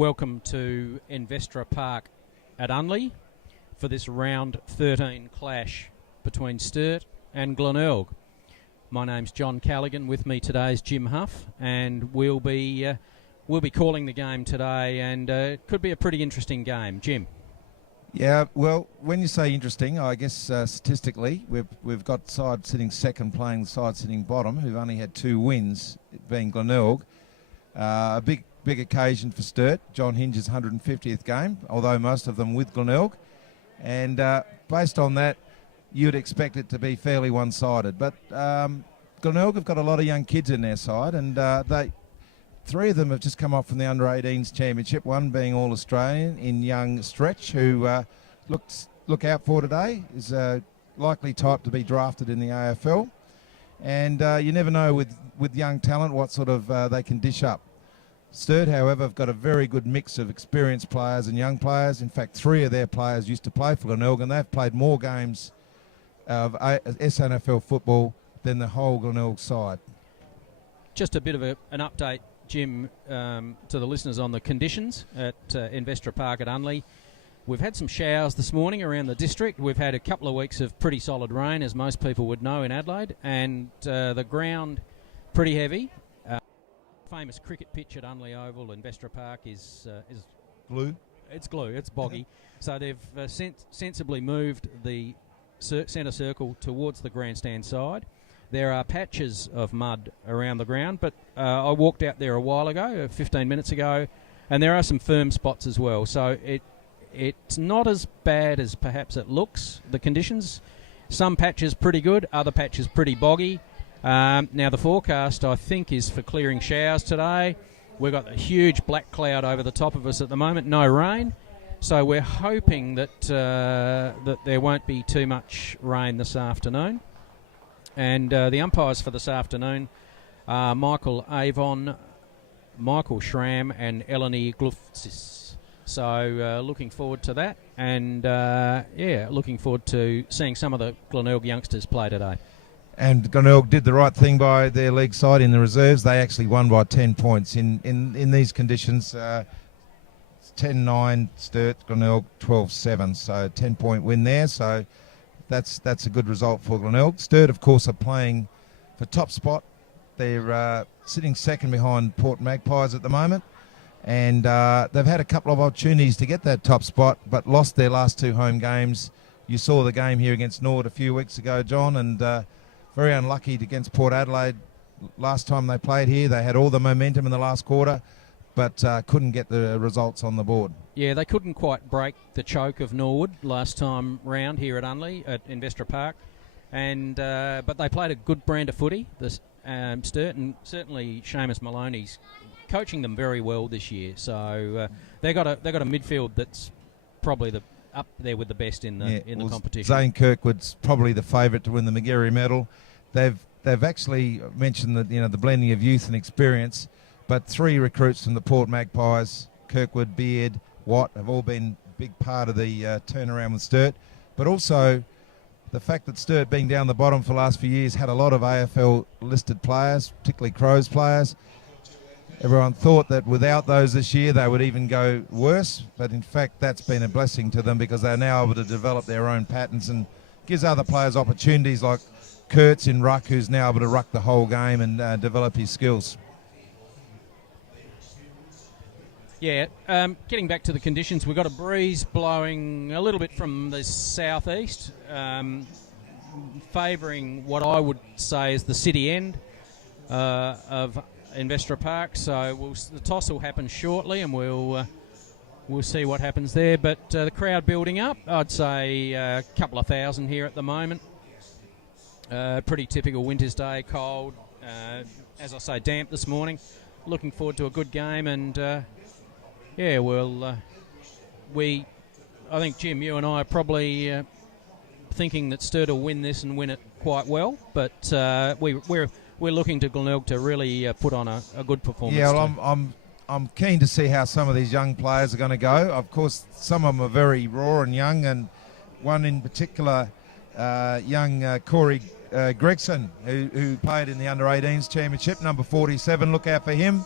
Welcome to Investor Park at Unley for this round 13 clash between Sturt and Glenelg. My name's John Callaghan. With me today is Jim Huff, and we'll be calling the game today, and it could be a pretty interesting game. Jim. Yeah, well, when you say interesting, I guess statistically, we've got side sitting second playing side sitting bottom, who've only had 2 wins, being Glenelg. A big occasion for Sturt. John Hinge's 150th game, although most of them with Glenelg. And based on that, you'd expect it to be fairly one-sided. But Glenelg have got a lot of young kids in their side, and 3 of them have just come off from the Under-18s Championship, one being All-Australian in young Stretch, who look out for today, is likely type to be drafted in the AFL. And you never know with young talent what sort of they can dish up. Sturt, however, have got a very good mix of experienced players and young players. In fact, 3 of their players used to play for Glenelg, and they've played more games of SNFL football than the whole Glenelg side. Just a bit of an update, Jim, to the listeners on the conditions at Investor Park at Unley. We've had some showers this morning around the district. We've had a couple of weeks of pretty solid rain, as most people would know, in Adelaide, and the ground pretty heavy. Famous cricket pitch at Unley Oval, Investor Park, is glue. It's glue. It's boggy. So they've sensibly moved the centre circle towards the grandstand side. There are patches of mud around the ground, but I walked out there a while ago, 15 minutes ago, and there are some firm spots as well. So it's not as bad as perhaps it looks, the conditions. Some patches pretty good, other patches pretty boggy. Now the forecast, I think, is for clearing showers today. We've got a huge black cloud over the top of us at the moment, no rain. So we're hoping that that there won't be too much rain this afternoon. And the umpires for this afternoon are Michael Avon, Michael Schramm and Eleni Glufsis. So looking forward to that, and looking forward to seeing some of the Glenelg youngsters play today. And Glenelg did the right thing by their league side in the reserves. They actually won by 10 points in these conditions. 10-9 Sturt, Glenelg 12-7, so 10-point win there. So that's a good result for Glenelg. Sturt, of course, are playing for top spot. They're sitting second behind Port Magpies at the moment, and they've had a couple of opportunities to get that top spot, but lost their last 2 home games. You saw the game here against Nord a few weeks ago, John, and very unlucky against Port Adelaide. Last time they played here, they had all the momentum in the last quarter, but couldn't get the results on the board. Yeah, they couldn't quite break the choke of Norwood last time round here at Unley at Investor Park, and but they played a good brand of footy, this Sturt, and certainly Seamus Maloney's coaching them very well this year. So they got a midfield that's probably up there with the best in the competition. Zane Kirkwood's probably the favourite to win the McGarry medal. They've actually mentioned that the blending of youth and experience, but 3 recruits from the Port Magpies, Kirkwood, Beard, Watt, have all been a big part of the turnaround with Sturt. But also the fact that Sturt, being down the bottom for the last few years, had a lot of AFL listed players, particularly Crows players. Everyone thought that without those this year they would even go worse, but in fact that's been a blessing to them because they're now able to develop their own patterns and gives other players opportunities like Kurtz in ruck, who's now able to ruck the whole game and develop his skills. Yeah, getting back to the conditions, we've got a breeze blowing a little bit from the southeast, favouring what I would say is the city end of Investor Park, so the toss will happen shortly, and we'll see what happens there. But the crowd building up, I'd say a couple of thousand here at the moment. Pretty typical winter's day, cold. As I say, damp this morning. Looking forward to a good game, and I think Jim, you and I are probably thinking that Sturt will win this and win it quite well, but we're looking to Glenelg to really put on a good performance. Yeah, well, I'm keen to see how some of these young players are going to go. Of course, some of them are very raw and young, and one in particular, young Corey Gregson, who played in the Under-18s Championship, number 47. Look out for him.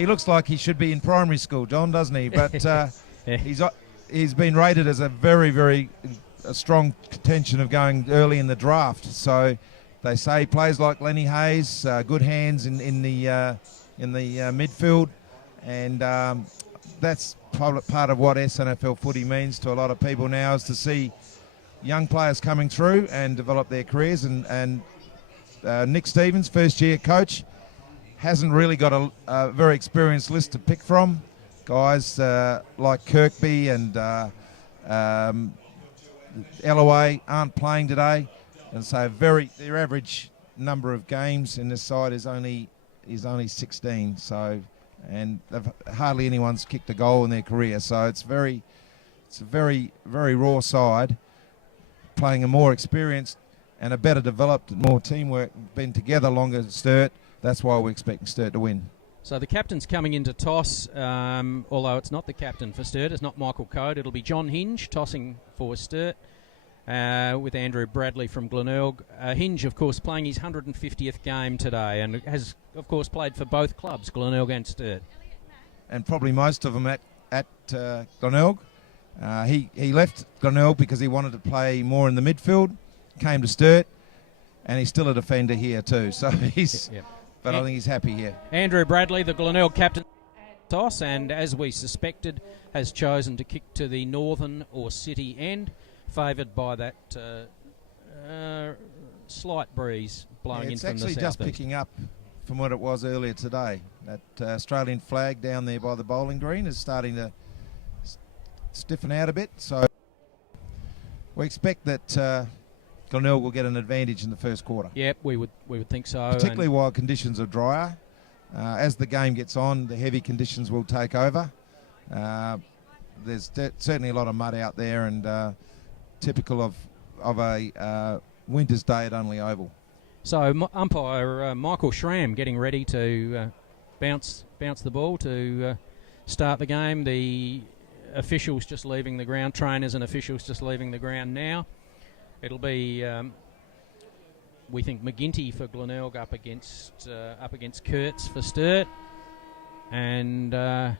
he looks like he should be in primary school, John, doesn't he? But he's been rated as a very, very strong contention of going early in the draft. So they say plays like Lenny Hayes, good hands in the midfield, and that's part of what SNFL footy means to a lot of people now, is to see young players coming through and develop their careers. And Nick Stevens, first-year coach, hasn't really got a very experienced list to pick from. Guys like Kirkby and Ellaway aren't playing today, and so their average number of games in this side is only 16. So, and hardly anyone's kicked a goal in their career. So it's a very, very raw side, playing a more experienced and a better developed, more teamwork, been together longer. Sturt. That's why we're expecting Sturt to win. So the captain's coming into toss, although it's not the captain for Sturt. It's not Michael Code. It'll be John Hinge tossing for Sturt, with Andrew Bradley from Glenelg. Hinge, of course, playing his 150th game today, and has, of course, played for both clubs, Glenelg and Sturt. And probably most of them at Glenelg. He left Glenelg because he wanted to play more in the midfield, came to Sturt, and he's still a defender here too. So he's... Yep. But I think he's happy here. Andrew Bradley, the Glenelg captain, toss, and as we suspected, has chosen to kick to the northern or city end, favoured by that slight breeze blowing in from the south. It's actually just picking up from what it was earlier today. That Australian flag down there by the bowling green is starting to stiffen out a bit. So we expect that Glenelg will get an advantage in the first quarter. Yep, we would think so. Particularly while conditions are drier. As the game gets on, the heavy conditions will take over. There's certainly a lot of mud out there, and typical of a winter's day at Unley Oval. So umpire Michael Schramm getting ready to bounce the ball to start the game. The officials just leaving the ground, trainers and officials just leaving the ground now. It'll be, we think, McGinty for Glenelg up against Kurtz for Sturt, and the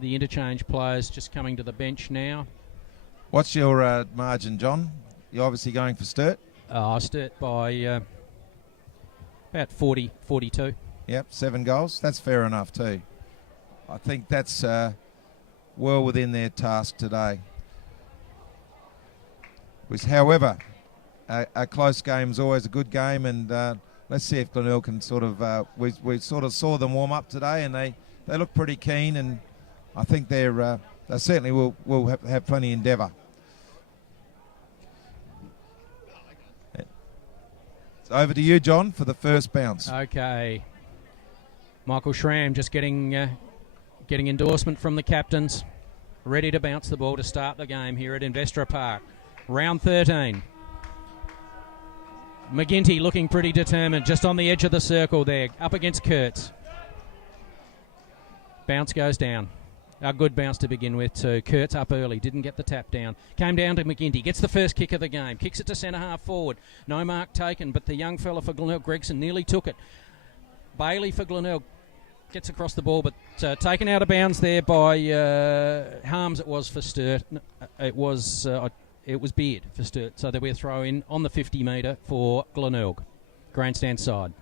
interchange players just coming to the bench now. What's your margin, John? You're obviously going for Sturt. Sturt by about 42. Yep, 7 goals. That's fair enough too. I think that's well within their task today. However, a close game is always a good game, and let's see if Glenelg can sort of... we sort of saw them warm up today, and they look pretty keen, and I think they certainly will have plenty of endeavour. It's over to you, John, for the first bounce. Okay. Michael Schramm just getting endorsement from the captains, ready to bounce the ball to start the game here at Investor Park. Round 13. McGinty looking pretty determined, just on the edge of the circle there, up against Kurtz. Bounce goes down. A good bounce to begin with too. Kurtz up early, didn't get the tap down. Came down to McGinty, gets the first kick of the game, kicks it to centre half forward. No mark taken, but the young fella for Glenelg, Gregson, nearly took it. Bailey for Glenelg gets across the ball, but taken out of bounds there by Harms. It was for Sturt. It was Beard for Sturt, so there'll be a throw in on the 50 metre for Glenelg. Grandstand side.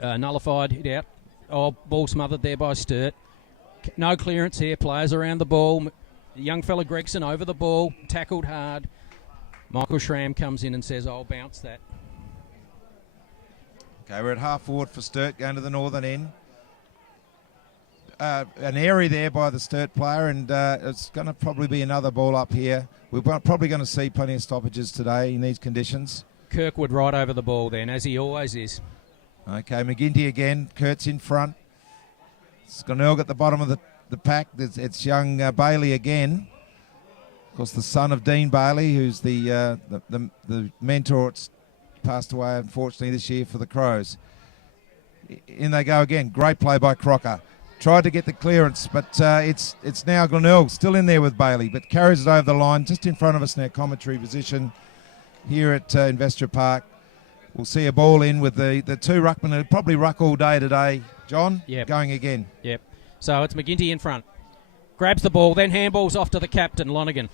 Nullified, hit out. Oh, ball smothered there by Sturt. No clearance here, players around the ball. The young fella Gregson over the ball, tackled hard. Michael Schramm comes in and says, I'll bounce that. Okay, we're at half forward for Sturt, going to the northern end. An area there by the Sturt player, and it's going to probably be another ball up here. We're probably going to see plenty of stoppages today in these conditions. Kirkwood right over the ball then, as he always is. Okay, McGinty again. Kurtz in front. Glenelg at the bottom of the pack. It's young Bailey again. Of course, the son of Dean Bailey, who's the mentor. It's passed away, unfortunately, this year for the Crows. In they go again. Great play by Crocker. Tried to get the clearance, but it's now Glenelg still in there with Bailey, but carries it over the line just in front of us in our commentary position here at Investor Park. we'll see a ball in with the two ruckmen who probably ruck all day today. John, going again. Yep. So it's McGinty in front. Grabs the ball, then handballs off to the captain, Lonergan.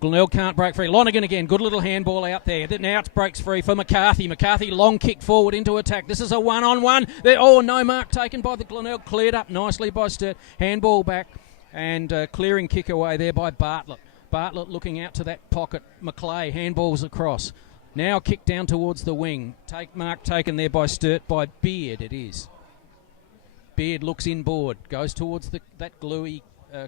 Glenelg can't break free. Lonergan again, good little handball out there. Now it breaks free for McCarthy. McCarthy long kick forward into attack. This is a one-on-one. No mark taken by the Glenelg. Cleared up nicely by Sturt. Handball back and clearing kick away there by Bartlett. Bartlett looking out to that pocket. McClay handballs across. Now kick down towards the wing. Mark taken there by Sturt, by Beard it is. Beard looks inboard, goes towards that gluey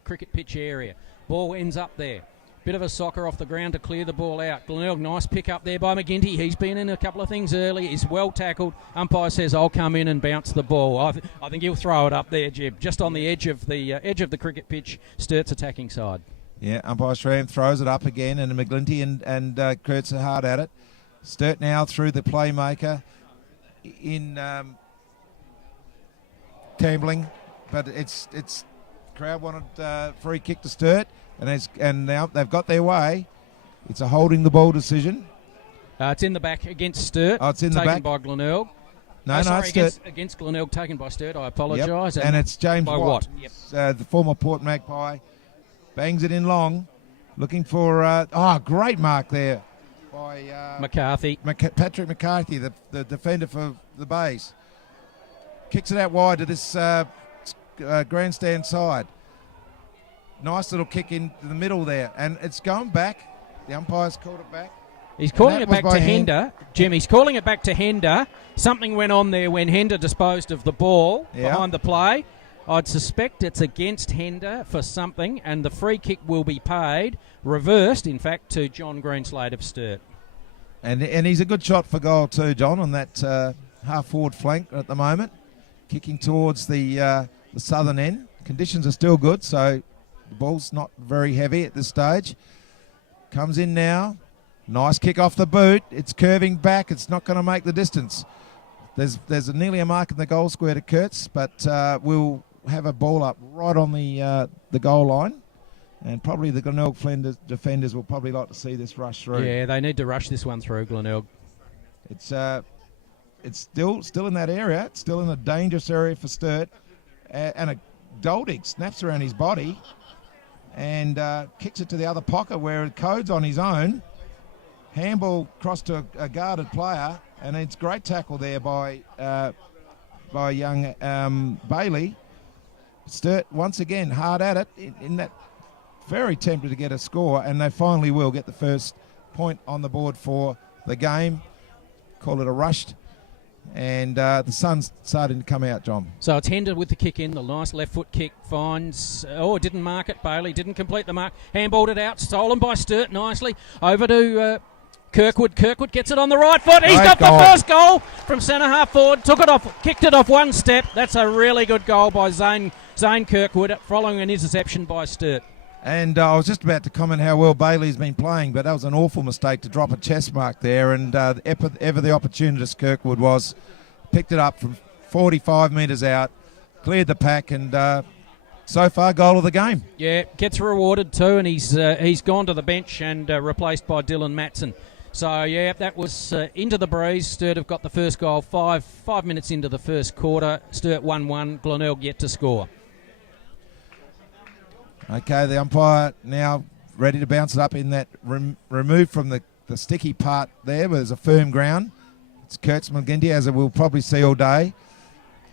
cricket pitch area. Ball ends up there. Bit of a soccer off the ground to clear the ball out. Glenelg, nice pick up there by McGinty. He's been in a couple of things early. He's well tackled. Umpire says, I'll come in and bounce the ball. I think he'll throw it up there, Jeb, just on the edge of the cricket pitch, Sturt's attacking side. Yeah, umpire Schramm throws it up again, and McGlinty and Kurtz are hard at it. Sturt now through the playmaker in Tambling, but it's crowd wanted free kick to Sturt. And now they've got their way. It's a holding the ball decision. It's in the back against Sturt. Oh, it's in the back. Taken by Glenelg. Against Glenelg, taken by Sturt. I apologise. Yep. And it's James Watt. Yep. The former Port Magpie. Bangs it in long. Looking for... great mark there by... McCarthy. Patrick McCarthy, the defender for the Bays. Kicks it out wide to this grandstand side. Nice little kick into the middle there, and it's going back. The umpire's called it back. He's calling it back to Hender. Jim, he's calling it back to Hender. Something went on there when Hender disposed of the ball behind the play. I'd suspect it's against Hender for something, and the free kick will be paid, reversed, in fact, to John Greenslade of Sturt. And he's a good shot for goal too, John, on that half-forward flank at the moment. Kicking towards the southern end. Conditions are still good, so... The ball's not very heavy at this stage. Comes in now. Nice kick off the boot. It's curving back. It's not going to make the distance. There's nearly a mark in the goal square to Kurtz, but we'll have a ball up right on the goal line. And probably the Glenelg defenders will probably like to see this rush through. Yeah, they need to rush this one through, Glenelg. It's still in that area. It's still in a dangerous area for Sturt. And a Doldig snaps around his body and kicks it to the other pocket where it codes on his own. Handball cross to a guarded player, and it's great tackle there by young Bailey. Sturt once again hard at it in that, very tempted to get a score, and they finally will get the first point on the board for the game. Call it a rushed. And the sun's starting to come out, John. So it's Hender with the kick in. The nice left foot kick finds... didn't mark it. Bailey didn't complete the mark. Handballed it out. Stolen by Sturt nicely. Over to Kirkwood. Kirkwood gets it on the right foot. He's got the first goal from centre half forward. Took it off. Kicked it off one step. That's a really good goal by Zane Kirkwood following an interception by Sturt. And I was just about to comment how well Bailey's been playing, but that was an awful mistake to drop a chest mark there. And ever the opportunist Kirkwood was, picked it up from 45 metres out, cleared the pack, and so far goal of the game. Yeah, gets rewarded too, and he's gone to the bench and replaced by Dylan Matson. So yeah, that was into the breeze. Sturt have got the first goal 5 minutes into the first quarter. Sturt 1-1. Glenelg yet to score. Okay, the umpire now ready to bounce it up in that removed from the sticky part there where there's a firm ground. It's Kurtz McGinty, as we'll probably see all day.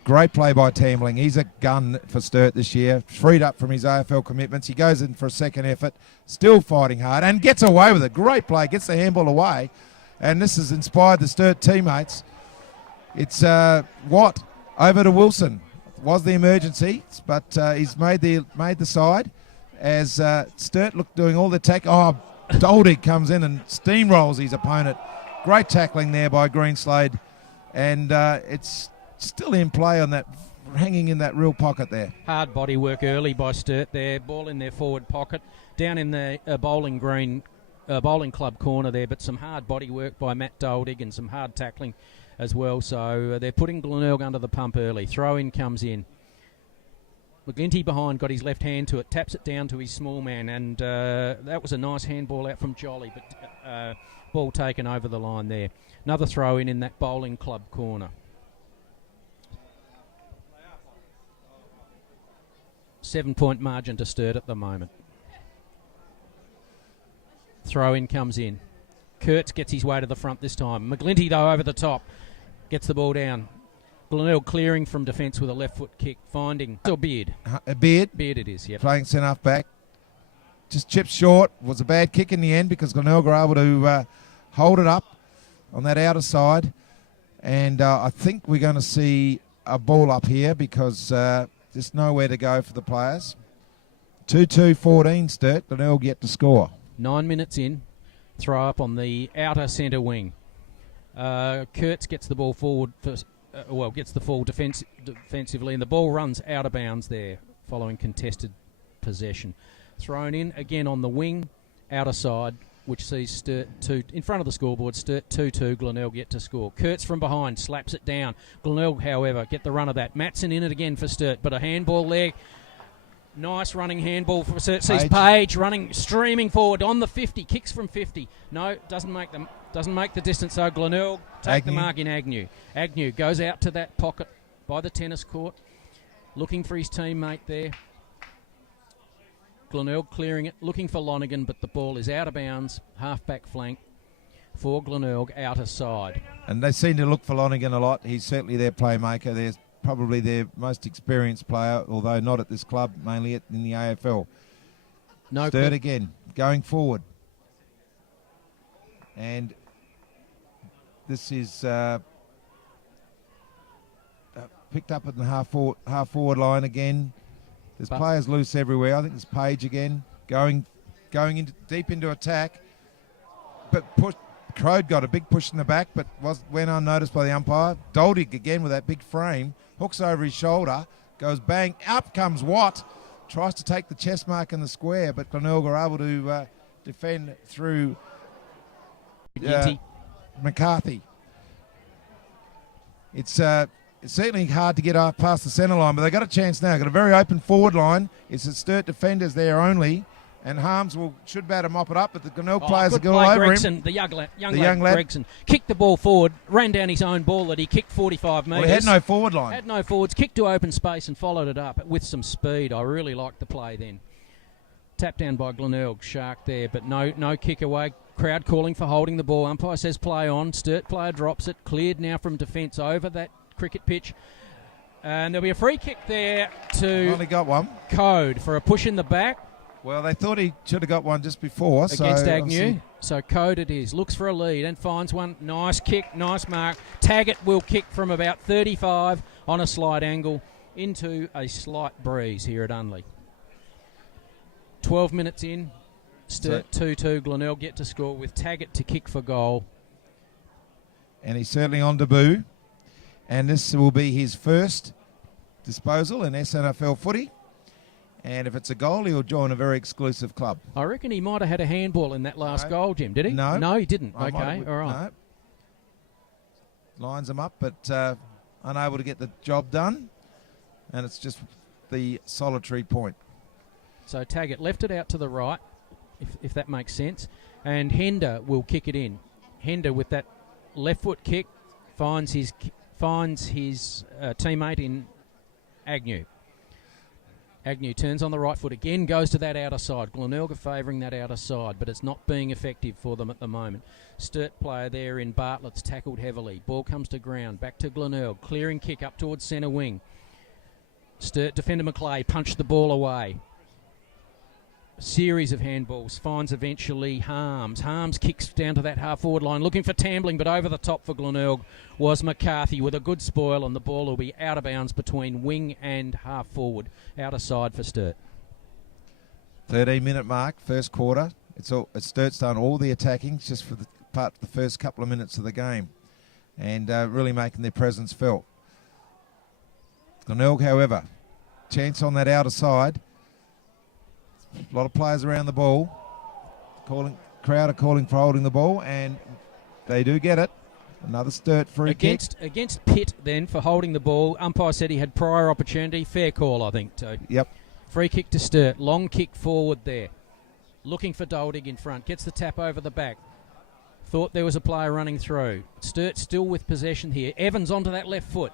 Great play by Tambling. He's a gun for Sturt this year. Freed up from his AFL commitments. He goes in for a second effort, still fighting hard, and gets away with it. Great play, gets the handball away. And this has inspired the Sturt teammates. It's Watt over to Wilson. Was the emergency, but he's made the side. As Sturt doing all the tack. Doldig comes in and steamrolls his opponent. Great tackling there by Greenslade. And it's still in play on that, hanging in that real pocket there. Hard body work early by Sturt there. Ball in their forward pocket. Down in the bowling club corner there, but some hard body work by Matt Doldig and some hard tackling as well. So they're putting Glenelg under the pump early. Throw in comes in. McGlinty behind, got his left hand to it, taps it down to his small man, and that was a nice handball out from Jolly, but Ball taken over the line there. Another throw in that bowling club corner. Seven-point margin to Sturt at the moment. Throw in comes in. Kurtz gets his way to the front this time. McGlinty, though, over the top. Gets the ball down. Glenelg clearing from defence with a left foot kick. Finding. Or Beard. A Beard. Beard it is, yep. Playing centre half back. Just chipped short. Was a bad kick in the end because Glenelg were able to hold it up on that outer side. And I think we're going to see a ball up here because there's nowhere to go for the players. 2-2-14 Sturt. Glenelg yet to score. 9 minutes in. Throw up on the outer centre wing. Kurtz gets the ball forward, gets the fall defensively, and the ball runs out of bounds there following contested possession. Thrown in again on the wing, outer side, which sees Sturt 2 in front of the scoreboard. Sturt 2-2, Glenelg yet to score. Kurtz from behind slaps it down. Glenelg, however, get the run of that. Matson in it again for Sturt, but a handball there. Nice running handball for Sturt. Sees Page running, streaming forward on the 50. Kicks from 50. No, doesn't make the distance though. Glenelg take the mark in Agnew. Agnew goes out to that pocket by the tennis court, looking for his teammate there. Glenelg clearing it, looking for Lonergan, but the ball is out of bounds. Half-back flank for Glenelg, outer side. And they seem to look for Lonergan a lot. He's certainly their playmaker. There's probably their most experienced player, although not at this club, mainly in the AFL. Sturt again, going forward. And this is picked up at the half forward line again. There's players loose everywhere. I think there's Page again, going deep into attack. But Crode got a big push in the back, but went unnoticed by the umpire. Doldig again with that big frame. Hooks over his shoulder, goes bang, up comes Watt, tries to take the chest mark in the square, but Glenelg are able to defend through McCarthy. It's certainly hard to get past the centre line, but they've got a chance now. Got a very open forward line. It's the Sturt defenders there only, and Harms should be able to mop it up, but the Glenelg players are going all over him. The young lad, Gregson, kicked the ball forward, ran down his own ball that he kicked 45 metres. Well, he had no forward line. Had no forwards, kicked to open space and followed it up with some speed. I really liked the play then. Tapped down by Glenelg, Shark there, but no kick away. Crowd calling for holding the ball. Umpire says play on. Sturt player drops it. Cleared now from defence over that cricket pitch. And there'll be a free kick there to only got one. Code for a push in the back. Well, they thought he should have got one just before. Against Agnew. So Code it is. Looks for a lead and finds one. Nice kick, nice mark. Taggart will kick from about 35 on a slight angle into a slight breeze here at Unley. 12 minutes in. Sturt 2-2. Glenelg get to score with Taggart to kick for goal. And he's certainly on debut. And this will be his first disposal in SNFL footy. And if it's a goal, he'll join a very exclusive club. I reckon he might have had a handball in that last goal, Jim, did he? No. No, he didn't. Okay, all right. No. Lines him up, but unable to get the job done. And it's just the solitary point. So Taggart left it out to the right, if that makes sense. And Hender will kick it in. Hender with that left foot kick finds his teammate in Agnew. Agnew turns on the right foot again, goes to that outer side. Glenelg are favouring that outer side, but it's not being effective for them at the moment. Sturt player there in Bartlett's tackled heavily. Ball comes to ground, back to Glenelg. Clearing kick up towards centre wing. Sturt defender McClay punched the ball away. Series of handballs, finds eventually Harms. Harms kicks down to that half-forward line, looking for Tambling, but over the top for Glenelg was McCarthy with a good spoil, and the ball will be out of bounds between wing and half-forward. Outer side for Sturt. 13-minute mark, first quarter. Sturt's done all the attacking just for the first couple of minutes of the game, and really making their presence felt. Glenelg, however, chance on that outer side. A lot of players around the ball. Crowd are calling for holding the ball, and they do get it. Another Sturt free kick. Against Pitt, then, for holding the ball. Umpire said he had prior opportunity. Fair call, I think, too. Yep. Free kick to Sturt. Long kick forward there. Looking for Doldig in front. Gets the tap over the back. Thought there was a player running through. Sturt still with possession here. Evans onto that left foot.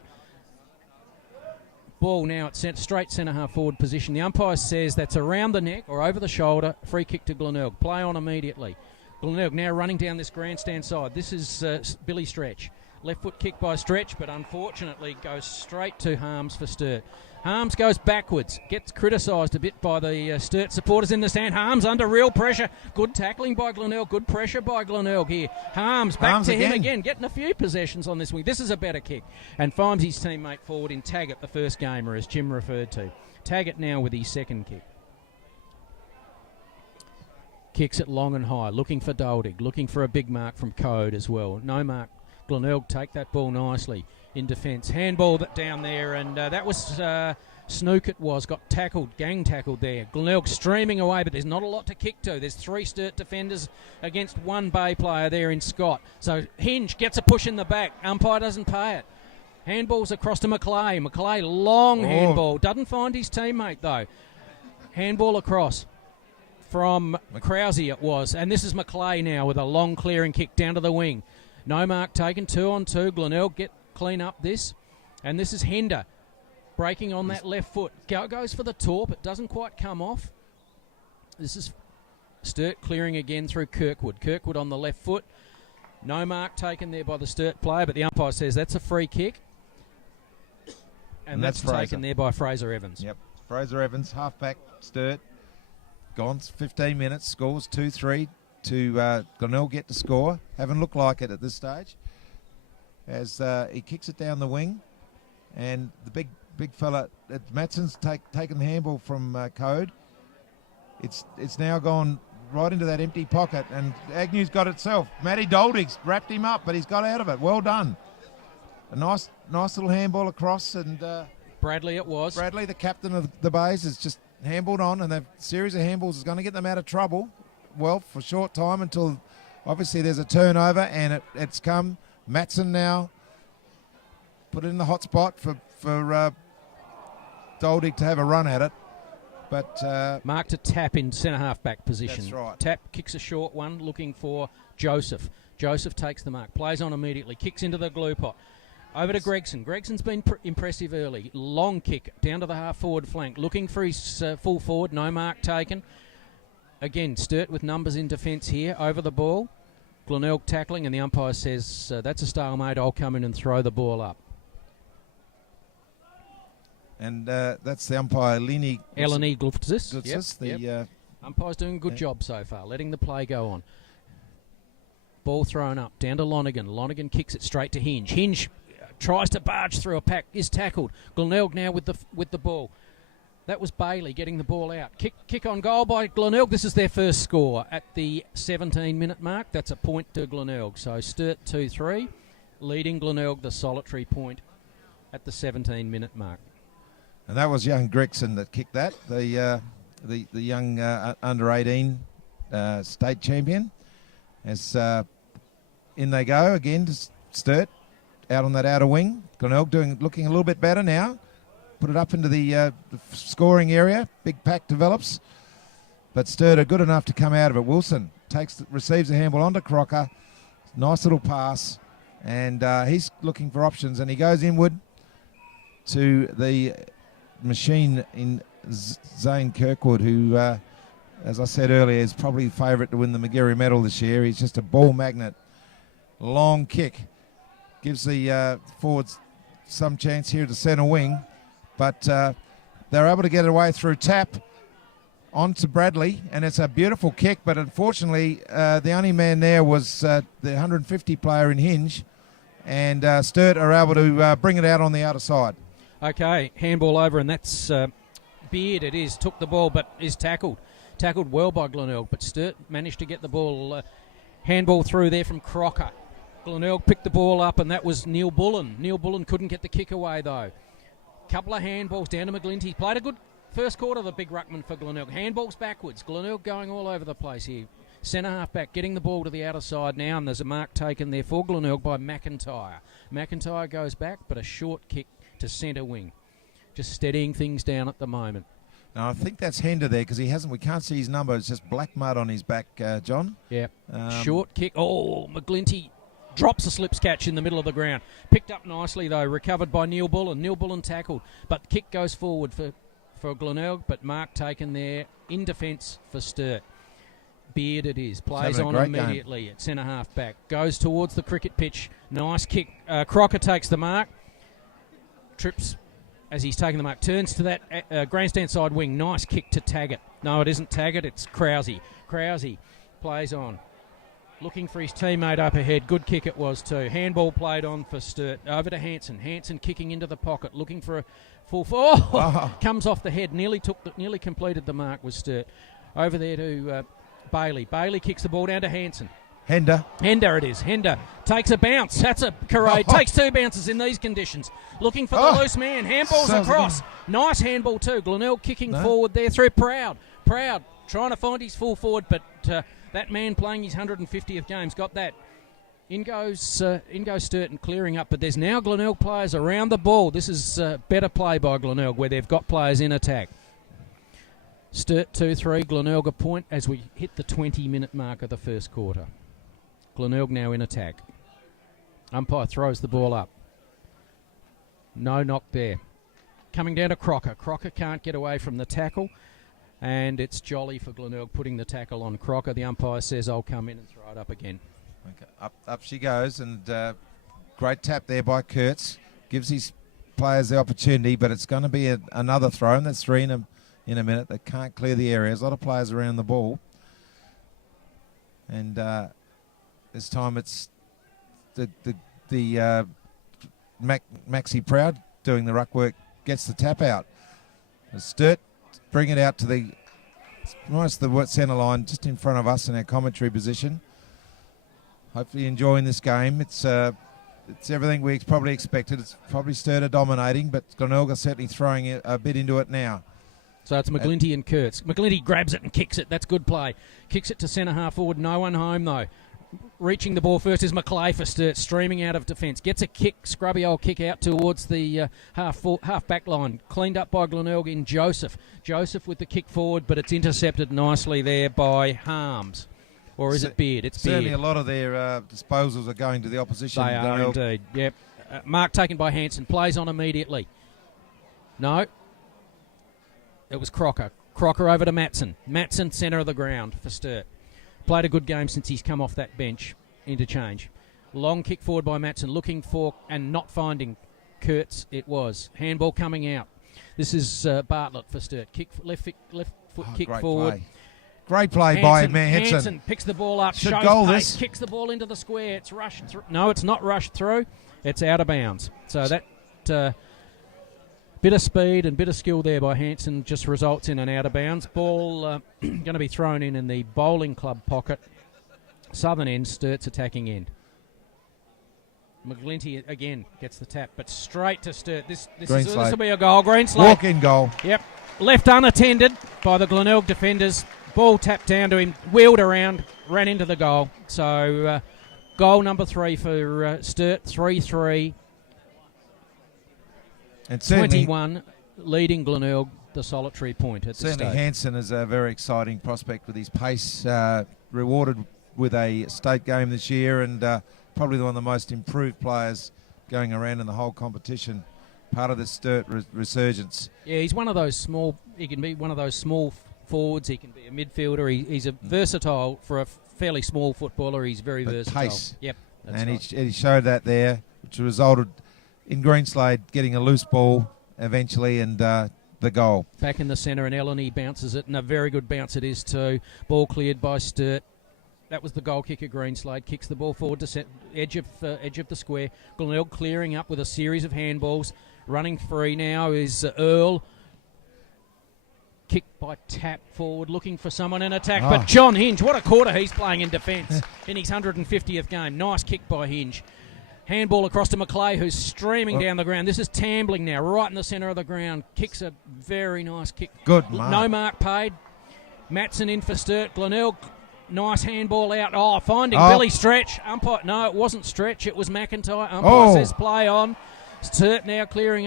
Ball now at straight centre half forward position. The umpire says that's around the neck or over the shoulder. Free kick to Glenelg. Play on immediately. Glenelg now running down this grandstand side. This is Billy Stretch. Left foot kick by Stretch, but unfortunately goes straight to Harms for Sturt. Harms goes backwards, gets criticised a bit by the Sturt supporters in the stand. Harms under real pressure. Good tackling by Glenelg, good pressure by Glenelg here. Harms back to him again, getting a few possessions on this wing. This is a better kick, and finds his teammate forward in Taggart, the first gamer, as Jim referred to. Taggart now with his second kick. Kicks it long and high, looking for Doldig, looking for a big mark from Code as well. No mark. Glenelg take that ball nicely in defence. Handball that down there, and that was Snook it was. Got tackled, gang tackled there. Glenelg streaming away, but there's not a lot to kick to. There's 3 Sturt defenders against 1 Bay player there in Scott. So Hinge gets a push in the back. Umpire doesn't pay it. Handballs across to McClay. McClay, long handball. Doesn't find his teammate, though. Handball across from Krause it was. And this is McClay now with a long clearing kick down to the wing. No mark taken, 2 on 2. Glenelg get clean up this. And this is Hender breaking on that left foot. Goes for the torp. It doesn't quite come off. This is Sturt clearing again through Kirkwood. Kirkwood on the left foot. No mark taken there by the Sturt player, but the umpire says that's a free kick. And that's taken there by Fraser Evans. Yep, Fraser Evans, halfback, Sturt. Gone 15 minutes, scores 2-3. To Glenelg get to score. Haven't looked like it at this stage. As he kicks it down the wing, and the big fella, Matson's taken the handball from Code. It's now gone right into that empty pocket, and Agnew's got itself. Matty Doldig's wrapped him up, but he's got out of it. Well done. A nice little handball across, and Bradley it was. Bradley, the captain of the Bays, has just handballed on, and the series of handballs is going to get them out of trouble. Well, for a short time until obviously there's a turnover, and it's come. Matson now put it in the hot spot for Doldig to have a run at it. But marked a tap in centre half back position. That's right. Tap kicks a short one, looking for Joseph. Joseph takes the mark, plays on immediately, kicks into the glue pot. Over to Gregson. Gregson's been impressive early. Long kick down to the half forward flank, looking for his full forward. No mark taken. Again, Sturt with numbers in defence here, over the ball. Glenelg tackling, and the umpire says, that's a stalemate, I'll come in and throw the ball up. And that's the umpire, Eleni Gluftzis. The umpire's doing a good job so far, letting the play go on. Ball thrown up, down to Lonergan. Lonergan kicks it straight to Hinge. Hinge tries to barge through a pack, is tackled. Glenelg now with the ball. That was Bailey getting the ball out. Kick on goal by Glenelg. This is their first score at the 17-minute mark. That's a point to Glenelg. So Sturt 2-3, leading Glenelg the solitary point at the 17-minute mark. And that was young Gregson that kicked that, the young under-18 state champion. As in they go again to Sturt, out on that outer wing. Glenelg looking a little bit better now. Put it up into the scoring area. Big pack develops. But Sturt are good enough to come out of it. Wilson receives a handball onto Crocker. Nice little pass. And he's looking for options. And he goes inward to the machine in Zane Kirkwood, who, as I said earlier, is probably the favourite to win the McGarry medal this year. He's just a ball magnet. Long kick. Gives the forwards some chance here at the centre wing. But they're able to get it away through tap onto Bradley, and it's a beautiful kick, but unfortunately the only man there was the 150 player in Hinge, and Sturt are able to bring it out on the outer side. Okay, handball over, and that's Beard, it is, took the ball, but is tackled well by Glenelg, but Sturt managed to get the ball, handball through there from Crocker. Glenelg picked the ball up, and that was Neil Bullen. Neil Bullen couldn't get the kick away, though. Couple of handballs down to McGlinty. Played a good first quarter, the big ruckman for Glenelg. Handballs backwards. Glenelg going all over the place here. Centre half back getting the ball to the outer side now, and there's a mark taken there for Glenelg by McIntyre. McIntyre goes back, but a short kick to centre wing. Just steadying things down at the moment. No, I think that's Hender there because he hasn't. We can't see his number. It's just black mud on his back, John. Yeah. Short kick. Oh, McGlinty drops a slips catch in the middle of the ground. Picked up nicely though. Recovered by Neil Bullen. Neil Bullen tackled, but the kick goes forward for Glenelg. But mark taken there in defence for Sturt. Beard it is. Plays on immediately at centre half back. Goes towards the cricket pitch. Nice kick. Crocker takes the mark. Trips as he's taking the mark. Turns to that grandstand side wing. Nice kick to Taggart. No, it isn't Taggart. It's Krause. Krause plays on. Looking for his teammate up ahead. Good kick it was too. Handball played on for Sturt. Over to Hansen. Hansen kicking into the pocket. Looking for a full... Comes off the head. Nearly completed the mark was Sturt. Over there to Bailey. Bailey kicks the ball down to Hansen. Hender it is. Hender takes a bounce. That's a parade. Takes 2 bounces in these conditions. Looking for the loose man. Handball's across. Nice handball too. Glenelg kicking forward there through Proud. Proud trying to find his full forward, but that man playing his 150th game's got that. In goes Sturt and clearing up, but there's now Glenelg players around the ball. This is better play by Glenelg where they've got players in attack. Sturt 2-3, Glenelg a point as we hit the 20-minute mark of the first quarter. Glenelg now in attack. Umpire throws the ball up. No knock there. Coming down to Crocker. Crocker can't get away from the tackle, and it's Jolly for Glenelg putting the tackle on Crocker. The umpire says, I'll come in and throw it up again. Okay, up she goes, and great tap there by Kurtz. Gives his players the opportunity, but it's going to be another throw, and that's 3 in a minute. They can't clear the area. There's a lot of players around the ball. And this time it's the Maxi Proud doing the ruck work, gets the tap out. Sturt bring it out to the centre line just in front of us in our commentary position. Hopefully enjoying this game. It's everything we probably expected. It's probably Sturt dominating, but Glenelg are certainly throwing a bit into it now. So it's McGlinty and Kurtz. McGlinty grabs it and kicks it. That's good play. Kicks it to centre half forward. No one home though. Reaching the ball first is McLeay for Sturt, streaming out of defence. Gets a kick, scrubby old kick out towards the half back line. Cleaned up by Glenelg in Joseph. Joseph with the kick forward, but it's intercepted nicely there by Harms. Or is it Beard? It's certainly Beard. A lot of their disposals are going to the opposition. They are indeed, yep. Mark taken by Hansen. Plays on immediately. No. It was Crocker. Crocker over to Matson. Matson, centre of the ground for Sturt. Played a good game since he's come off that bench. Interchange. Long kick forward by Matson, looking for and not finding Kurtz. It was. Handball coming out. This is Bartlett for Sturt. Left foot kick forward. Play. Great play by Hansen. Hansen picks the ball up. Should shows goal pace, this. Kicks the ball into the square. It's rushed through. No, it's not rushed through. It's out of bounds. So that... bit of speed and bit of skill there by Hansen just results in an out of bounds. Ball going to be thrown in the bowling club pocket. Southern end, Sturt's attacking end. McGlinty again gets the tap, but straight to Sturt. This will be a goal. Greenslade. Walk-in goal. Yep. Left unattended by the Glenelg defenders. Ball tapped down to him, wheeled around, ran into the goal. So goal number 3 for Sturt, 3-3. And 21, leading Glenelg the solitary point at the stage. Certainly Hansen is a very exciting prospect with his pace, rewarded with a state game this year, and probably one of the most improved players going around in the whole competition. Part of the Sturt resurgence. Yeah, he's one of those small, he can be one of those small forwards, he can be a midfielder, he's a versatile, for a fairly small footballer, he's very versatile. Pace. Yep. And right. he showed that there, which resulted in Greenslade getting a loose ball eventually, and the goal. Back in the centre, and Eleni bounces it, and a very good bounce it is too. Ball cleared by Sturt. That was the goal kicker, Greenslade. Kicks the ball forward to edge of the square. Glenelg clearing up with a series of handballs. Running free now is Earl. Kicked by Tap forward, looking for someone in attack. But John Hinge, what a quarter he's playing in defence in his 150th game. Nice kick by Hinge. Handball across to McLeay, who's streaming down the ground. This is Tambling now, right in the centre of the ground. Kicks a very nice kick. Good mark. No mark paid. Matson in for Sturt. Glenelg, nice handball out. Finding Billy Stretch. Umpire, no, it wasn't Stretch. It was McIntyre. Umpire says play on. Sturt now clearing.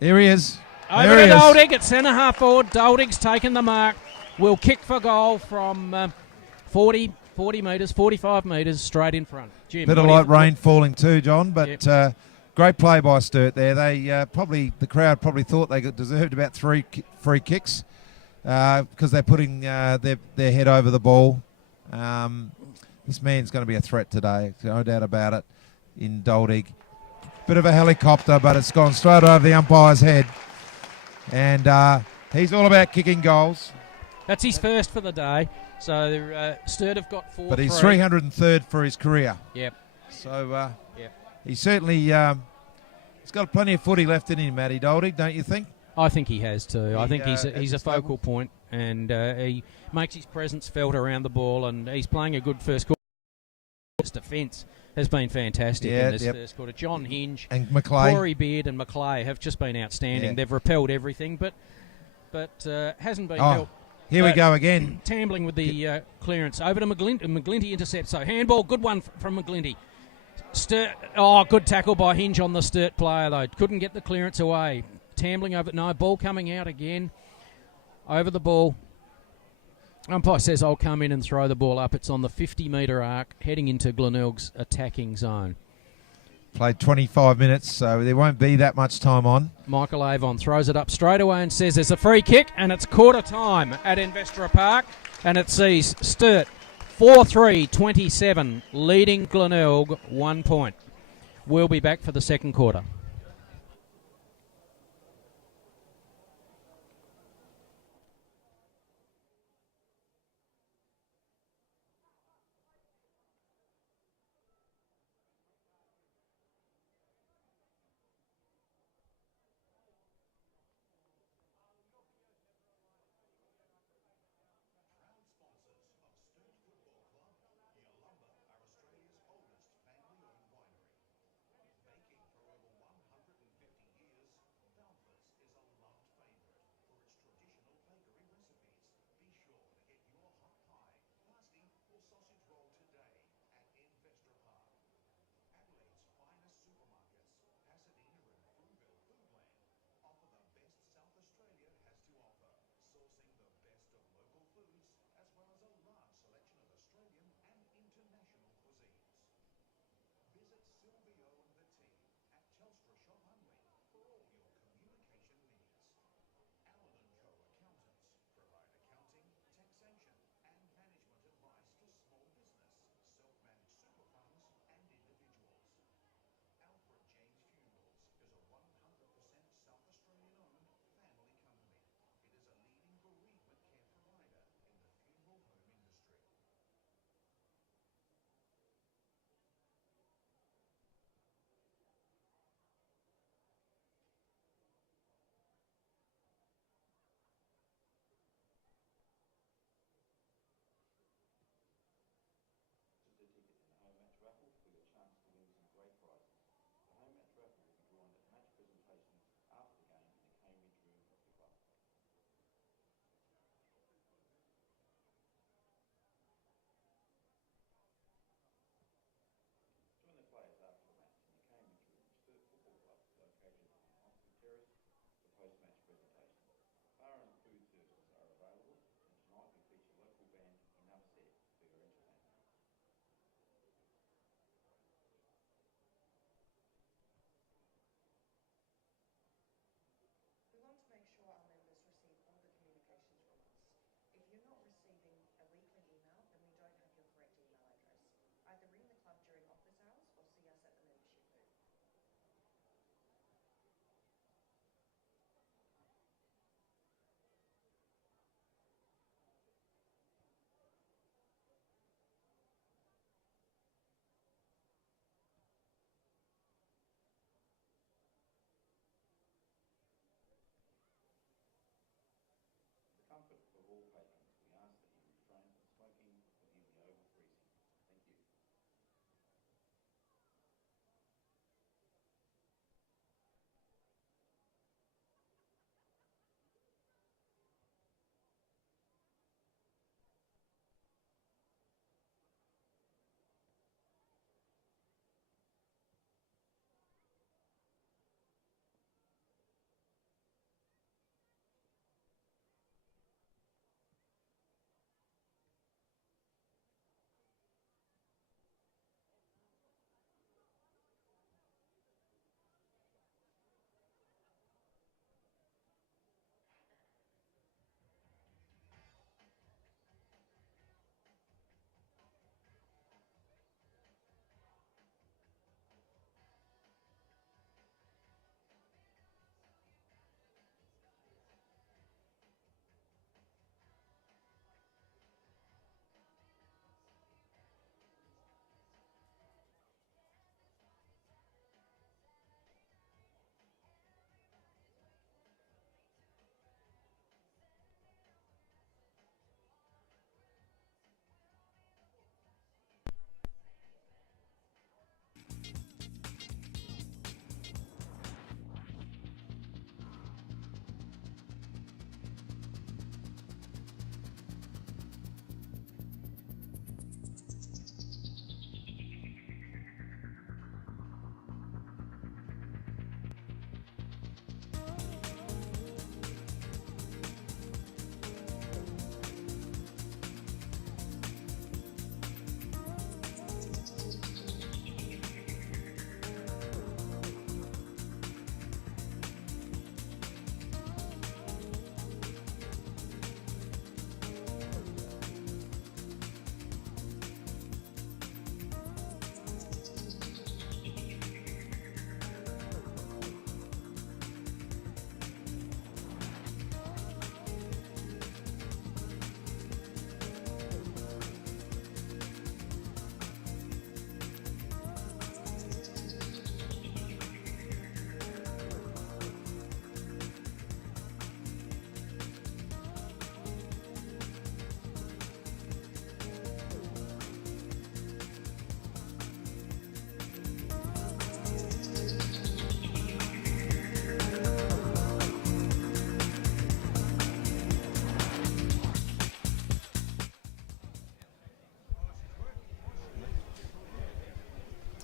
Here he is. Over to Dolding at centre half forward. Dolding's taken the mark. Will kick for goal from 40 metres, 45 metres straight in front. Jim, bit of light rain falling too, John, but great play by Sturt there. They the crowd probably thought they deserved about 3 free kicks because they're putting their head over the ball. This man's going to be a threat today, no doubt about it, in Dolding. Bit of a helicopter, but it's gone straight over the umpire's head. And he's all about kicking goals. That's his first for the day. So Sturt have got 4-3. But he's 303rd for his career. Yep. So he certainly he's got plenty of footy left in him, Matty Dolding, don't you think? I think he has too. I think he's a focal point, and he makes his presence felt around the ball, and he's playing a good first quarter. His defence has been fantastic in this first quarter. John Hinge, and McLeay. Corey Beard and McLeay have just been outstanding. Yeah. They've repelled everything, but hasn't been helped. Here we go again. Tambling with the clearance. Over to McGlinty. McGlinty intercepts. So handball, good one from McGlinty. Sturt, good tackle by Hinge on the Sturt player, though. Couldn't get the clearance away. Tambling over. No, ball coming out again. Over the ball. Umpire says, I'll come in and throw the ball up. It's on the 50-metre arc, heading into Glenelg's attacking zone. Played 25 minutes, so there won't be that much time on. Michael Avon throws it up straight away and says there's a free kick, and it's quarter time at Investor Park, and it sees Sturt 4-3-27, leading Glenelg 1 point. We'll be back for the second quarter.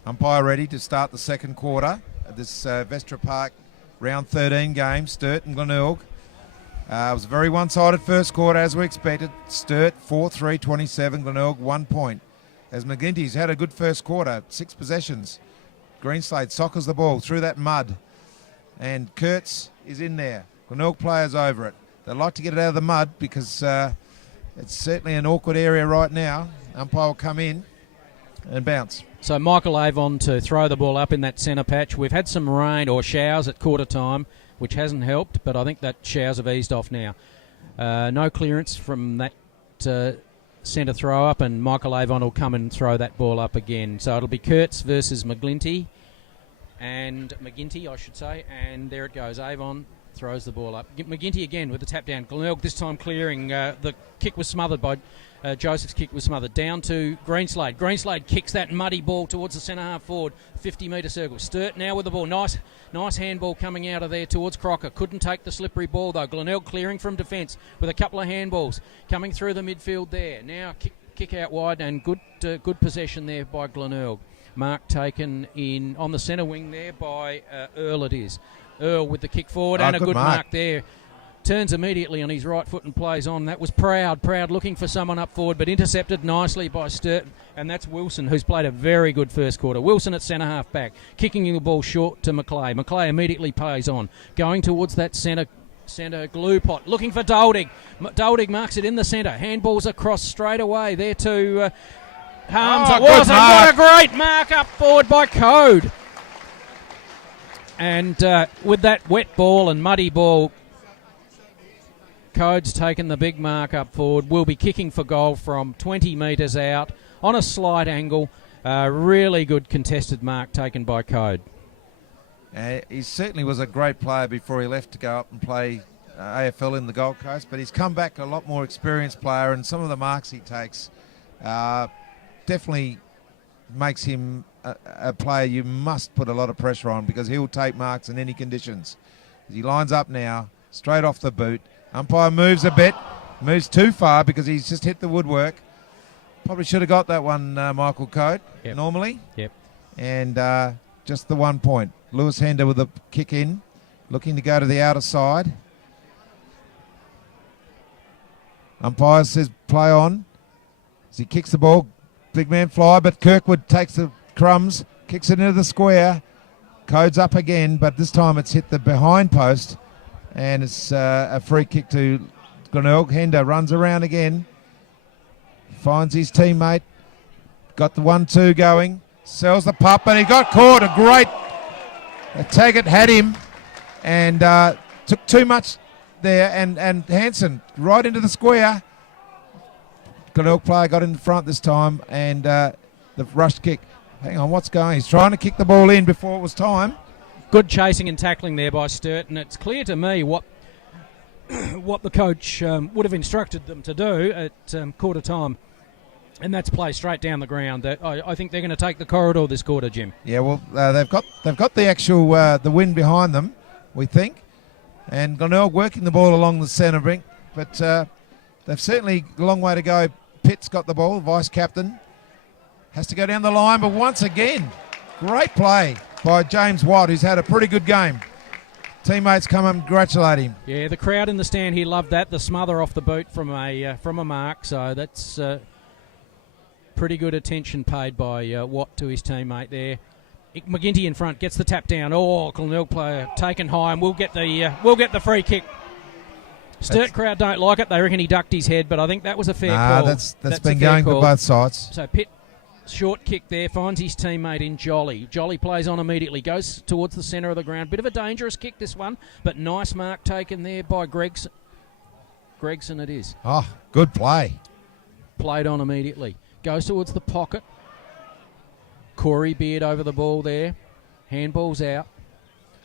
Umpire ready to start the second quarter of this Vestra Park round 13 game, Sturt and Glenelg. It was a very one-sided first quarter, as we expected. Sturt 4-3-27, Glenelg 1 point. As McGinty's had a good first quarter, 6 possessions. Greenslade soccers the ball through that mud. And Kurtz is in there. Glenelg players over it. They like to get it out of the mud because it's certainly an awkward area right now. Umpire will come in and bounce. So Michael Avon to throw the ball up in that centre patch. We've had some rain or showers at quarter time, which hasn't helped, but I think that showers have eased off now. No clearance from that centre throw up, and Michael Avon will come and throw that ball up again. So it'll be Kurtz versus McGinty, I should say, and there it goes. Avon throws the ball up. McGinty again with the tap down. Glenelg this time clearing. The kick was smothered by Joseph's kick was smothered. Down to Greenslade. Greenslade kicks that muddy ball towards the centre half forward, 50-metre circle. Sturt now with the ball. Nice handball coming out of there towards Crocker. Couldn't take the slippery ball though. Glenelg clearing from defence with a couple of handballs coming through the midfield there. Now kick out wide and good possession there by Glenelg. Mark taken in on the centre wing there by Earl it is. Earl with the kick forward and a good mark there. Turns immediately on his right foot and plays on. That was Proud looking for someone up forward, but intercepted nicely by Sturt, and that's Wilson, who's played a very good first quarter. Wilson at centre half back, kicking the ball short to McClay. McClay immediately plays on, going towards that centre glue pot, looking for Doldig. Doldig marks it in the centre. Handballs across straight away there to Harms. What a great mark up forward by Code. And with that wet ball and muddy ball, Code's taken the big mark up forward. Will be kicking for goal from 20 metres out on a slight angle. Really good contested mark taken by Code. He certainly was a great player before he left to go up and play AFL in the Gold Coast, but he's come back a lot more experienced player, and some of the marks he takes definitely makes him a player you must put a lot of pressure on, because he'll take marks in any conditions. As he lines up now, straight off the boot. Umpire moves a bit, moves too far because he's just hit the woodwork. Probably should have got that one, Michael Code, normally. Yep. And just the 1 point. Lewis Hender with the kick in, looking to go to the outer side. Umpire says play on. As he kicks the ball, big man fly, but Kirkwood takes the crumbs, kicks it into the square. Code's up again, but this time it's hit the behind post. And it's a free kick to Glenelg. Hender runs around again. Finds his teammate. Got the 1-2 going. Sells the pup, and he got caught. A great Taggart had him and took too much there. And Hansen right into the square. Glenelg player got in front this time, and the rush kick. Hang on, what's going on? He's trying to kick the ball in before it was time. Good chasing and tackling there by Sturt, and it's clear to me what the coach would have instructed them to do at quarter time, and that's play straight down the ground. I think they're going to take the corridor this quarter, Jim. Yeah, well, they've got the actual the wind behind them, we think, and Glenelg working the ball along the centre brink, but they've certainly a long way to go. Pitt's got the ball, vice captain, has to go down the line, but once again, great play by James Watt, who's had a pretty good game. Teammates come and congratulate him. Yeah, the crowd in the stand here loved that. The smother off the boot from a mark, so that's pretty good attention paid by Watt to his teammate there. McGinty in front gets the tap down. Oh, Glenelg player taken high, and we'll get the free kick. Sturt crowd don't like it. They reckon he ducked his head, but I think that was a fair call. That's been going for both sides. So Pitt. Short kick there, finds his teammate in Jolly. Jolly plays on immediately, goes towards the centre of the ground. Bit of a dangerous kick, this one, but nice mark taken there by Gregson. Gregson it is. Oh, good play. Played on immediately. Goes towards the pocket. Corey Beard over the ball there. Handball's out.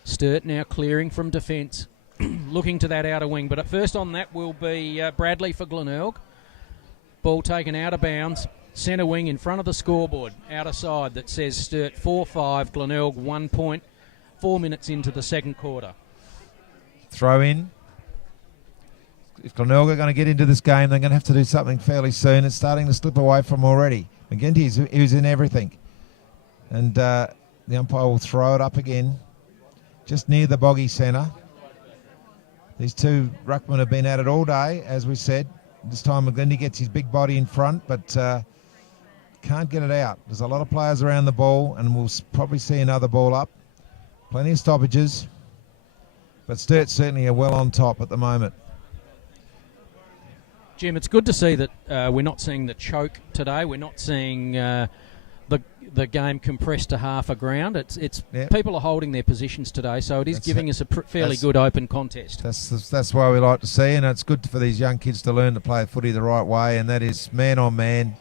Sturt now clearing from defence. Looking to that outer wing, but at first on that will be Bradley for Glenelg. Ball taken out of bounds. Centre wing in front of the scoreboard, outer side that says Sturt 4-5, Glenelg 1 point, 4 minutes into the second quarter. Throw in. If Glenelg are going to get into this game, they're going to have to do something fairly soon. It's starting to slip away from already. McGinty, who's in everything. And the umpire will throw it up again, just near the boggy centre. These two ruckmen have been at it all day, as we said. This time McGlindy gets his big body in front, but can't get it out. There's a lot of players around the ball, and we'll probably see another ball up. Plenty of stoppages, but Sturt certainly are well on top at the moment. Jim, it's good to see that we're not seeing the choke today. We're not seeing the game compressed to half a ground. It's people are holding their positions today, so it is giving us a fairly good open contest. That's why we like to see, and it's good for these young kids to learn to play footy the right way, and that is man on man.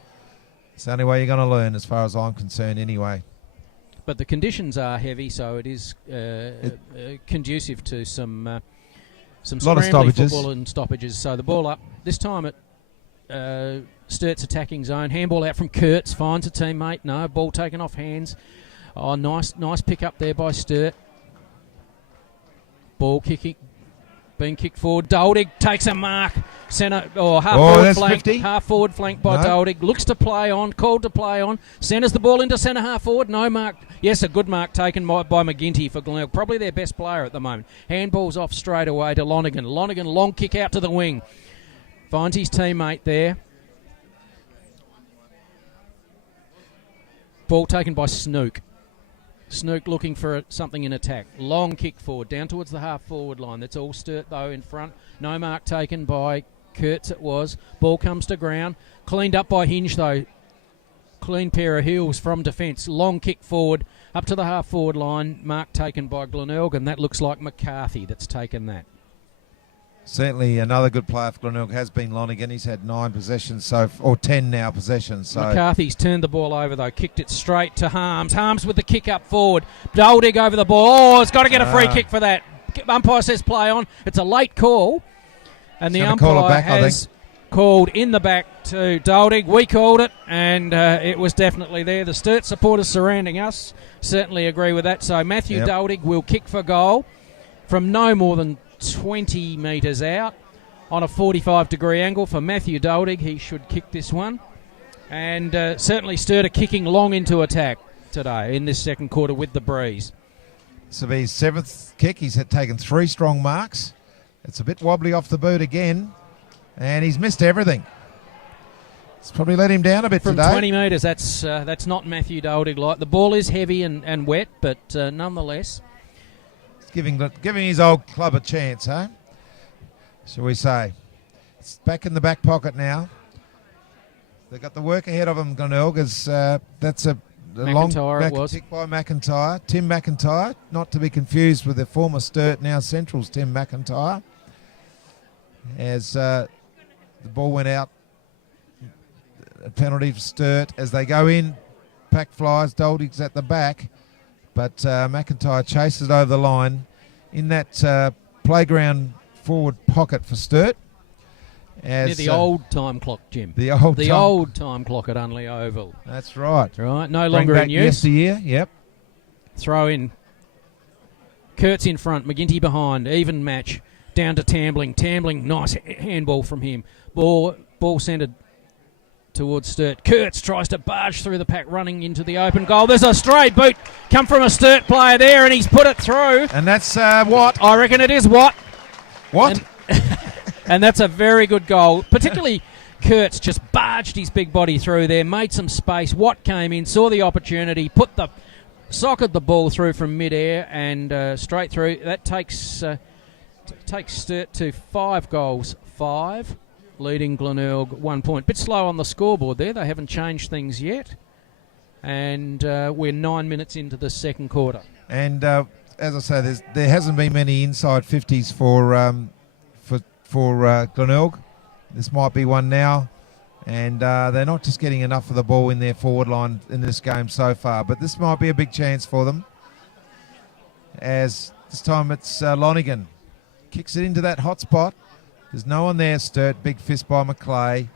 It's the only way you're going to learn, as far as I'm concerned, anyway. But the conditions are heavy, so it is conducive to some scrambly football and stoppages. So the ball up this time at Sturt's attacking zone. Handball out from Kurtz, finds a teammate. No, ball taken off hands. Oh, nice pick up there by Sturt. Ball kicking, being kicked forward. Doldig takes a mark. Centre or half forward flank by Doldig. Looks to play on, called to play on. Centres the ball into centre half forward. No mark. Yes, a good mark taken by McGinty for Glenelg. Probably their best player at the moment. Handball's off straight away to Lonergan. Lonergan, long kick out to the wing. Finds his teammate there. Ball taken by Snook. Snook looking for something in attack. Long kick forward, down towards the half-forward line. That's all Sturt, though, in front. No mark taken by Kurtz, it was. Ball comes to ground. Cleaned up by Hinge, though. Clean pair of heels from defence. Long kick forward, up to the half-forward line. Mark taken by Glenelg, and that looks like McCarthy that's taken that. Certainly another good player for Glenelg has been Lonergan. He's had 9 possessions, or 10 now possessions. So McCarthy's turned the ball over, though. Kicked it straight to Harms. Harms with the kick up forward. Doldig over the ball. Oh, it's got to get a free kick for that. Umpire says play on. It's a late call. And the umpire has called in the back to Doldig. We called it, and it was definitely there. The Sturt supporters surrounding us certainly agree with that. So Matthew Doldig will kick for goal from no more than 20 metres out on a 45-degree angle for Matthew Doldig. He should kick this one. And certainly Sturt are kicking long into attack today in this second quarter with the breeze. This will be his 7th kick. He's taken 3 strong marks. It's a bit wobbly off the boot again, and he's missed everything. It's probably let him down a bit from today. 20 metres. That's not Matthew Doldig like. The ball is heavy and wet, but nonetheless, giving his old club a chance, huh? Shall we say? It's back in the back pocket now. They've got the work ahead of them, Glenelg, as that's a long kick by McIntyre. Tim McIntyre, not to be confused with the former Sturt, now Central's Tim McIntyre. As the ball went out, a penalty for Sturt. As they go in, pack flies, Doldig's at the back. But McIntyre chases it over the line in that playground forward pocket for Sturt. Near the old time clock, Jim. The old time clock at Unley Oval. That's right. Right, no longer in use. Yesteryear, yep. Throw in. Kurtz in front, McGinty behind. Even match. Down to Tambling. Tambling, nice handball from him. Ball centred towards Sturt. Kurtz tries to barge through the pack, running into the open goal. There's a stray boot come from a Sturt player there, and he's put it through. And that's Watt. I reckon it is Watt. What? And that's a very good goal. Particularly Kurtz just barged his big body through there, made some space. Watt came in, saw the opportunity, socked the ball through from mid-air and straight through. That takes Sturt to 5 goals. 5. Leading Glenelg 1 point. Bit slow on the scoreboard there. They haven't changed things yet. And we're 9 minutes into the second quarter. And as I say, there hasn't been many inside 50s for Glenelg. This might be one now. And they're not just getting enough of the ball in their forward line in this game so far. But this might be a big chance for them. As this time it's Lonergan. Kicks it into that hot spot. There's no one there, Sturt. Big fist by McClay.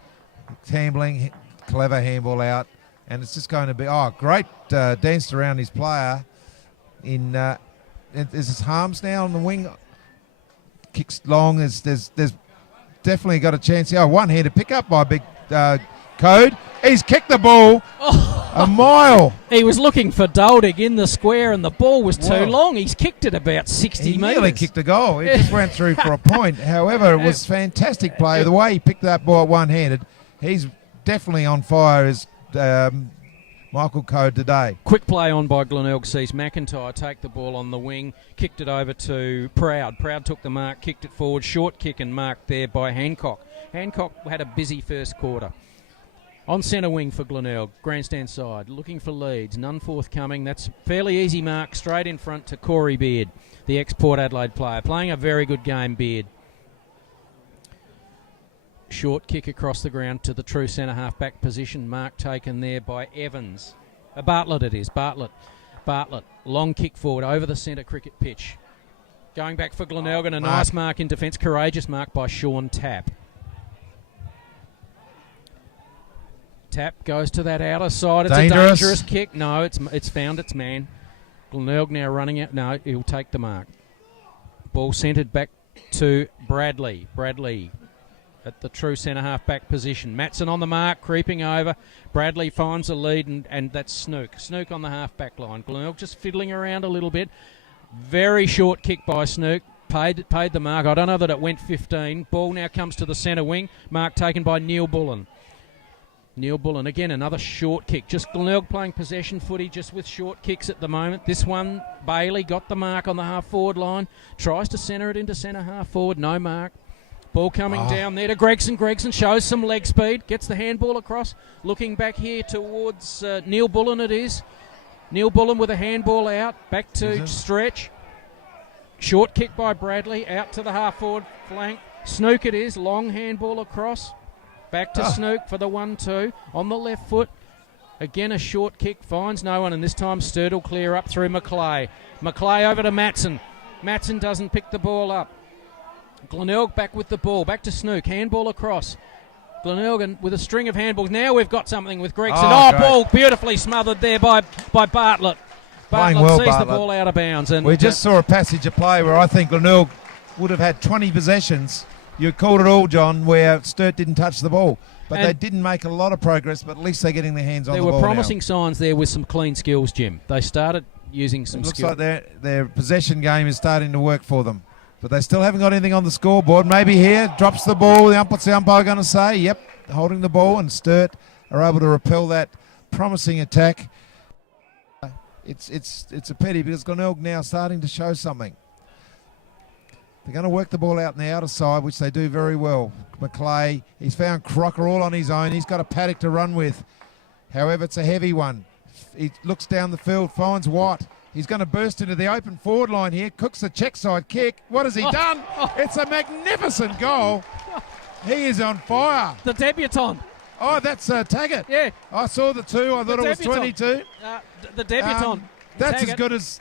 Tambling, clever handball out. And it's just going to be, great danced around his player. Is this Harms now on the wing? Kicks long. There's definitely got a chance here. One-handed pick up by big Code. He's kicked the ball. A mile. He was looking for Doldig in the square and the ball was too Wow. long. He's kicked it about 60 He metres. nearly kicked a goal. It just went through for a point. However, it was fantastic play. The way he picked that ball one-handed, he's definitely on fire as Michael Code today. Quick play on by Glenelg sees McIntyre take the ball on the wing, kicked it over to Proud. Proud took the mark, kicked it forward, short kick and marked there by Hancock. Hancock had a busy first quarter. On centre wing for Glenelg, grandstand side, looking for leads, none forthcoming. That's fairly easy mark, straight in front to Corey Beard, the ex-Port Adelaide player, playing a very good game, Beard. Short kick across the ground to the true centre-half back position, mark taken there by Evans. Bartlett it is, Bartlett. Long kick forward over the centre cricket pitch. Going back for Glenelg and a nice mark in defence, courageous mark by Sean Tapp. Tapp goes to that outer side. It's a dangerous kick. No, it's found its man. Glenelg now running out. No, he'll take the mark. Ball centred back to Bradley. Bradley at the true centre-half back position. Matson on the mark, creeping over. Bradley finds a lead, and that's Snook. Snook on the half-back line. Glenelg just fiddling around a little bit. Very short kick by Snook. Paid the mark. I don't know that it went 15. Ball now comes to the centre wing. Mark taken by Neil Bullen. Neil Bullen, again, another short kick. Just Glenelg playing possession footy just with short kicks at the moment. This one, Bailey got the mark on the half-forward line. Tries to centre it into centre-half forward. No mark. Ball coming down there to Gregson. Gregson shows some leg speed. Gets the handball across. Looking back here towards Neil Bullen it is. Neil Bullen with a handball out. Back to Stretch. Short kick by Bradley. Out to the half-forward flank. Snook it is. Long handball across. Back to Snook for the 1-2 on the left foot. Again, a short kick, finds no one, and this time Sturt will clear up through Maclay. Maclay over to Matson. Matson doesn't pick the ball up. Glenelg back with the ball, back to Snook, handball across. Glenelg with a string of handballs. Now we've got something with Gregson. Ball beautifully smothered there by Bartlett. Bartlett sees the ball out of bounds. And we just saw a passage of play where I think Glenelg would have had 20 possessions. You called it all, John, where Sturt didn't touch the ball. But they didn't make a lot of progress, but at least they're getting their hands on the ball. There were promising signs there with some clean skills, Jim. They started using some skills. Looks like their possession game is starting to work for them. But they still haven't got anything on the scoreboard. Maybe here, drops the ball. What's the umpire going to say? Yep, holding the ball, and Sturt are able to repel that promising attack. It's a pity because Glenelg now starting to show something. They're going to work the ball out on the outer side, which they do very well. Maclay, he's found Crocker all on his own. He's got a paddock to run with. However, it's a heavy one. He looks down the field, finds Watt. He's going to burst into the open forward line here. Cooks a check side kick. What has he done? It's a magnificent goal. He is on fire. The debutant. Oh, that's Taggart. Yeah. I saw the two. I thought it was 22. The debutant. That's Taggart. as good as...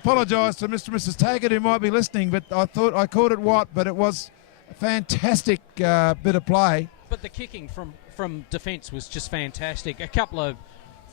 Apologise to Mr. and Mrs. Taggart who might be listening, but I thought I called it Watt, but it was a fantastic bit of play. But the kicking from defence was just fantastic. A couple of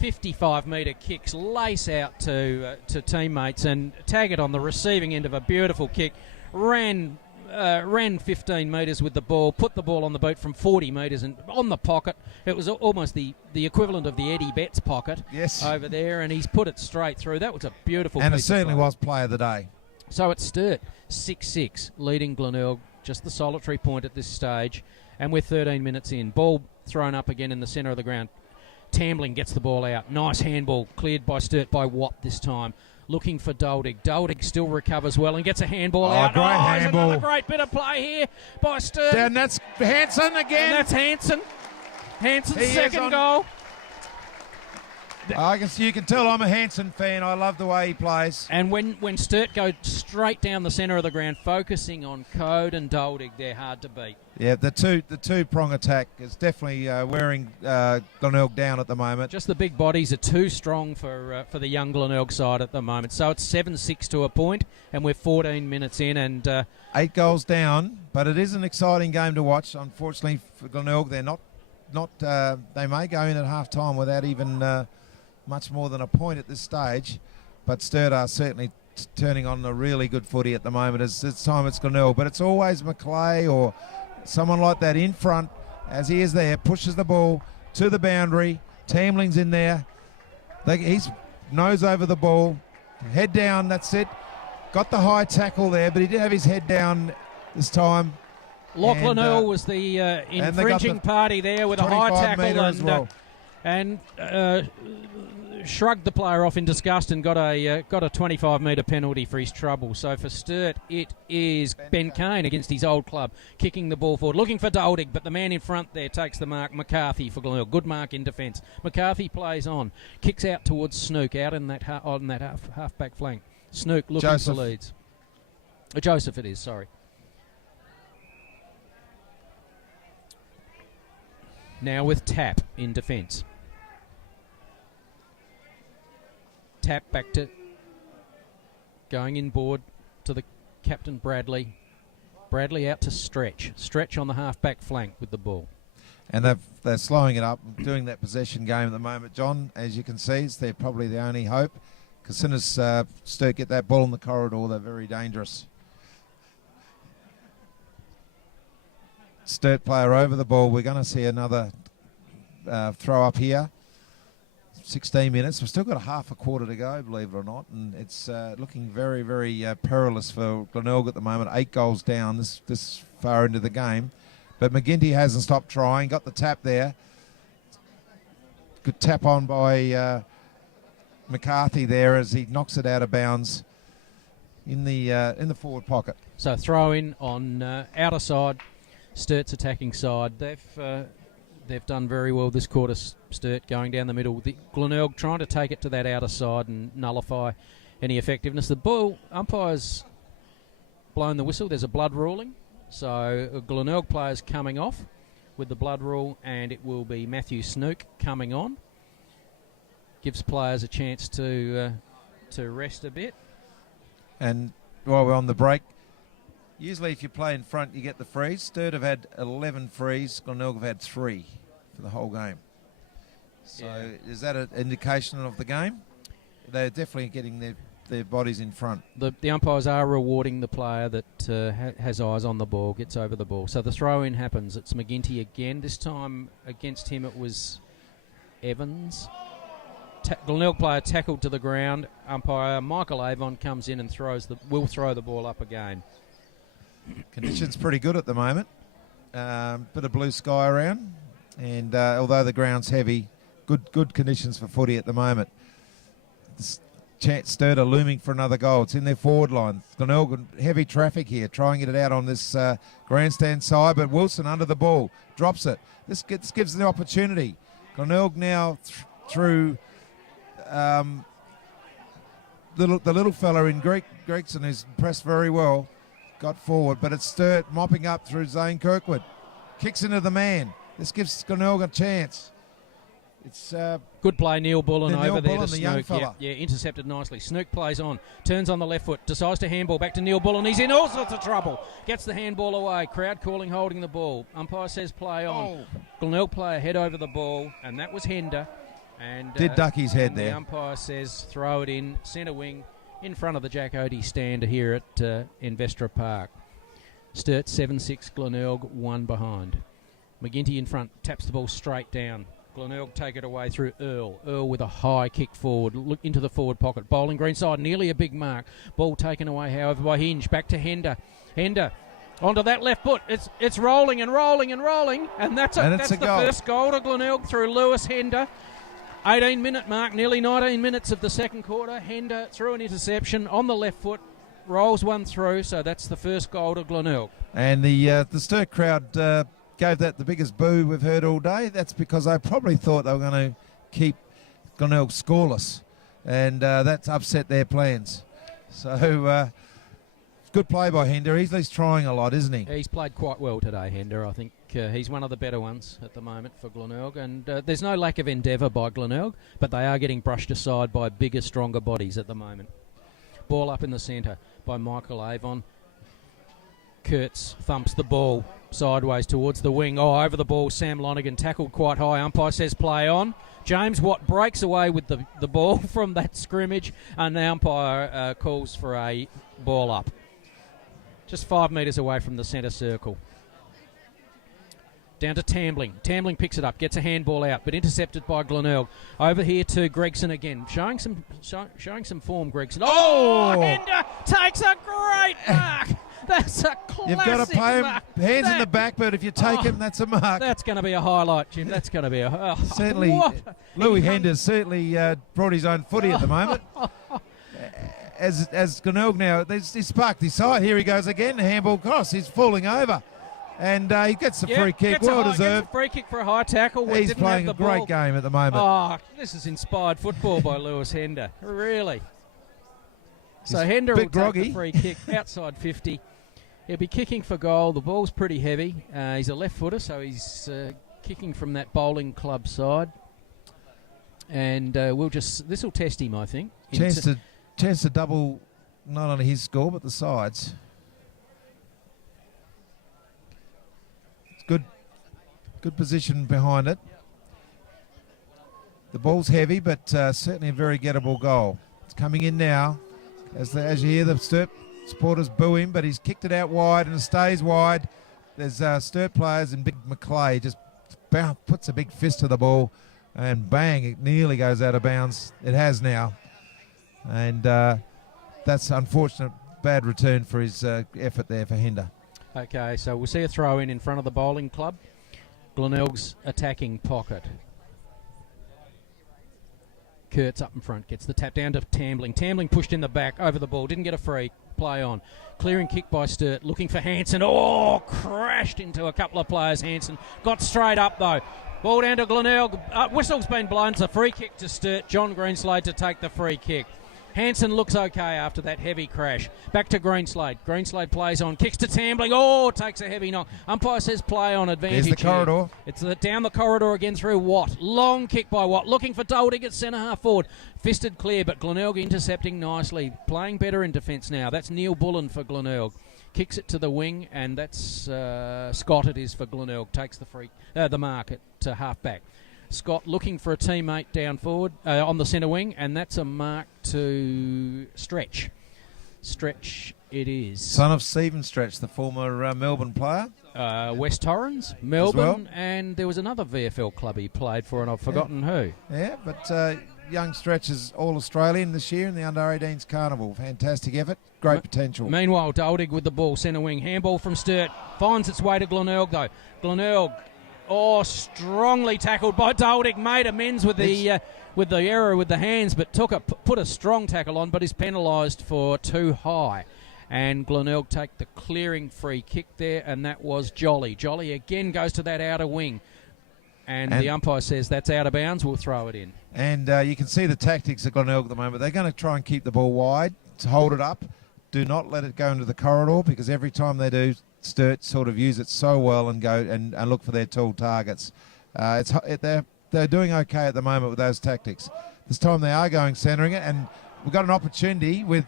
55-metre kicks lace out to teammates, and Taggart on the receiving end of a beautiful kick ran 15 metres with the ball, put the ball on the boot from 40 metres and on the pocket. It was almost the equivalent of the Eddie Betts pocket over there, and he's put it straight through. That was a beautiful and piece it certainly of play. was player of the day. So it's Sturt 6-6 leading Glenelg, just the solitary point at this stage, and we're 13 minutes in. Ball thrown up again in the centre of the ground. Tambling gets the ball out. Nice handball cleared by Sturt by Watt this time. Looking for Doldig. Doldig still recovers well and gets a handball out. Great handball. Another great bit of play here by Sturt. And that's Hanson again. And that's Hanson. Hanson's second goal. You can tell I'm a Hanson fan. I love the way he plays. And when Sturt go straight down the centre of the ground, focusing on Code and Doldig, they're hard to beat. Yeah, the two-prong attack is definitely wearing Glenelg down at the moment. Just the big bodies are too strong for the young Glenelg side at the moment. So it's 7-6 to a point, and we're 14 minutes in. And 8 goals down, but it is an exciting game to watch. Unfortunately for Glenelg, they're not. They may go in at half-time without even much more than a point at this stage, but Sturt are certainly turning on a really good footy at the moment. It's time it's Glenelg, but it's always Maclay or someone like that in front, as he is there, pushes the ball to the boundary. Tamling's in there. He's nose over the ball, head down, that's it. Got the high tackle there, but he did have his head down this time. Glenelg was the infringing party there with a high tackle and shrugged the player off in disgust and got a 25-metre penalty for his trouble. So for Sturt, it is Ben Kane against his old club, kicking the ball forward, looking for Doldig, but the man in front there takes the mark. McCarthy for Glenelg. Good mark in defence. McCarthy plays on, kicks out towards Snook, out in that half-back flank. Snook looking for leads. Joseph it is, sorry. Now with Tap in defence. Tap back to going inboard to the captain Bradley. Bradley out to Stretch. Stretch on the half-back flank with the ball. And they're slowing it up, doing that possession game at the moment, John. As you can see, they're probably the only hope. Because as soon as Sturt get that ball in the corridor, they're very dangerous. Sturt player over the ball. We're going to see another throw up here. 16 minutes. We've still got a half a quarter to go, believe it or not, and it's looking very, very perilous for Glenelg at the moment. 8 goals down this far into the game, but McGinty hasn't stopped trying. Got the tap there. Good tap on by McCarthy there as he knocks it out of bounds in the forward pocket. So throw in on outer side. Sturt's attacking side. They've done very well this quarter, Sturt, going down the middle. Glenelg trying to take it to that outer side and nullify any effectiveness. The ball, umpire's blown the whistle. There's a blood ruling. So Glenelg players coming off with the blood rule, and it will be Matthew Snook coming on. Gives players a chance to rest a bit. And while we're on the break, usually if you play in front, you get the frees. Sturt have had 11 frees. Glenelg have had 3 for the whole game. So is that an indication of the game? They're definitely getting their bodies in front. The umpires are rewarding the player that has eyes on the ball, gets over the ball. So the throw-in happens. It's McGinty again. This time against him it was Evans. Glenelg player tackled to the ground. Umpire Michael Avon comes in and will throw the ball up again. Conditions pretty good at the moment. Bit of blue sky around, and although the ground's heavy, good conditions for footy at the moment. Sturt are looming for another goal. It's in their forward line. Glenelg, heavy traffic here, trying to get it out on this grandstand side, but Wilson under the ball, drops it. This gives the opportunity. Glenelg now through the little fella in Gregson, who's pressed very well, got forward, but it's Sturt mopping up through Zane Kirkwood. Kicks into the man. This gives Glenelg a chance. It's good play, Neil Bullen over there to the young Snook. fella. Yeah, intercepted nicely. Snook plays on, turns on the left foot, decides to handball back to Neil Bullen. He's in all sorts of trouble. Gets the handball away. Crowd calling, holding the ball. Umpire says play on. Glenelg player head over the ball, and that was Hender. And did duck his head there. The umpire says throw it in centre wing in front of the Jack Odie stand here at Investra Park. Sturt 7-6, Glenelg 1 behind. McGinty in front, taps the ball straight down. Glenelg take it away through Earl. Earl with a high kick forward, look into the forward pocket. Bowling green side, nearly a big mark. Ball taken away, however, by Hinge. Back to Hender. Hender onto that left foot. It's rolling and rolling and rolling, and that's the goal. First goal to Glenelg through Lewis Hender. 18-minute mark, nearly 19 minutes of the second quarter. Hender through an interception on the left foot, rolls one through, so that's the first goal to Glenelg. And the Sturt crowd gave that the biggest boo we've heard all day. That's because they probably thought they were going to keep Glenelg scoreless, and that's upset their plans. So good play by Hender. He's trying a lot, isn't he? He's played quite well today, Hender. I think he's one of the better ones at the moment for Glenelg, and there's no lack of endeavour by Glenelg, but they are getting brushed aside by bigger, stronger bodies at the moment. Ball up in the centre by Michael Avon. Kurtz thumps the ball sideways towards the wing. Over the ball, Sam Lonergan tackled quite high. Umpire says play on. James Watt breaks away with the ball from that scrimmage, and the umpire calls for a ball up. Just 5 metres away from the centre circle. Down to Tambling. Tambling picks it up, gets a handball out, but intercepted by Glenelg. Over here to Gregson again, showing some form. Gregson. Oh, Hender takes a great mark. That's a classic. You've got to pay him mark. hands in the back, but if you take him, that's a mark. That's going to be a highlight, Jim. That's going to be a certainly. Louis Hender's certainly brought his own footy at the moment. As Glenelg now, he's sparked his side. Here he goes again. The handball cross. He's falling over. And he gets the free kick, well deserved. Gets a free kick for a high tackle. He's playing a great game at the moment. Oh, this is inspired football by Lewis Hender, really. So Hender will take the free kick outside 50. He'll be kicking for goal. The ball's pretty heavy. He's a left footer, so he's kicking from that bowling club side. And this will test him, I think. Chance to double, not on his score, but the sides. Good position behind it. The ball's heavy, but certainly a very gettable goal. It's coming in now. As you hear the Sturt supporters boo him, but he's kicked it out wide and it stays wide. There's Sturt players and Big McClay just puts a big fist to the ball and bang, it nearly goes out of bounds. It has now. And that's unfortunate, bad return for his effort there for Hender. Okay, so we'll see a throw in front of the bowling club. Glenelg's attacking pocket. Kurtz up in front, gets the tap down to Tambling. Tambling pushed in the back, over the ball, didn't get a free, play on. Clearing kick by Sturt, looking for Hansen. Oh, crashed into a couple of players, Hansen. Got straight up though. Ball down to Glenelg. Whistle's been blown. It's a free kick to Sturt. John Greenslade to take the free kick. Hansen looks okay after that heavy crash. Back to Greenslade. Greenslade plays on, kicks to Tambling. Oh, takes a heavy knock. Umpire says play on advantage. There's the corridor. It's down the corridor again through Watt. Long kick by Watt. Looking for Dolding at centre half forward. Fisted clear, but Glenelg intercepting nicely. Playing better in defence now. That's Neil Bullen for Glenelg. Kicks it to the wing, and that's Scott it is for Glenelg. Takes the mark at half back. Scott looking for a teammate down forward on the centre wing, and that's a mark to Stretch. Stretch it is. Son of Stephen Stretch, the former Melbourne player. West Torrens, Melbourne, and there was another VFL club he played for, and I've forgotten who. Yeah, but young Stretch is All-Australian this year in the Under-18s Carnival. Fantastic effort, great potential. Meanwhile, Doldig with the ball, centre wing, handball from Sturt, finds its way to Glenelg though. Glenelg, strongly tackled by Doldig, made amends with the error with the hands, but put a strong tackle on, but is penalised for too high. And Glenelg take the clearing free kick there, and that was Jolly. Jolly again goes to that outer wing, and the umpire says that's out of bounds, we'll throw it in. And you can see the tactics at Glenelg at the moment. They're going to try and keep the ball wide, to hold it up. Do not let it go into the corridor, because every time they do, Sturt sort of use it so well and go and look for their tall targets. They're doing okay at the moment with those tactics. This time they are going centering it, and we've got an opportunity with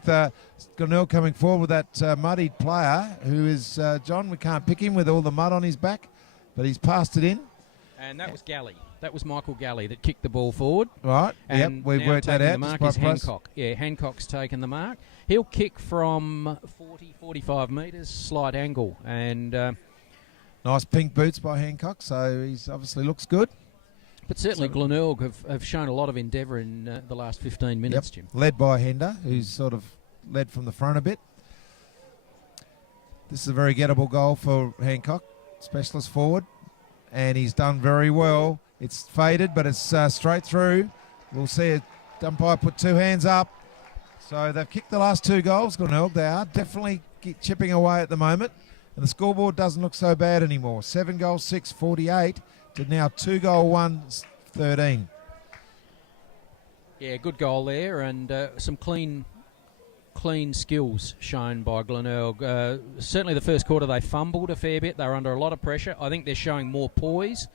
Glenelg coming forward with that muddied player who is John. We can't pick him with all the mud on his back, but he's passed it in. And that was Galley. That was Michael Galley that kicked the ball forward. Right, and yep, we've worked that out. The mark is Hancock. Yeah, Hancock's taken the mark. He'll kick from 45 metres, slight angle. And nice pink boots by Hancock, so he obviously looks good. But certainly Glenelg have shown a lot of endeavour in the last 15 minutes, Jim. Led by Hender, who's sort of led from the front a bit. This is a very gettable goal for Hancock, specialist forward. And he's done very well. It's faded, but it's straight through. We'll see a umpire put two hands up. So they've kicked the last two goals, Glenelg. They are definitely chipping away at the moment. And the scoreboard doesn't look so bad anymore. 7 goals, 6, 48 to now 2 goal, 1, 13. Yeah, good goal there, and some clean skills shown by Glenelg. Certainly the first quarter they fumbled a fair bit. They were under a lot of pressure. I think they're showing more poise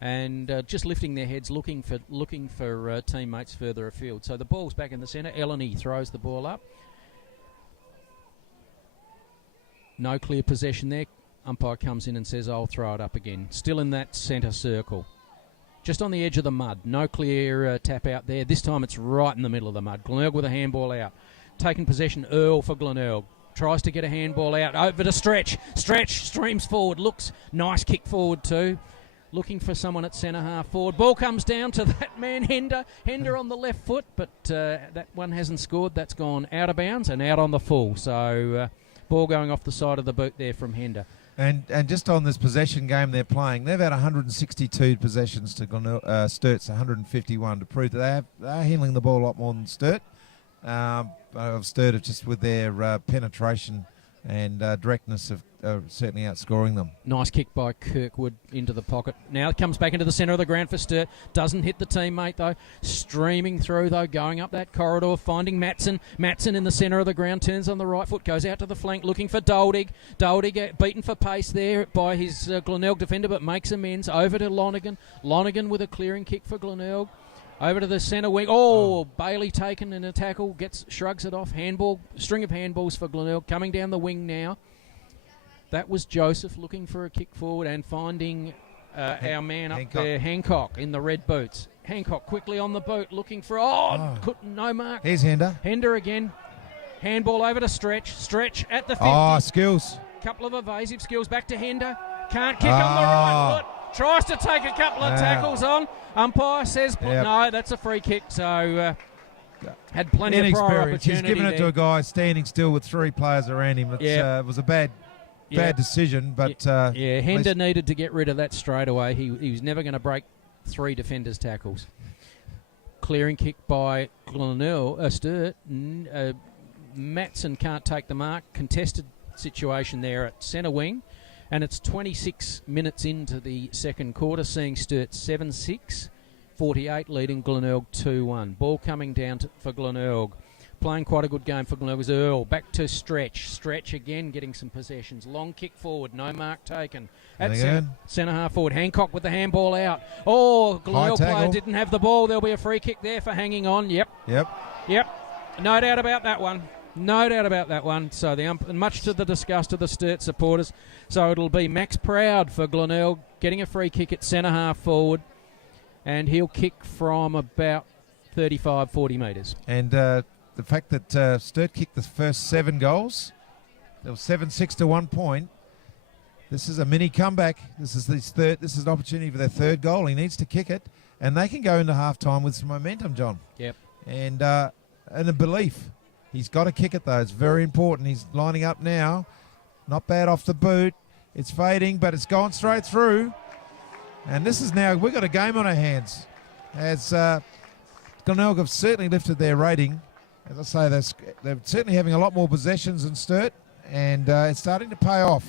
and just lifting their heads, looking for teammates further afield. So the ball's back in the centre. Eleni throws the ball up. No clear possession there. Umpire comes in and says, I'll throw it up again. Still in that centre circle. Just on the edge of the mud. No clear tap out there. This time it's right in the middle of the mud. Glenelg with a handball out. Taking possession, Earl for Glenelg. tries to get a handball out. Over to Stretch. Stretch streams forward. Looks nice kick forward too. Looking for someone at centre half forward. Ball comes down to that man, Hender. Hender on the left foot, but that one hasn't scored. That's gone out of bounds and out on the full. So ball going off the side of the boot there from Hender. And just on this possession game they're playing, they've had 162 possessions to Sturt's 151 to prove that they're handling the ball a lot more than Sturt. Sturt just with their penetration and directness of certainly outscoring them. Nice kick by Kirkwood into the pocket. Now it comes back into the centre of the ground for Sturt. Doesn't hit the teammate though. Streaming through though, going up that corridor, finding Matson. Matson in the centre of the ground, turns on the right foot, goes out to the flank looking for Doldig. Doldig beaten for pace there by his Glenelg defender, but makes amends. Over to Lonergan. Lonergan with a clearing kick for Glenelg. Over to the centre wing. Bailey taken in a tackle, shrugs it off. Handball, string of handballs for Glenelg. Coming down the wing now. That was Joseph looking for a kick forward and finding our man up there, Hancock, in the red boots. Hancock quickly on the boot looking for... no mark. Here's Hender. Hender again. Handball over to Stretch. Stretch at the 50. Skills. Couple of evasive skills. Back to Hender. Can't kick on the right foot. Tries to take a couple of tackles on. Umpire says, no, that's a free kick. So had plenty of prior opportunity. He's given it to a guy standing still with three players around him. It was a bad decision, but... Hender needed to get rid of that straight away. He was never going to break three defenders' tackles. Clearing kick by Sturt. Matson can't take the mark. Contested situation there at centre wing. And it's 26 minutes into the second quarter, seeing Sturt 7-6, 48, leading Glenelg 2-1. Ball coming down for Glenelg. Playing quite a good game for Glenelg was Earl. Back to Stretch. Stretch again getting some possessions. Long kick forward, no mark taken. At centre half forward. Hancock with the handball out. Glenelg player didn't have the ball. There'll be a free kick there for hanging on. Yep. No doubt about that one. No doubt about that one. So much to the disgust of the Sturt supporters. So it'll be Max Proud for Glenelg getting a free kick at centre half forward, and he'll kick from about 35, 40 metres. And the fact that Sturt kicked the first 7 goals, there was 7-6 to 1 point. This is a mini comeback. This is an opportunity for their third goal. He needs to kick it, and they can go into half time with some momentum, John. Yep. And a belief. He's got to kick it, though. It's very important. He's lining up now. Not bad off the boot. It's fading, but it's gone straight through. And this is now, we've got a game on our hands. As Glenelg have certainly lifted their rating. As I say, they're certainly having a lot more possessions than Sturt, and it's starting to pay off.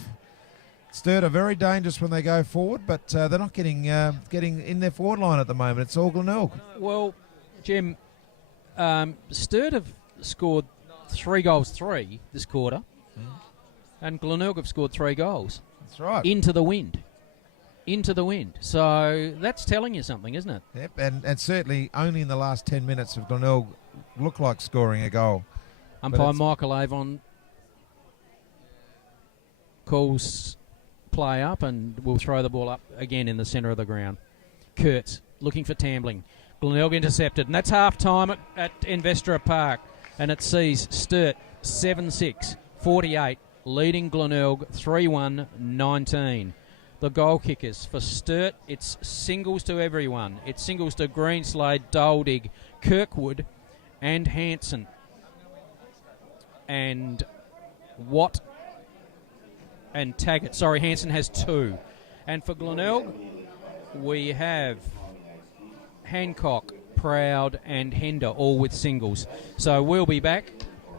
Sturt are very dangerous when they go forward, but they're not getting in their forward line at the moment. It's all Glenelg. Well, Jim, Sturt have scored 3 goals this quarter, and Glenelg have scored 3 goals. That's right. Into the wind. So that's telling you something, isn't it? Yep, and certainly only in the last 10 minutes have Glenelg looked like scoring a goal. Umpire Michael Avon calls play up and will throw the ball up again in the centre of the ground. Kurtz looking for Tambling. Glenelg intercepted, and that's half-time at Investra Park. And it sees Sturt 7-6, 48, leading Glenelg 3-1, 19. The goal kickers for Sturt, it's singles to everyone. It's singles to Greenslade, Doldig, Kirkwood, and Hanson. And Watt and Taggart. Sorry, Hanson has 2. And for Glenelg, we have Hancock, Proud and Hender, all with singles. So we'll be back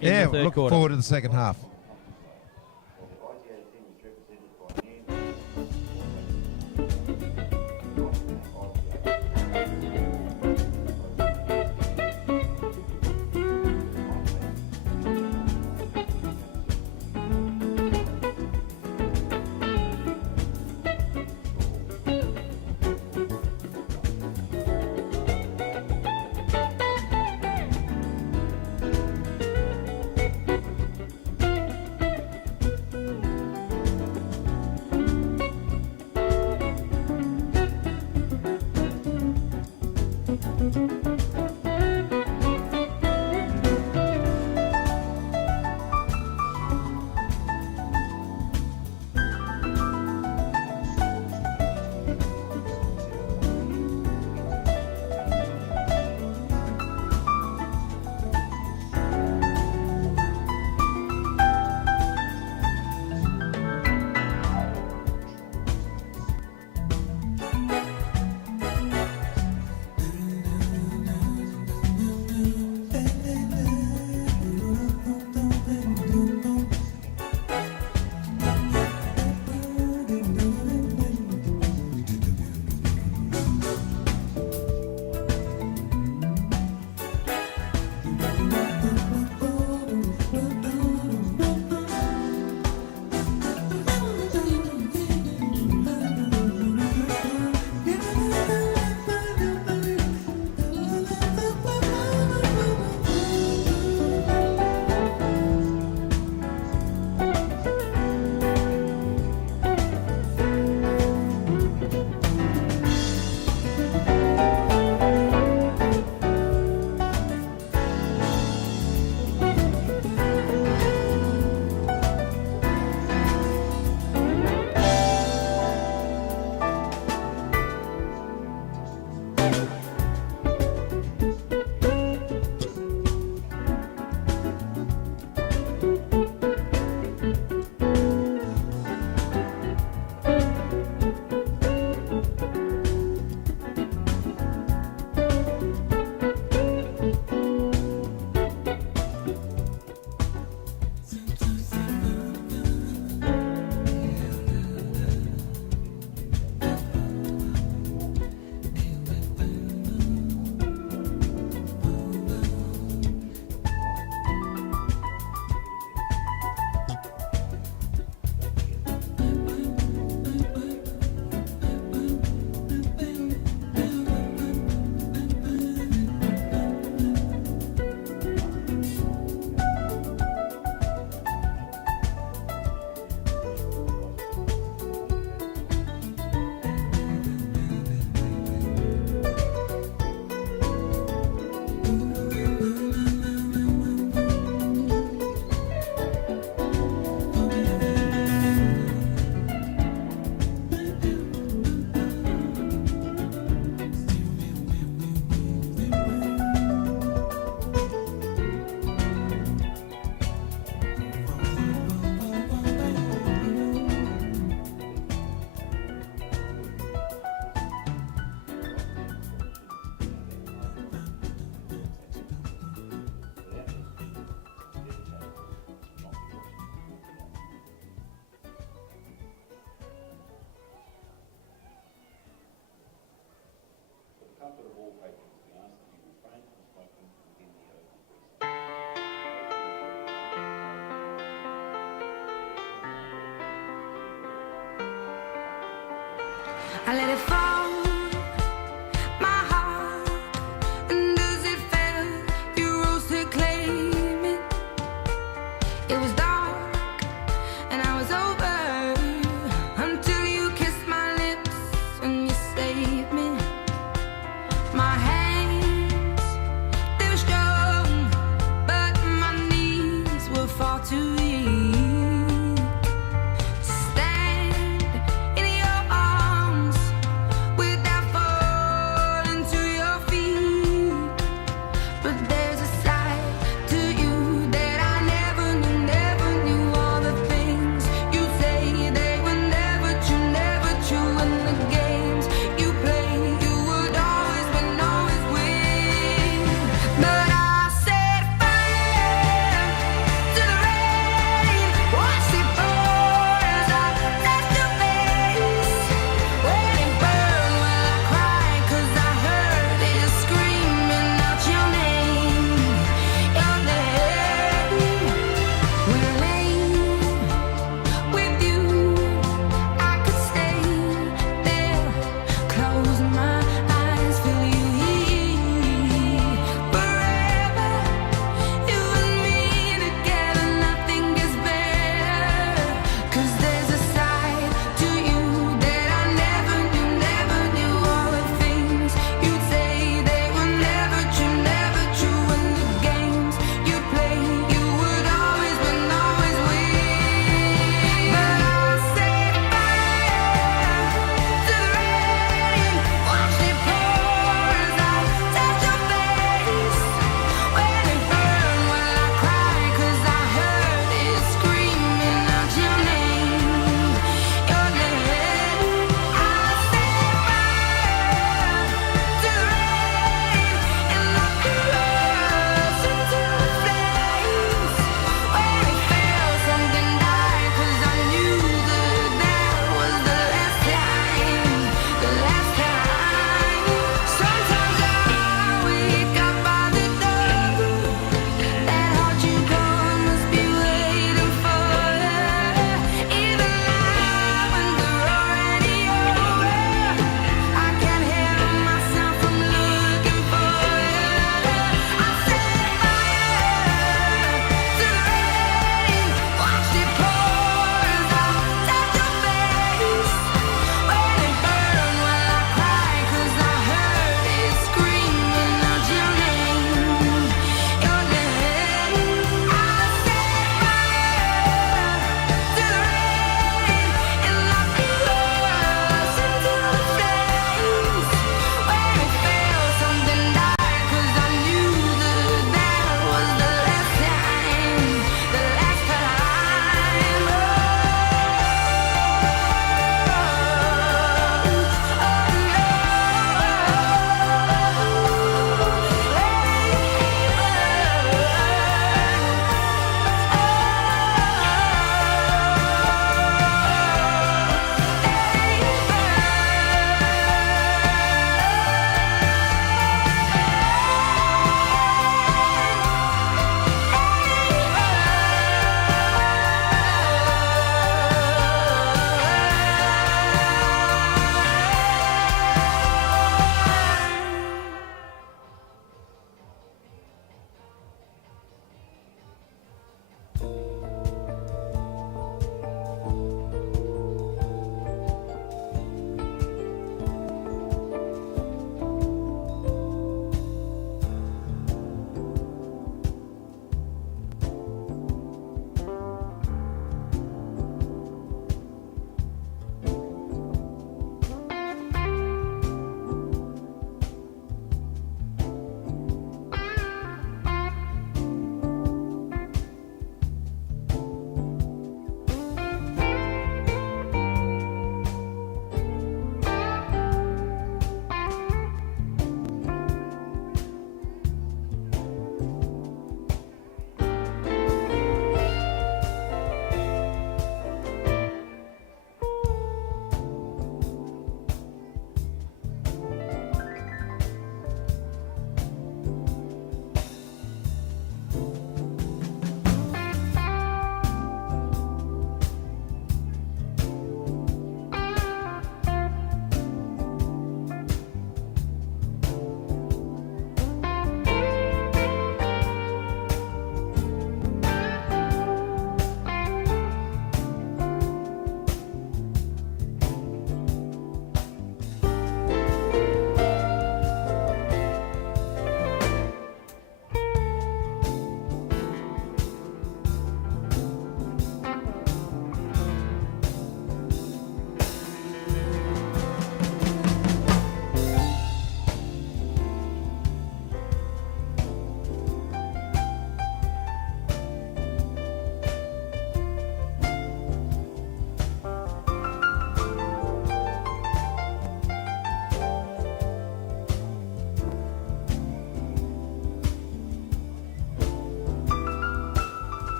in the third quarter. Look forward to the second half. I let it fall, my heart, and as it fell, you rose to claim it. It was dark, and I was over, until you kissed my lips and you saved me. My hand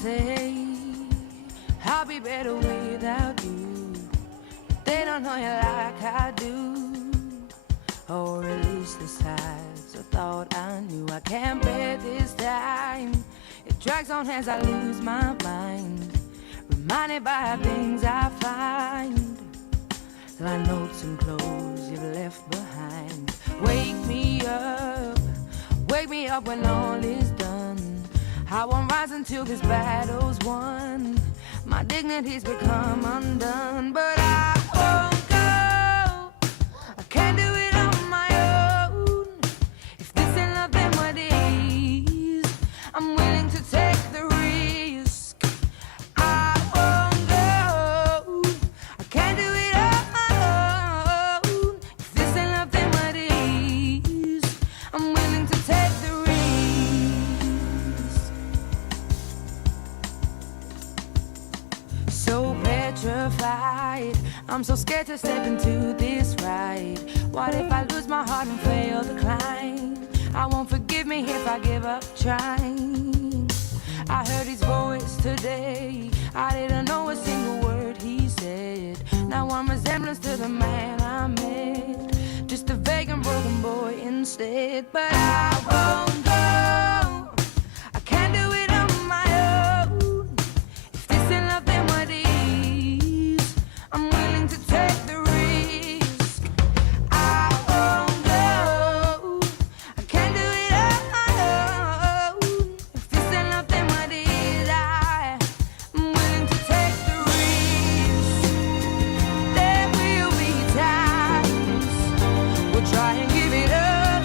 say I'll be better without you. They don't know you like I do, or at least the sides I thought I knew. I can't bear this time. It drags on as I lose my mind, reminded by things I find, like notes and clothes you've left behind. Wake me up when all is done. I won't rise until this battle's won. My dignity's become undone, but I won't go. I can't do it on my own. If this ain't love, then what is? I'm willing to take the risk. I won't go. I can't do it on my own. If this ain't love, then what is? I'm willing to take the risk. So petrified, I'm so scared to step into this ride. What if I lose my heart and fail to climb? I won't forgive me if I give up trying. I heard his voice today, I didn't know a single word he said. Now I'm resemblance to the man I met, just a vague and broken boy instead. But I won't go. I can't do it on my own. If this ain't love, then what is? I'm willing to take the risk. I won't go. I can't do it on my own. If this ain't love, then what is? I'm willing to take the risk. There will be times we'll try and give it up,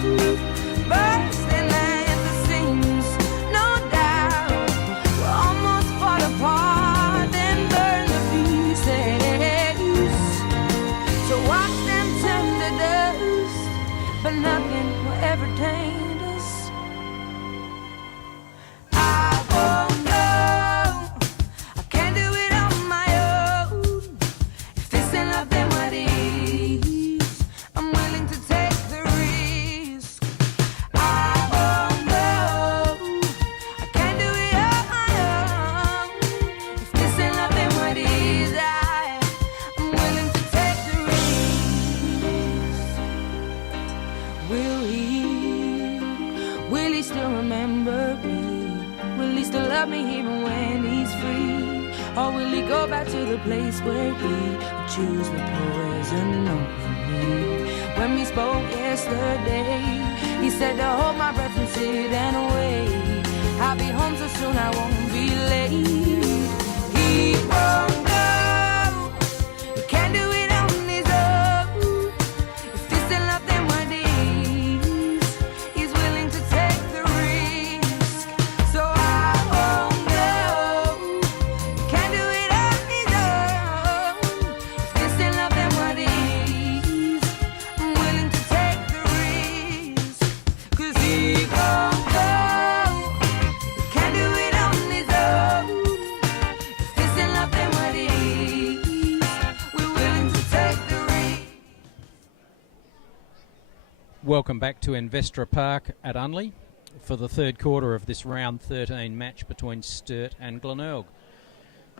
bursting at the seams, no doubt. We'll almost fall apart and burn to pieces. So watch them turn to dust, but nothing will ever taint us. I won't go. I can't do it on my own. If this ain't love, then what is? I'm willing to take the risk. I won't go. I can't do it on my own. If this ain't love, then what is? I'm willing to take the risk. Will he still remember me? Will he still love me even when he's free? Or will he go back to the place where he would choose the poison over me? When we spoke yesterday, he said to hold my breath and sit and wait. I'll be home so soon I won't be late. He won't go. He can't do it on his own. If this ain't love, then what is? He's willing to take the risk. So I won't go. He can't do it on his own. If this ain't love, then what is? I'm willing to take the risk. 'Cause he won't go. He can't do it on his own. If this ain't love, then what is? We're willing to take the risk. Welcome back to Investor Park at Unley for the third quarter of this round 13 match between Sturt and Glenelg.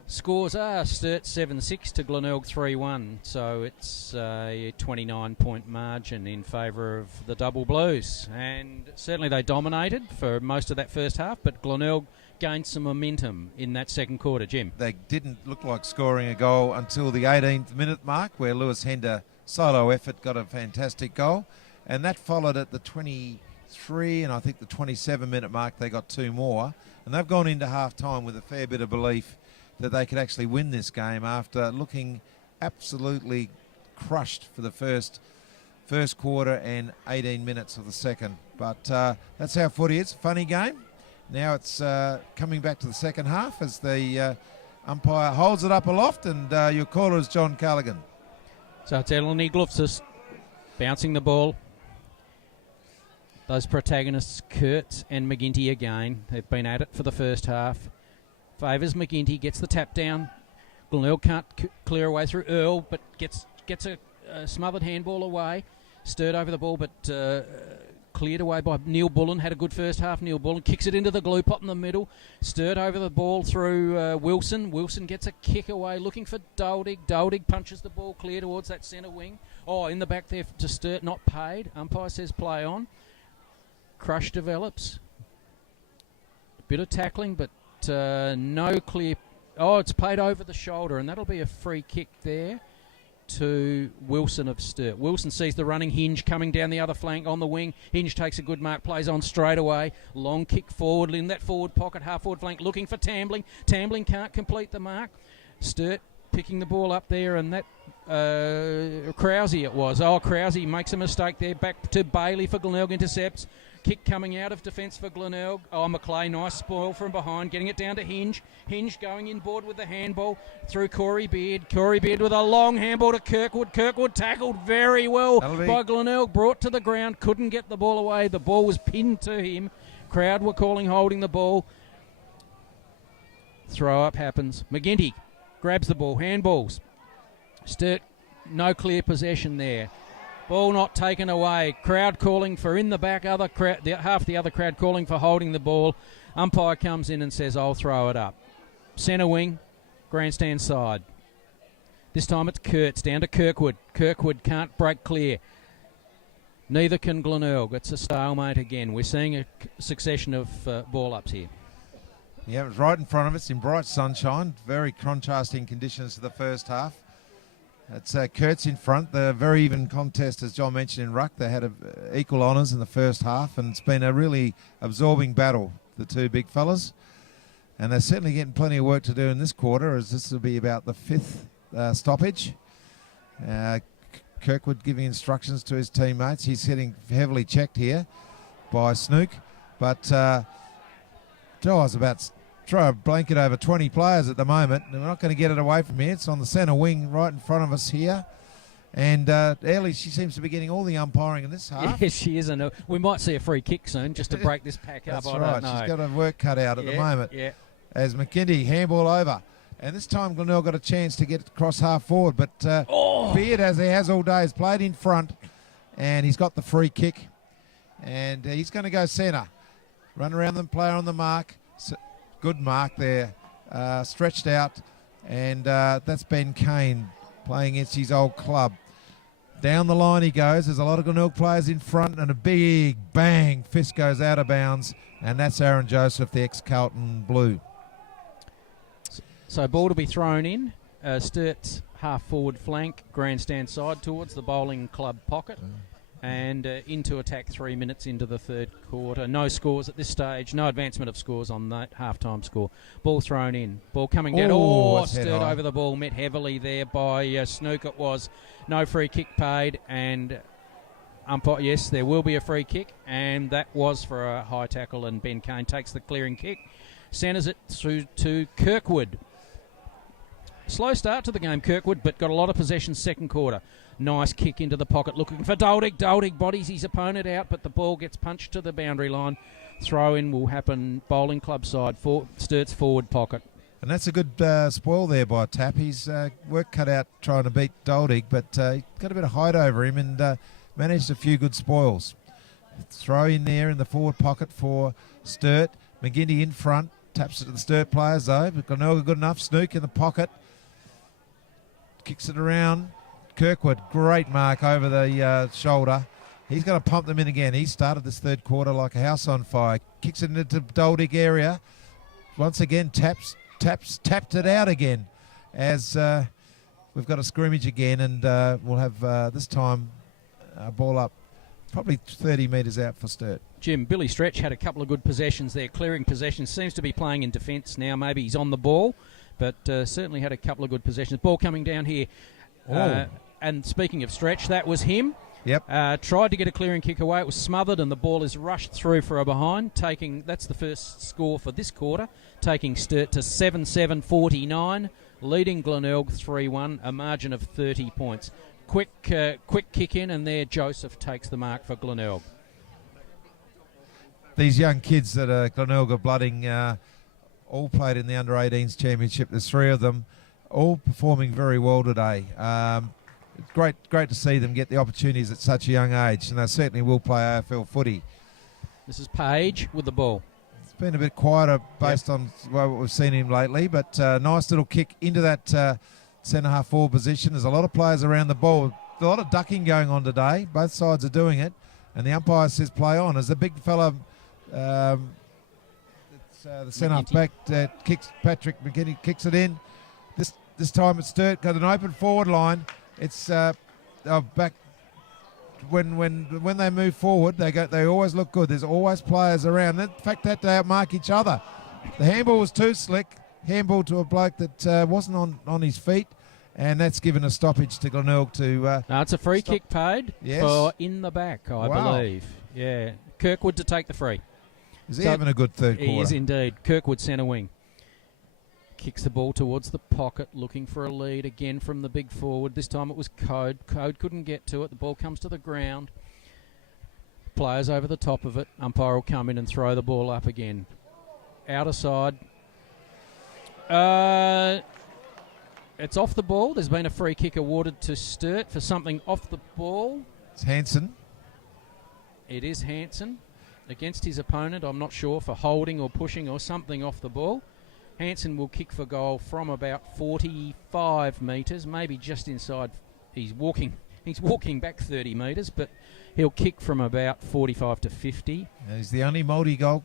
Scores are Sturt 7-6 to Glenelg 3-1, so it's a 29-point margin in favour of the Double Blues. And certainly they dominated for most of that first half, but Glenelg gained some momentum in that second quarter, Jim. They didn't look like scoring a goal until the 18th minute mark, where Lewis Hender, solo effort, got a fantastic goal. And that followed at the 23 and I think the 27-minute mark, they got two more. And they've gone into half-time with a fair bit of belief that they could actually win this game after looking absolutely crushed for the first quarter and 18 minutes of the second. But that's how footy is. Funny game. Now it's coming back to the second half as the umpire holds it up aloft, and your caller is John Callaghan. So it's Eleni Glufsis bouncing the ball. Those protagonists, Kurtz and McGinty again. They've been at it for the first half. Favours McGinty, gets the tap down. Glenelg can't clear away through Earl, but gets a smothered handball away. Sturt over the ball, but cleared away by Neil Bullen. Had a good first half. Neil Bullen kicks it into the glue pot in the middle. Sturt over the ball through Wilson. Wilson gets a kick away, looking for Doldig. Doldig punches the ball clear towards that centre wing. Oh, in the back there to Sturt, not paid. Umpire says play on. Crush develops. A bit of tackling, but no clear. Oh, it's played over the shoulder, and that'll be a free kick there to Wilson of Sturt. Wilson sees the running Hinge coming down the other flank on the wing. Hinge takes a good mark, plays on straight away. Long kick forward in that forward pocket, half forward flank, looking for Tambling. Tambling can't complete the mark. Sturt picking the ball up there, and that Krause it was. Oh, Krause makes a mistake there. Back to Bailey for Glenelg, intercepts. Kick coming out of defence for Glenelg. Oh, McClay, nice spoil from behind, getting it down to Hinge. Hinge going in board with the handball through Corey Beard. Corey Beard with a long handball to Kirkwood. Kirkwood tackled very well by Glenelg, brought to the ground, couldn't get the ball away. The ball was pinned to him. Crowd were calling holding the ball. Throw up happens. McGinty grabs the ball, handballs. Sturt, no clear possession there. Ball not taken away. Crowd calling for in the back. Half the other crowd calling for holding the ball. Umpire comes in and says, I'll throw it up. Centre wing, grandstand side. This time it's Kurtz down to Kirkwood. Kirkwood can't break clear. Neither can Glenelg. It's a stalemate again. We're seeing a succession of ball-ups here. Yeah, it was right in front of us in bright sunshine. Very contrasting conditions to the first half. It's Kurtz in front. The very even contest, as John mentioned in ruck. They had equal honours in the first half, and it's been a really absorbing battle, the two big fellas. And they're certainly getting plenty of work to do in this quarter, as this will be about the fifth stoppage. Kirkwood giving instructions to his teammates. He's getting heavily checked here by Snook. But I was about to throw a blanket over 20 players at the moment. We're not going to get it away from here. It's on the centre wing right in front of us here. And Ellie, she seems to be getting all the umpiring in this half. Yes, she is. And we might see a free kick soon just to break this pack up. That's right. She's got her work cut out at the moment. Yeah. As McKinney handball over. And this time Glenelg got a chance to get across half forward. But Beard, as he has all day, has played in front. And he's got the free kick. And he's going to go centre. Run around the player on the mark. Good mark there, stretched out, and that's Ben Kane playing against his old club. Down the line he goes. There's a lot of Glenelg players in front, and a big bang, fist goes out of bounds, and that's Aaron Joseph, the ex-Carlton Blue. So ball to be thrown in. Sturt's half-forward flank, grandstand side towards the bowling club pocket. And into attack 3 minutes into the third quarter. No scores at this stage. No advancement of scores on that half-time score. Ball thrown in. Ball coming down. Sturt over the ball. Met heavily there by Snook. It was no free kick paid. And umpire, yes, there will be a free kick. And that was for a high tackle. And Ben Kane takes the clearing kick. Centres it through to Kirkwood. Slow start to the game, Kirkwood, but got a lot of possession second quarter. Nice kick into the pocket, looking for Doldig. Doldig bodies his opponent out, but the ball gets punched to the boundary line. Throw-in will happen, bowling club side, for Sturt's forward pocket. And that's a good spoil there by Tapp. He's work cut out trying to beat Doldig, but he got a bit of height over him and managed a few good spoils. Throw in there in the forward pocket for Sturt. McGinty in front, taps it to the Sturt players though, but Glenelg good enough. Snook in the pocket. Kicks it around. Kirkwood, great mark over the shoulder. He's going to pump them in again. He started this third quarter like a house on fire. Kicks it into Doldig area. Once again, tapped it out again as we've got a scrimmage again, and we'll have this time a ball up probably 30 metres out for Sturt. Jim, Billy Stretch had a couple of good possessions there, clearing possessions. Seems to be playing in defence now. Maybe he's on the ball, but certainly had a couple of good possessions. Ball coming down here. And speaking of Stretch, that was him. Yep. Tried to get a clearing kick away. It was smothered, and the ball is rushed through for a behind. That's the first score for this quarter, taking Sturt to 7-7-49, leading Glenelg 3-1, a margin of 30 points. Quick kick in, and there Joseph takes the mark for Glenelg. These young kids that Glenelg are blooding all played in the under-18s championship. There's three of them, all performing very well today. it's great to see them get the opportunities at such a young age, and they certainly will play AFL footy. This is Page with the ball. It's been a bit quieter based on what we've seen him lately, but nice little kick into that centre half forward position. There's a lot of players around the ball. A lot of ducking going on today. Both sides are doing it, and the umpire says play on. As the big fella, the centre half back kicks, Patrick McGinney kicks it in. This time it's Sturt got an open forward line. It's back. When they move forward, they always look good. There's always players around. In fact, that they outmark each other. The handball was too slick. Handball to a bloke that wasn't on his feet, and that's given a stoppage to Glenelg to. No, it's a free kick paid for in the back, I believe. Yeah, Kirkwood to take the free. Is he having a good third quarter? He is indeed. Kirkwood centre wing. Kicks the ball towards the pocket, looking for a lead again from the big forward. This time it was Code. Code couldn't get to it. The ball comes to the ground. Players over the top of it. Umpire will come in and throw the ball up again. Outer side. It's off the ball. There's been a free kick awarded to Sturt for something off the ball. It's Hansen. It is Hansen against his opponent. I'm not sure, for holding or pushing or something off the ball. Hansen will kick for goal from about 45 metres, maybe just inside. He's walking back 30 metres, but he'll kick from about 45 to 50. He's the only multiple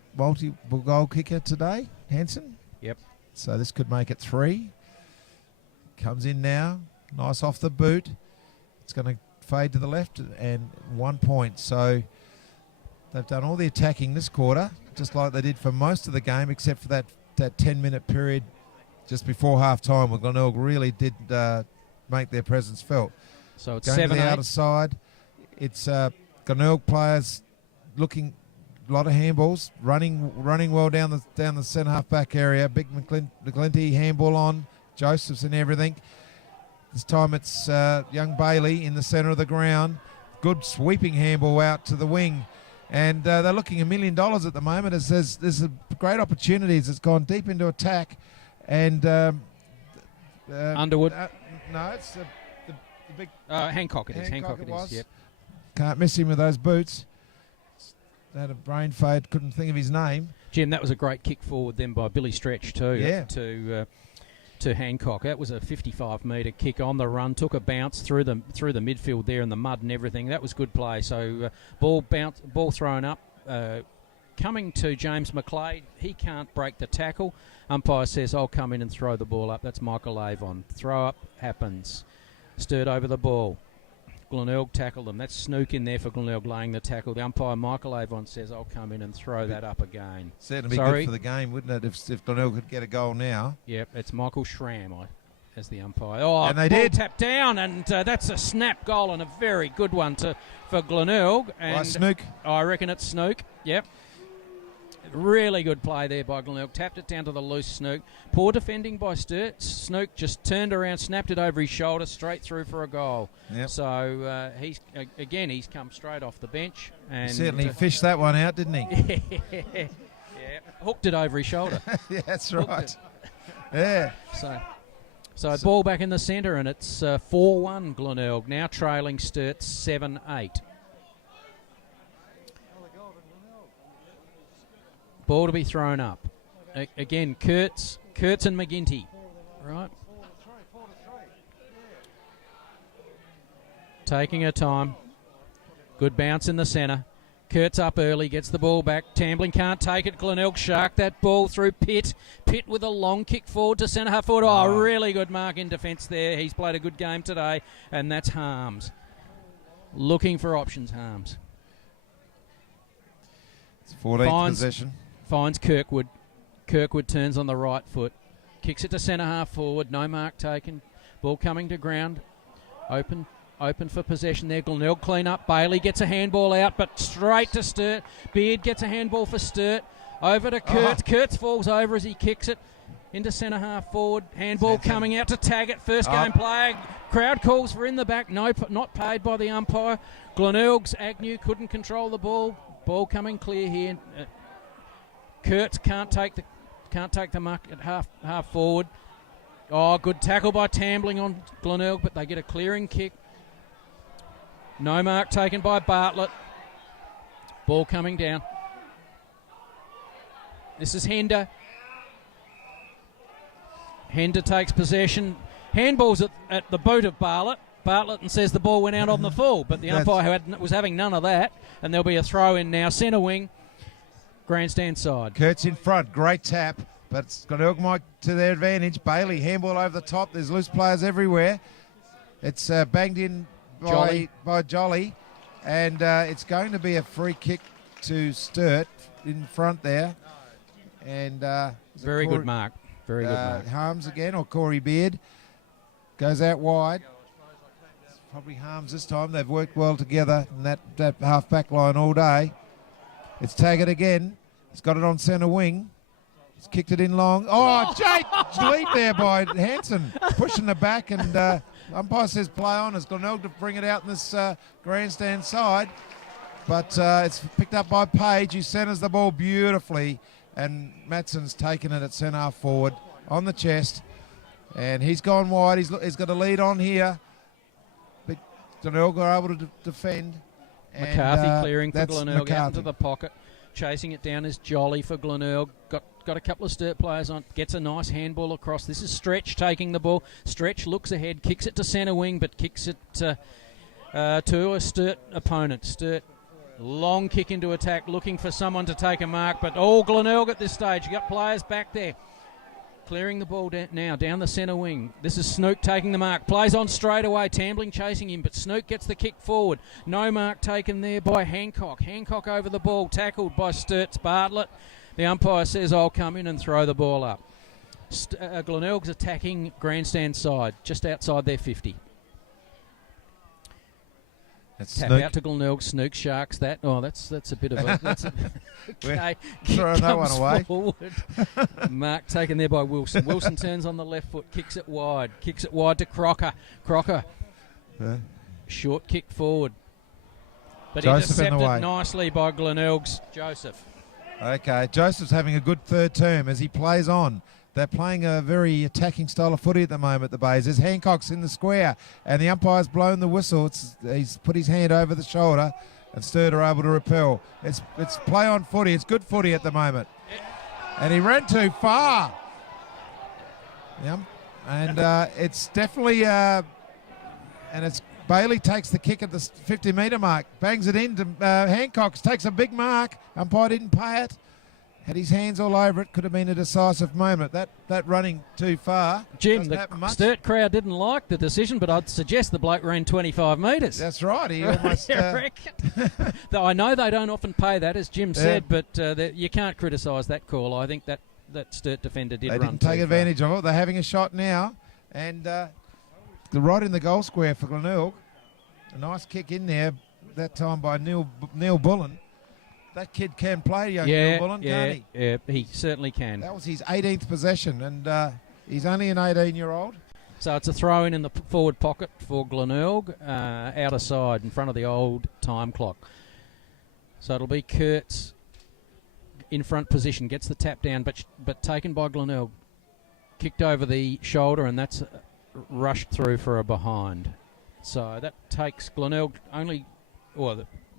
goal kicker today, Hansen. Yep. So this could make it 3. Comes in now, nice off the boot. It's going to fade to the left and 1 point. So they've done all the attacking this quarter, just like they did for most of the game, except for that 10-minute period just before half-time, where Glenelg really did make their presence felt. So it's going 7-8. to the outer side. It's Glenelg players looking, a lot of handballs, running well down the centre half back area. Big McGlinty handball on, Josephs and everything. This time it's young Bailey in the centre of the ground. Good sweeping handball out to the wing. And they're looking $1 million at the moment. As there's a great opportunities. It's gone deep into attack. And Underwood. No, it's the big Hancock. It is. Hancock It was. is. Yep. Can't miss him with those boots. Had a brain fade. Couldn't think of his name. Jim, that was a great kick forward then by Billy Stretch too. Yeah. To Hancock. That was a 55-metre kick on the run, took a bounce through the midfield there in the mud and everything. That was good play. So ball thrown up, coming to James McLeod. He can't break the tackle. Umpire says, I'll come in and throw the ball up. That's Michael Avon. Throw up happens. Stirred over the ball. Glenelg tackled them. That's Snook in there for Glenelg laying the tackle. The umpire, Michael Avon, says, I'll come in and throw that up again. Certainly be good for the game, wouldn't it, if Glenelg could get a goal now? Yep, it's Michael Schramm as the umpire. Oh, and they ball did. Tapped down, and that's a snap goal and a very good one for Glenelg. And Snook. I reckon it's Snook. Yep. Really good play there by Glenelg. Tapped it down to the loose Snook. Poor defending by Sturt. Snook just turned around, snapped it over his shoulder, straight through for a goal. Yep. So he's come straight off the bench. And certainly fished that one out, didn't he? Yeah. Hooked it over his shoulder. Yeah, that's right. Yeah. So ball back in the centre, and it's 4-1 Glenelg, now trailing Sturt 7-8. Ball to be thrown up. Again, Kurtz and McGinty. Right. Taking her time. Good bounce in the centre. Kurtz up early, gets the ball back. Tambling can't take it. Glenelg shark that ball through Pitt. Pitt with a long kick forward to centre half forward. Oh, really good mark in defence there. He's played a good game today, and that's Harms. Looking for options, Harms. It's 14th possession. Finds Kirkwood. Kirkwood turns on the right foot. Kicks it to centre half forward. No mark taken. Ball coming to ground. Open for possession there. Glenelg clean up. Bailey gets a handball out, but straight to Sturt. Beard gets a handball for Sturt. Over to Kurtz. Kurtz falls over as he kicks it into centre half forward. Handball coming out to Taggart. First game player. Crowd calls for in the back. No, not paid by the umpire. Glenelg's Agnew couldn't control the ball. Ball coming clear here. Kurtz can't take the mark at half forward. Oh, good tackle by Tambling on Glenelg, but they get a clearing kick. No mark taken by Bartlett. Ball coming down. This is Hender. Hender takes possession. Handball's at the boot of Bartlett. Bartlett and says the ball went out on the full, but the umpire was having none of that, and there'll be a throw in now. Centre wing, grandstand side. Kurtz in front, great tap, but Glenelg might to their advantage. Bailey, handball over the top. There's loose players everywhere. It's banged in by Jolly, and it's going to be a free kick to Sturt in front there. And very good mark. Very good mark. Harms again, or Corey Beard goes out wide. Probably Harms this time. They've worked well together in that half-back line all day. It's Taggart again. He's got it on centre wing. He's kicked it in long. Oh, Jake! Lead there by Hanson. Pushing the back, and umpire says play on as Glenelg to bring it out in this grandstand side. But it's picked up by Page, who centres the ball beautifully. And Matson's taken it at centre half forward on the chest. And he's gone wide. He's got a lead on here. Glenelg are able to defend. McCarthy clearing for Glenelg McCarthy. out into the pocket. Chasing it down is Jolly for Glenelg. Got a couple of Sturt players on. Gets a nice handball across. This is Stretch taking the ball. Stretch looks ahead, kicks it to centre wing, but kicks it to a Sturt opponent. Sturt, long kick into attack, looking for someone to take a mark, but all Glenelg at this stage. You got players back there. Clearing the ball now down the centre wing. This is Snook taking the mark. Plays on straight away. Tambling chasing him, but Snook gets the kick forward. No mark taken there by Hancock. Hancock over the ball, tackled by Sturt's Bartlett. The umpire says, I'll come in and throw the ball up. Glenelg's attacking grandstand side, just outside their 50. Tap out to Glenelg. Snook sharks that. Oh, that's a bit of a... That's a, okay. Throw that one away. Forward. Mark taken there by Wilson. Wilson turns on the left foot, kicks it wide. Kicks it wide to Crocker. Crocker. Short kick forward. But intercepted nicely by Glenelg's Joseph. Okay, Joseph's having a good third term as he plays on. They're playing a very attacking style of footy at the moment, the Bays. There's Hancock's in the square, and the umpire's blown the whistle. He's put his hand over the shoulder, and Sturt are able to repel. It's play on footy. It's good footy at the moment. And he ran too far. Yep. And it's definitely... and it's Bailey takes the kick at the 50-metre mark, bangs it in to Hancock, takes a big mark. Umpire didn't pay it. Had his hands all over it, could have been a decisive moment. That running too far. Jim, the Sturt crowd didn't like the decision, but I'd suggest the bloke ran 25 metres. That's right. He almost... Though I know they don't often pay that, as Jim said, but you can't criticise that call. I think that Sturt defender did run too far. They didn't take advantage of it. They're having a shot now. And right in the goal square for Glenelg. A nice kick in there, that time by Neil Bullen. That kid can play, young Neil Bullen, can't he? Yeah, he certainly can. That was his 18th possession, and he's only an 18-year-old. So it's a throw-in the forward pocket for Glenelg, outer side in front of the old time clock. So it'll be Kurtz in front position, gets the tap down, but taken by Glenelg. Kicked over the shoulder, and that's rushed through for a behind. So that takes Glenelg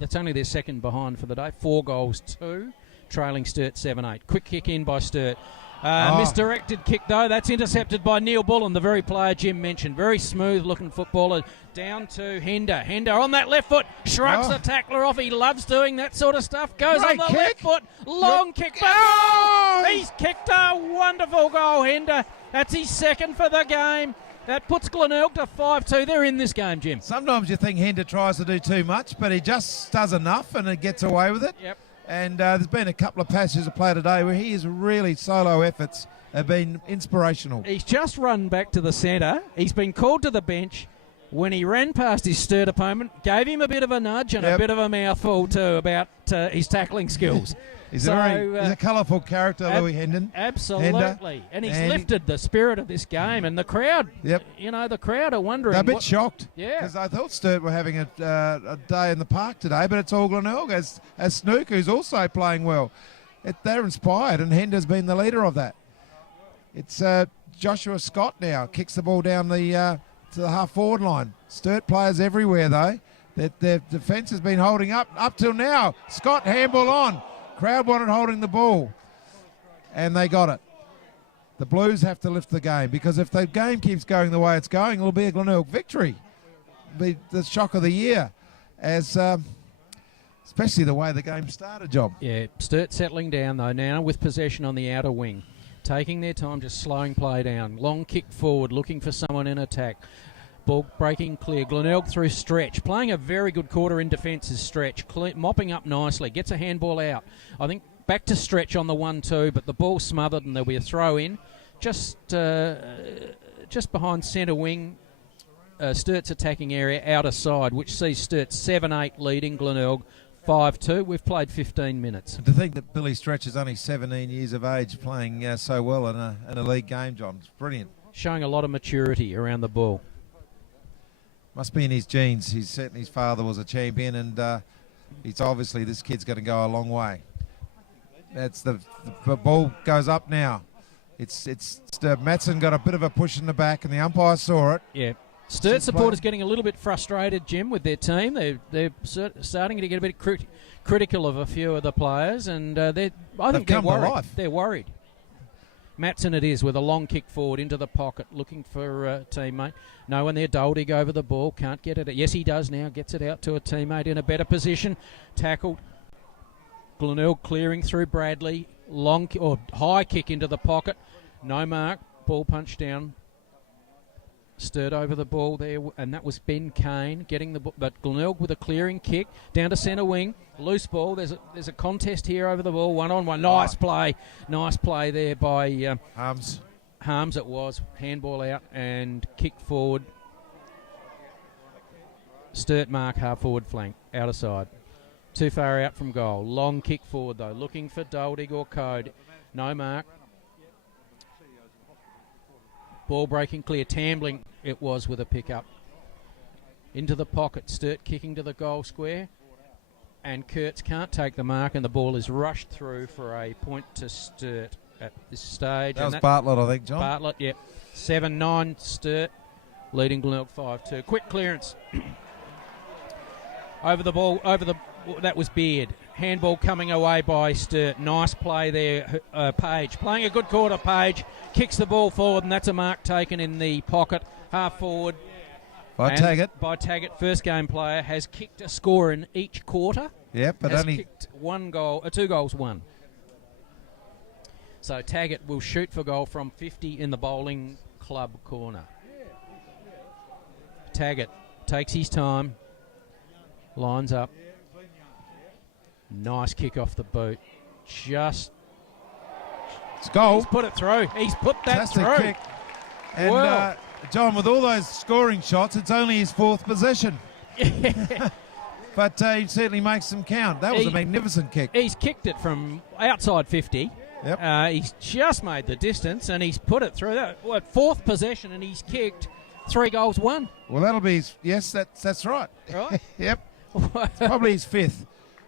that's only their second behind for the day. 4 goals, 2, trailing Sturt 7-8. Quick kick in by Sturt. Misdirected kick, though. That's intercepted by Neil Bullen, the very player Jim mentioned. Very smooth-looking footballer. Down to Hender. Hender on that left foot. Shrugs the tackler off. He loves doing that sort of stuff. Goes on the left foot. Long kick back. Oh! He's kicked a wonderful goal, Hender. That's his second for the game. That puts Glenelg to 5-2. They're in this game, Jim. Sometimes you think Hender tries to do too much, but he just does enough and it gets away with it. Yep. And there's been a couple of passages of play today where his really solo efforts have been inspirational. He's just run back to the centre. He's been called to the bench. When he ran past his Sturt opponent, gave him a bit of a nudge and a bit of a mouthful too about his tackling skills. He's a colourful character, Louis Hendon. Absolutely. And he's lifted the spirit of this game. And the crowd, the crowd are wondering. They're a bit shocked. Yeah. Because I thought Sturt were having a day in the park today, but it's all Glenelg as Snook, who's also playing well. They're inspired, and Hender's been the leader of that. It's Joshua Scott now, kicks the ball down to the half-forward line. Sturt players everywhere, though. Their defence has been holding up till now. Scott, handball on. Crowd wanted holding the ball, and they got it. The Blues have to lift the game, because if the game keeps going the way it's going, it'll be a Glenelg victory. It'll be the shock of the year, as especially the way the game started, Job. Yeah, Sturt settling down though now with possession on the outer wing. Taking their time, just slowing play down. Long kick forward, looking for someone in attack. Ball breaking clear. Glenelg through Stretch. Playing a very good quarter in defence is Stretch. Mopping up nicely. Gets a handball out. I think back to Stretch on the 1-2, but the ball smothered and there'll be a throw in. Just behind centre wing, Sturt's attacking area, outer side, which sees Sturt 7-8 leading Glenelg 5-2. We've played 15 minutes. To think that Billy Stretch is only 17 years of age, playing so well in a league game, John. It's brilliant. Showing a lot of maturity around the ball. Must be in his genes. Certainly his father was a champion, and it's obviously this kid's going to go a long way. That's the ball goes up now. It's Matson got a bit of a push in the back, and the umpire saw it. Yeah. Sturt supporters getting a little bit frustrated, Jim, with their team. They're starting to get a bit critical of a few of the players, and I think they're worried. They're worried. Matson it is with a long kick forward into the pocket, looking for a teammate. No one there. Doldig over the ball, can't get it. Yes, he does now. Gets it out to a teammate in a better position. Tackled. Glenelg clearing through Bradley. High kick into the pocket. No mark. Ball punched down. Sturt over the ball there, and that was Ben Kane getting the ball. But Glenelg with a clearing kick down to centre wing. Loose ball. There's a contest here over the ball. 1-on-1. Nice play. Nice play there by Harms. Harms it was. Handball out and kick forward. Sturt mark half forward flank. Outer side. Too far out from goal. Long kick forward though. Looking for Doldig or Code. No mark. Ball breaking clear. Tambling it was with a pick-up. Into the pocket. Sturt kicking to the goal square. And Kurtz can't take the mark, and the ball is rushed through for a point to Sturt at this stage. That was Bartlett, I think, John. Bartlett, yep. 7-9 Sturt, leading Glenelg 5-2. Quick clearance. Over the ball, that was Beard. Handball coming away by Sturt. Nice play there, Page. Playing a good quarter, Page. Kicks the ball forward, and that's a mark taken in the pocket. Half forward. By Taggart, first game player, has kicked a score in each quarter. Yeah, but only kicked 2 goals, 1. So Taggart will shoot for goal from 50 in the bowling club corner. Taggart takes his time, lines up. Nice kick off the boot. It's goal. He's put it through. He's put that Fantastic through. Kick. And John, with all those scoring shots, it's only his 4th possession. But he certainly makes them count. That was a magnificent kick. He's kicked it from outside 50. Yep. He's just made the distance, and he's put it through. That 4th possession, and he's kicked 3 goals, 1. Well, that'll be that's right. Right. Yep. It's probably his 5th.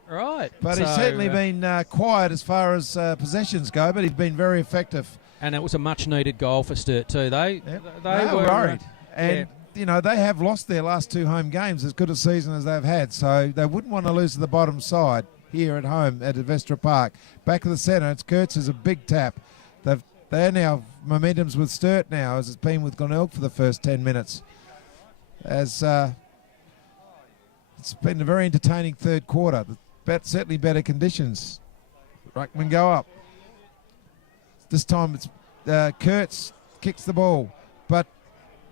Right. But he's certainly been quiet as far as possessions go, but he's been very effective. And it was a much-needed goal for Sturt too. They were worried. And, you know, they have lost their last 2 home games, as good a season as they've had. So they wouldn't want to lose to the bottom side here at home at Vestra Park. Back of the centre, it's Kurtz is a big tap. They're now momentum's with Sturt now, as it's been with Glenelg for the first 10 minutes. As it's been a very entertaining third quarter. Certainly better conditions. Ruckman go up. This time it's Kurtz kicks the ball, but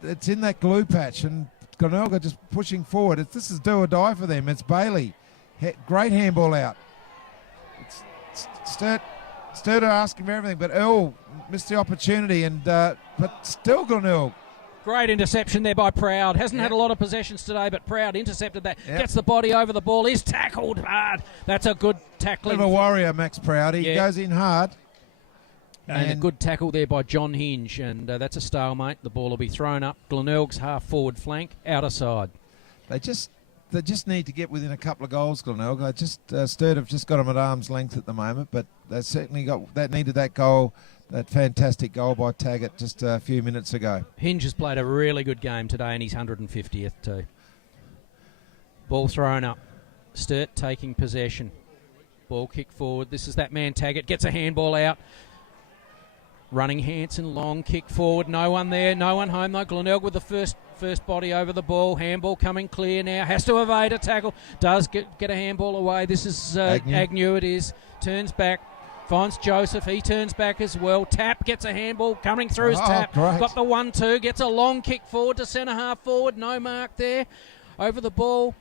it's in that glue patch, and Glenelg are just pushing forward. This is do or die for them. It's Bailey. Great handball out. Sturt are asking for everything, but Earl missed the opportunity, and but still Glenelg. Great interception there by Proud. Hasn't had a lot of possessions today, but Proud intercepted that. Gets the body over the ball. Is tackled hard. That's a good tackling. Bit of a warrior, Max Proud. He goes in hard. And a good tackle there by John Hinge, and that's a stalemate. The ball will be thrown up. Glenelg's half forward flank, outer side. They just need to get within a couple of goals, Glenelg. Sturt have just got them at arm's length at the moment, but they certainly needed that goal, that fantastic goal by Taggart just a few minutes ago. Hinge has played a really good game today, and he's 150th too. Ball thrown up. Sturt taking possession. Ball kick forward. This is that man Taggart. Gets a handball out. Running Hanson, long kick forward. No one there. No one home though. Glenelg with the first body over the ball. Handball coming clear now. Has to evade a tackle. Does get a handball away. This is Agnew. It is. Turns back. Finds Joseph. He turns back as well. Tap gets a handball coming through his Tap. Great. Got the 1-2. Gets a long kick forward to centre half forward. No mark there. Over the ball.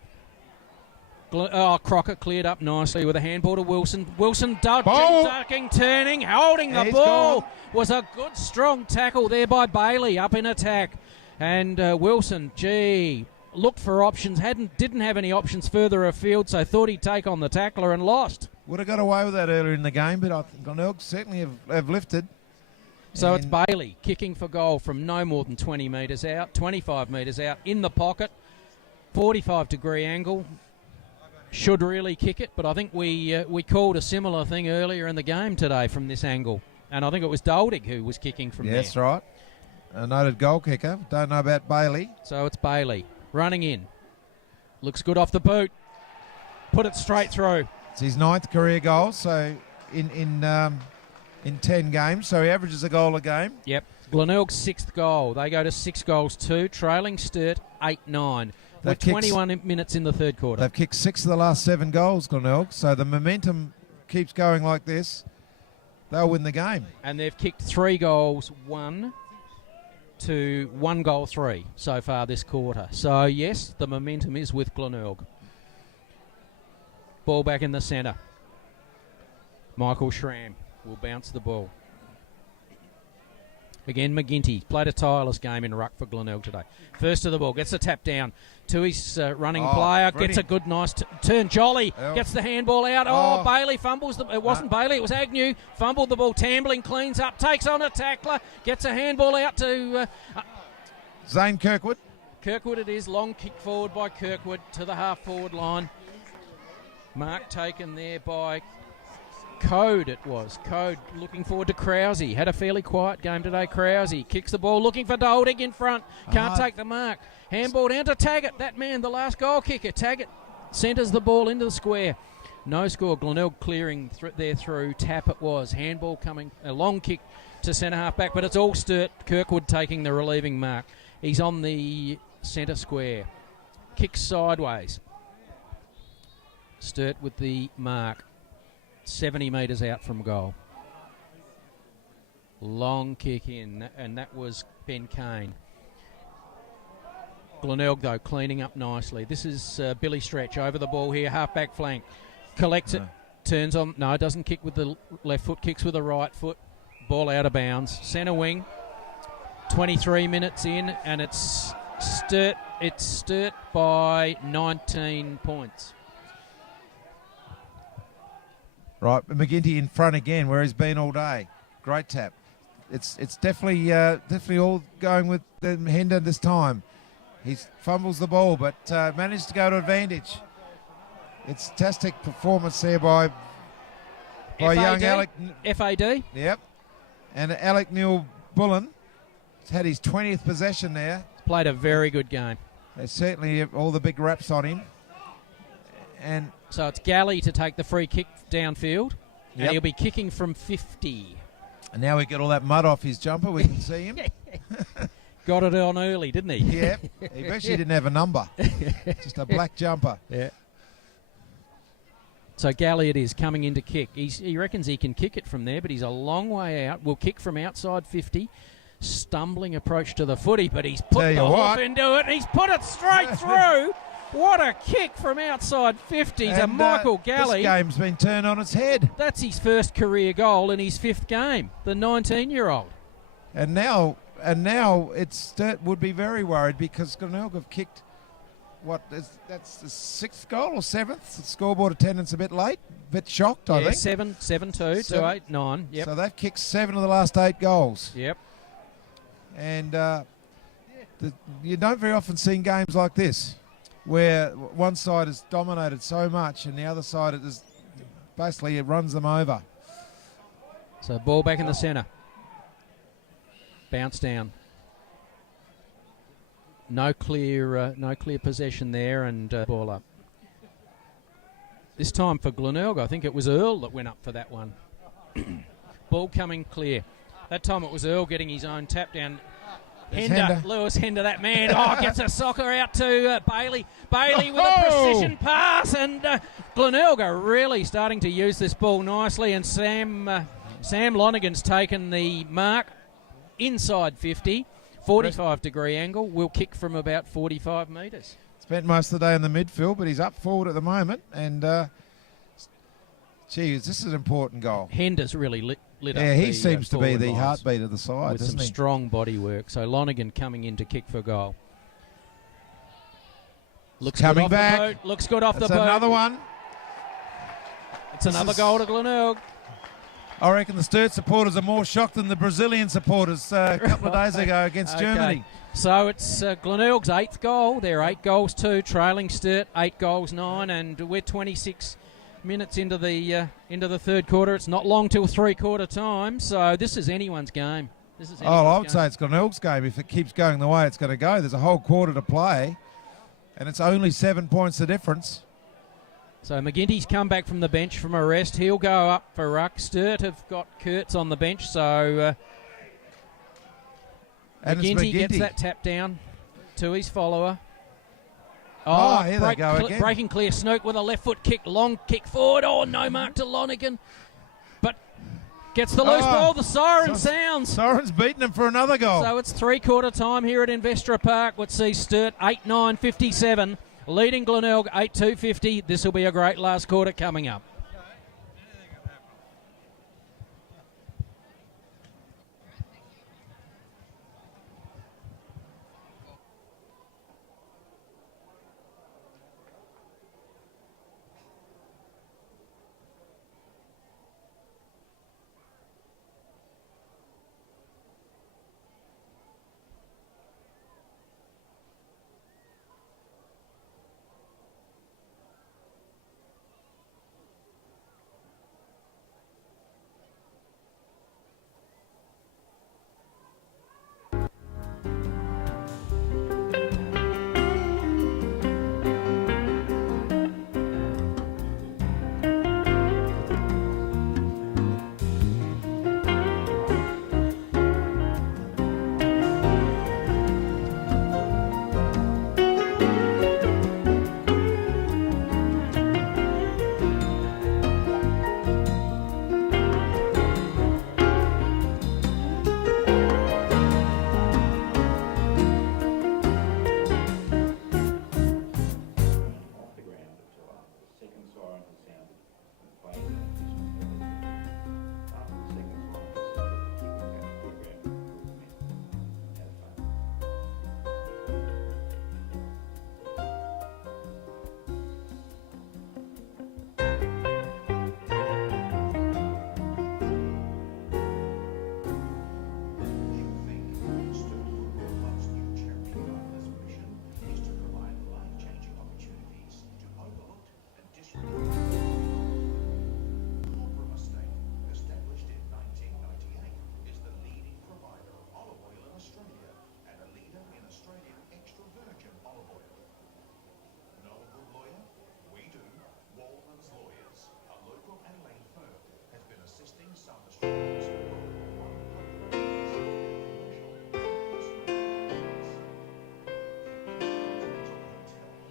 Crocker cleared up nicely with a handball to Wilson. Wilson ducking, turning, holding the ball. Was a good strong tackle there by Bailey up in attack. And Wilson, looked for options, didn't have any options further afield, so thought he'd take on the tackler and lost. Would have got away with that earlier in the game, but I think Glenelg certainly have lifted. So it's Bailey kicking for goal from no more than 20 metres out, 25 metres out, in the pocket, 45-degree angle. Should really kick it, but I think we called a similar thing earlier in the game today from this angle, and I think it was Doldig who was kicking from there. That's right. A noted goal kicker. Don't know about Bailey. So it's Bailey running in. Looks good off the boot. Put it straight through. It's his 9th career goal, so in 10 games, so he averages a goal a game. Yep. Glenelg's 6th goal. They go to 6 goals, 2, trailing Sturt 8-9. With 21 minutes in the third quarter. They've kicked 6 of the last 7 goals, Glenelg, so the momentum keeps going like this. They'll win the game. And they've kicked 3 goals, 1 to 1 goal 3 so far this quarter. So, yes, the momentum is with Glenelg. Ball back in the centre. Michael Schramm will bounce the ball. Again, McGinty played a tireless game in ruck for Glenelg today. First of the ball, gets the tap down to his running player, brilliant. gets a good nice turn. Jolly gets the handball out. Bailey fumbles. It wasn't Bailey, it was Agnew. Fumbled the ball, Tambling cleans up, takes on a tackler, gets a handball out to Zane Kirkwood. Kirkwood it is, long kick forward by Kirkwood to the half-forward line. Mark taken there by Code it was. Code looking forward to Krause. Had a fairly quiet game today. Krause kicks the ball looking for Doldig in front. Can't take the mark. Handball down to Taggart. That man, the last goal kicker. Taggart centres the ball into the square. No score. Glenelg clearing there through. Tap it was. Handball coming. A long kick to centre half back, but it's all Sturt. Kirkwood taking the relieving mark. He's on the centre square. Kicks sideways. Sturt with the mark. 70 metres out from goal. Long kick in, and that was Ben Kane. Glenelg, though, cleaning up nicely. This is Billy Stretch over the ball here, half-back flank. Collects it, turns on. No, doesn't kick with the left foot, kicks with the right foot. Ball out of bounds. Centre wing, 23 minutes in, and it's Sturt by 19 points. Right, McGinty in front again, where he's been all day. Great tap. It's definitely all going with Hender this time. He fumbles the ball, but managed to go to advantage. It's fantastic performance there by young Alec. FAD. Yep. And Alec Neil Bullen has had his 20th possession there. Played a very good game. They certainly have all the big raps on him. And so it's Galley to take the free kick downfield, and he'll be kicking from 50. And now we get all that mud off his jumper. We can see him. Got it on early, didn't he? Yeah. He actually didn't have a number. Just a black jumper. Yeah. So Galley it is coming in to kick. He reckons he can kick it from there, but he's a long way out. Will kick from outside 50. Stumbling approach to the footy, but he's put the hoof into it. He's put it straight through. What a kick from outside 50 to Michael Galley. This game's been turned on its head. That's his first career goal in his 5th game, the 19-year-old. And now Sturt would be very worried because Glenelg have kicked, that's the 6th goal or 7th? The scoreboard attendance a bit late, a bit shocked, I think. 7-2 to 8-9. Yep. So they've kicked 7 of the last 8 goals. Yep. And you don't very often see games like this, where one side has dominated so much and the other side it runs them over. So ball back in the centre. Bounce down. No clear possession there, and ball up. This time for Glenelg, I think it was Earl that went up for that one. Ball coming clear. That time it was Earl getting his own tap down. Hender, Lewis Hender, that man. Gets a soccer out to Bailey. Bailey with a precision pass, and Glenelg are really starting to use this ball nicely. And Sam Lonergan's taken the mark inside 50, 45-degree angle. Will kick from about 45 metres. Spent most of the day in the midfield, but he's up forward at the moment. And, geez, this is an important goal. Hender's really lit up. Yeah, he seems to be the heartbeat of the side, with doesn't some he? strong body work. So Lonergan coming in to kick for goal. Looks coming good off back. the boat. Looks good off That's the boat. Another one. It's another goal to Glenelg. I reckon the Sturt supporters are more shocked than the Brazilian supporters a couple of days ago against Germany. So it's Glenelg's 8th goal. They're 8 goals 2, trailing Sturt 8 goals 9, and we're 26 minutes into the third quarter. It's not long till 3/4 time, so this is anyone's game. I would say it's Glenelg's game if it keeps going the way it's going to go. There's a whole quarter to play, and it's only 7 points the difference. So McGinty's come back from the bench from a rest. He'll go up for ruck. Sturt have got Kurtz on the bench, so McGinty gets that tap down to his follower. Here they go again. Breaking clear. Snook with a left foot kick. Long kick forward. No mark to Lonergan. But gets the loose ball. The siren sounds. Siren's beaten him for another goal. So it's 3/4 time here at Investor Park. Let's see Sturt 8-9-57. Leading Glenelg 8-2-50. This will be a great last quarter coming up.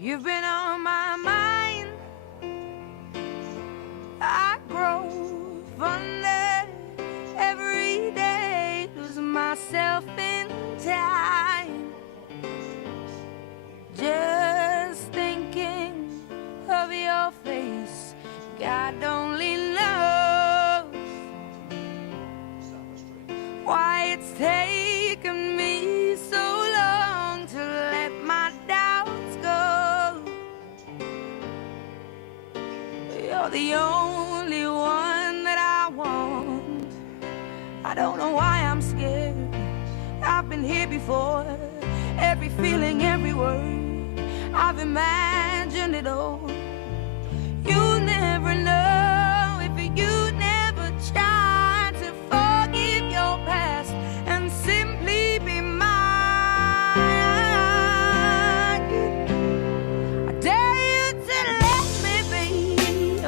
You've been on my mind. I grow fonder every day, lose myself in time. Just thinking of your face, God only knows why it's taken me so long to let my doubts go. You're the only one that I want. I don't know why I'm scared. I've been here before. Every feeling, every word, I've imagined it all. You'll never know if you never try to forgive your past and simply be mine. I dare you to let me be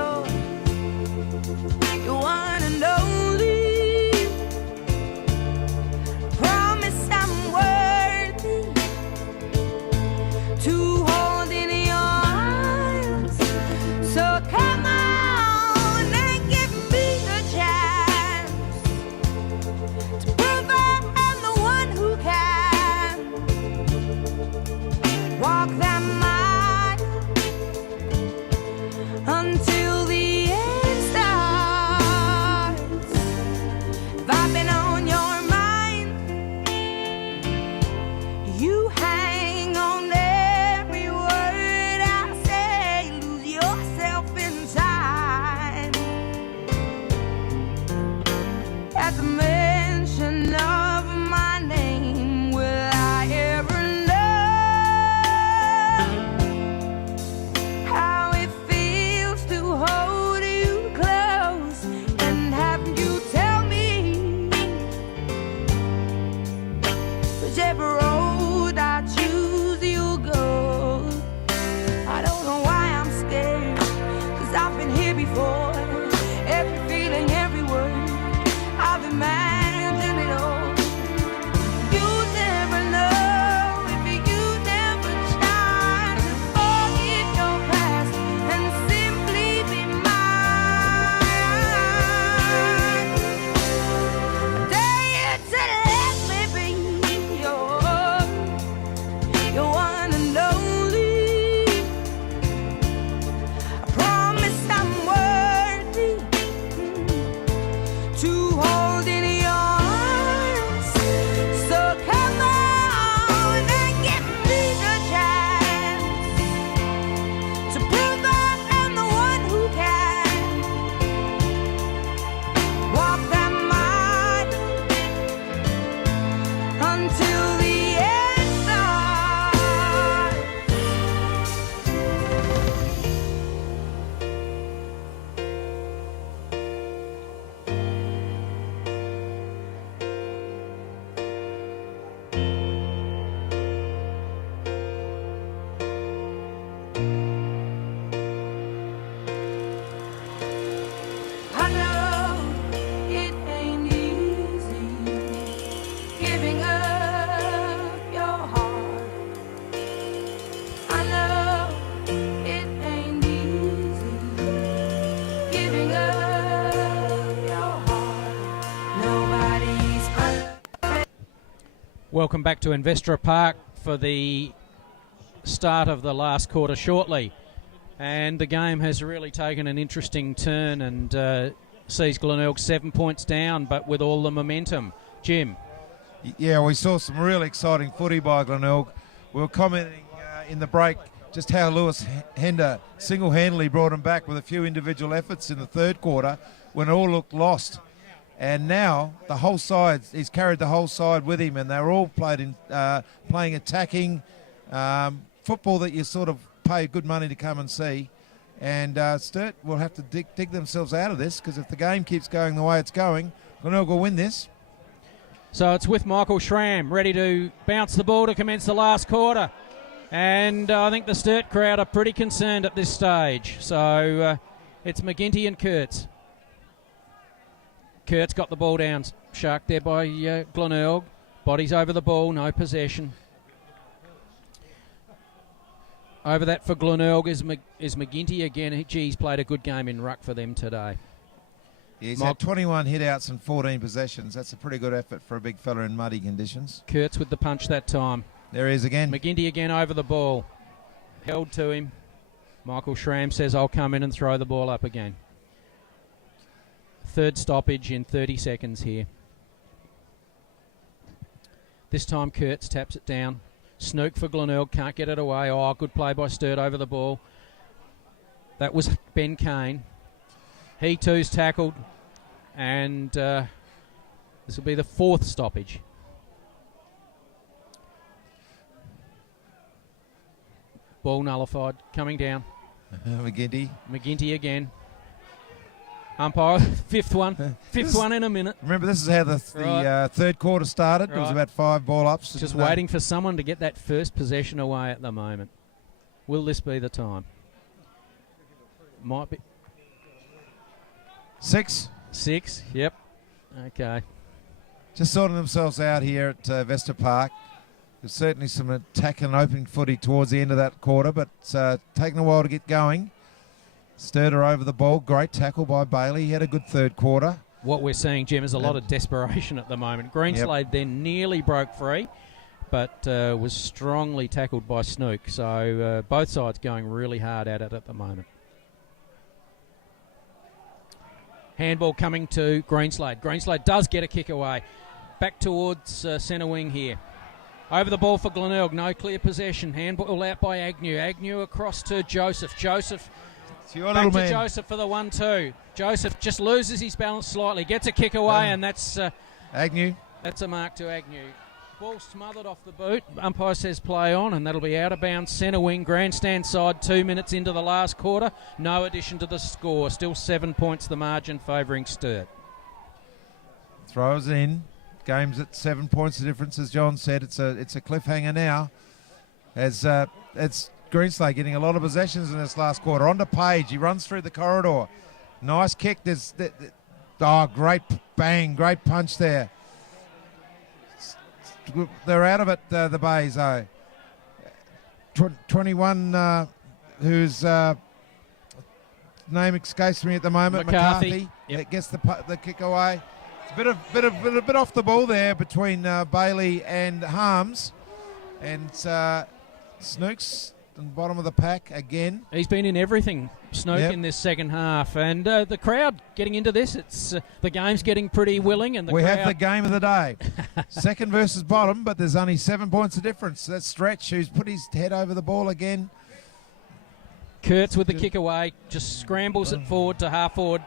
at the mention of my name, will I ever know how it feels to hold you close and have you tell me whichever road I choose you'll go. I don't know why I'm scared, 'cause I've been here before. Every feeling, every word, I've imagined it all. You never know if you never try to forget your past and simply be mine. Dare you to let me be your one and only. I promise I'm worthy to hold in your arms. So come on and give me the chance to prove that I'm the one who can walk that mile until the end starts. I know it ain't easy giving up your heart. I know it ain't easy giving up your heart. Nobody's Welcome back to Investor Park for the start of the last quarter shortly. And the game has really taken an interesting turn and sees Glenelg 7 points down, but with all the momentum. Jim. Yeah, we saw some really exciting footy by Glenelg. We were commenting in the break just how Lewis Hender single-handedly brought him back with a few individual efforts in the third quarter when it all looked lost. And now the whole side, he's carried the whole side with him, and they're all playing attacking football that you sort of pay good money to come and see. And Sturt will have to dig themselves out of this, because if the game keeps going the way it's going, Glenelg will win this. So it's with Michael Schramm ready to bounce the ball to commence the last quarter. And I think the Sturt crowd are pretty concerned at this stage. So it's McGinty and Kurtz. Kurtz got the ball down. Shark there by Glenelg. Bodies over the ball, no possession. Over that for Glenelg is McGinty again. He's played a good game in ruck for them today. Yeah, he's had 21 hit-outs and 14 possessions. That's a pretty good effort for a big fella in muddy conditions. Kurtz with the punch that time. There he is again. McGinty again over the ball. Held to him. Michael Schramm says, I'll come in and throw the ball up again. Third stoppage in 30 seconds here. This time Kurtz taps it down. Snook for Glenelg, can't get it away. Oh, good play by Sturt over the ball. That was Ben Kane. He too's tackled, and this will be the fourth stoppage. Ball nullified, coming down. McGinty again. Umpire, fifth one in a minute. Remember, this is how the third quarter started. It was about 5 ball ups. Just waiting for someone to get that first possession away at the moment. Will this be the time? Might be. 6. 6, yep. Okay. Just sorting themselves out here at Vesta Park. There's certainly some attack and opening footy towards the end of that quarter, but it's taken a while to get going. Sturter over the ball. Great tackle by Bailey. He had a good third quarter. What we're seeing, Jim, is a lot of desperation at the moment. Greenslade then nearly broke free, but was strongly tackled by Snook. So both sides going really hard at it at the moment. Handball coming to Greenslade. Greenslade does get a kick away. Back towards centre wing here. Over the ball for Glenelg. No clear possession. Handball out by Agnew. Agnew across to Joseph. Joseph It's your Back little to man. Joseph for the 1-2. Joseph just loses his balance slightly, gets a kick away, and that's Agnew. a mark to Agnew. Ball smothered off the boot. Umpire says play on, and that'll be out of bounds. Centre wing, grandstand side, 2 minutes into the last quarter. No addition to the score. Still 7 points the margin favouring Sturt. Throws in. Game's at 7 points the difference, as John said. It's a cliffhanger now. As it's Greenslade getting a lot of possessions in this last quarter. On to Page. He runs through the corridor. Nice kick. Great bang. Great punch there. They're out of it, the Bays, though. 21, whose name escapes me at the moment. McCarthy. Yep. Gets the kick away. It's a bit off the ball there between Bailey and Harms. And Snooks in the bottom of the pack again. He's been in everything, Snook, in this second half. And the crowd getting into this, it's the game's getting pretty willing. And we have the game of the day. Second versus bottom, but there's only 7 points of difference. That's Stretch, who's put his head over the ball again. Kurtz with the kick away, just scrambles it forward to half-forward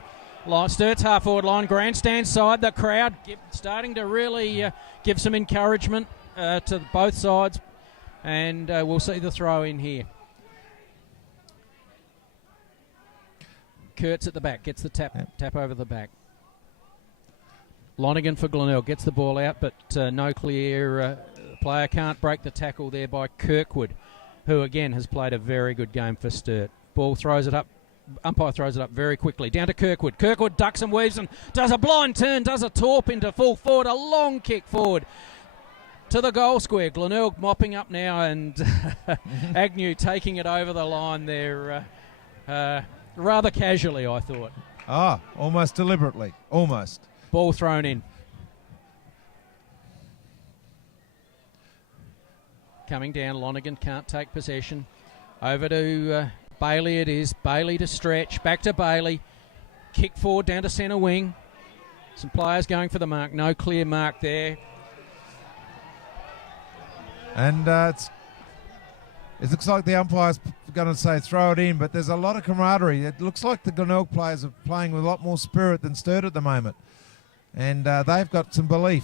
line. Sturt's half-forward line, grandstand side. The crowd starting to really give some encouragement to both sides. And we'll see the throw in here. Kurtz at the back, gets the tap over the back. Lonergan for Glenelg, gets the ball out, but no clear player. Can't break the tackle there by Kirkwood, who again has played a very good game for Sturt. Ball throws it up. Umpire throws it up very quickly. Down to Kirkwood. Kirkwood ducks and weaves and does a blind turn, does a torp into full forward, a long kick forward to the goal square. Glenelg mopping up now, and Agnew taking it over the line there rather casually, I thought. Almost deliberately. Almost. Ball thrown in. Coming down, Lonergan can't take possession. Over to Bailey it is. Bailey to Stretch. Back to Bailey. Kick forward down to centre wing. Some players going for the mark. No clear mark there. And it looks like the umpire's going to say throw it in, but there's a lot of camaraderie. It looks like the Glenelg players are playing with a lot more spirit than Sturt at the moment. And they've got some belief.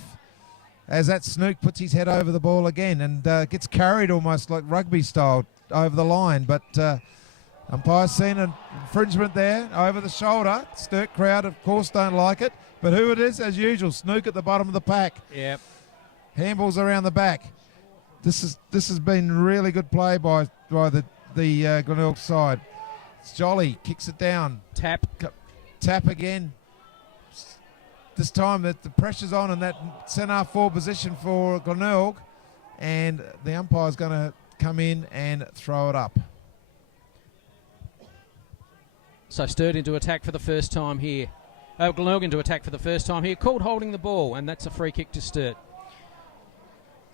As that Snook puts his head over the ball again and gets carried almost like rugby style over the line. But umpire's seen an infringement there over the shoulder. Sturt crowd, of course, don't like it. But who it is, as usual, Snook at the bottom of the pack. Yep. Handballs around the back. This has been really good play by the Glenelg side. It's Jolly, kicks it down. Tap Again. This time that the pressure's on in that centre forward position for Glenelg, and the umpire's going to come in and throw it up. So Sturt into attack for the first time here. Glenelg into attack for the first time here. Called holding the ball, and that's a free kick to Sturt.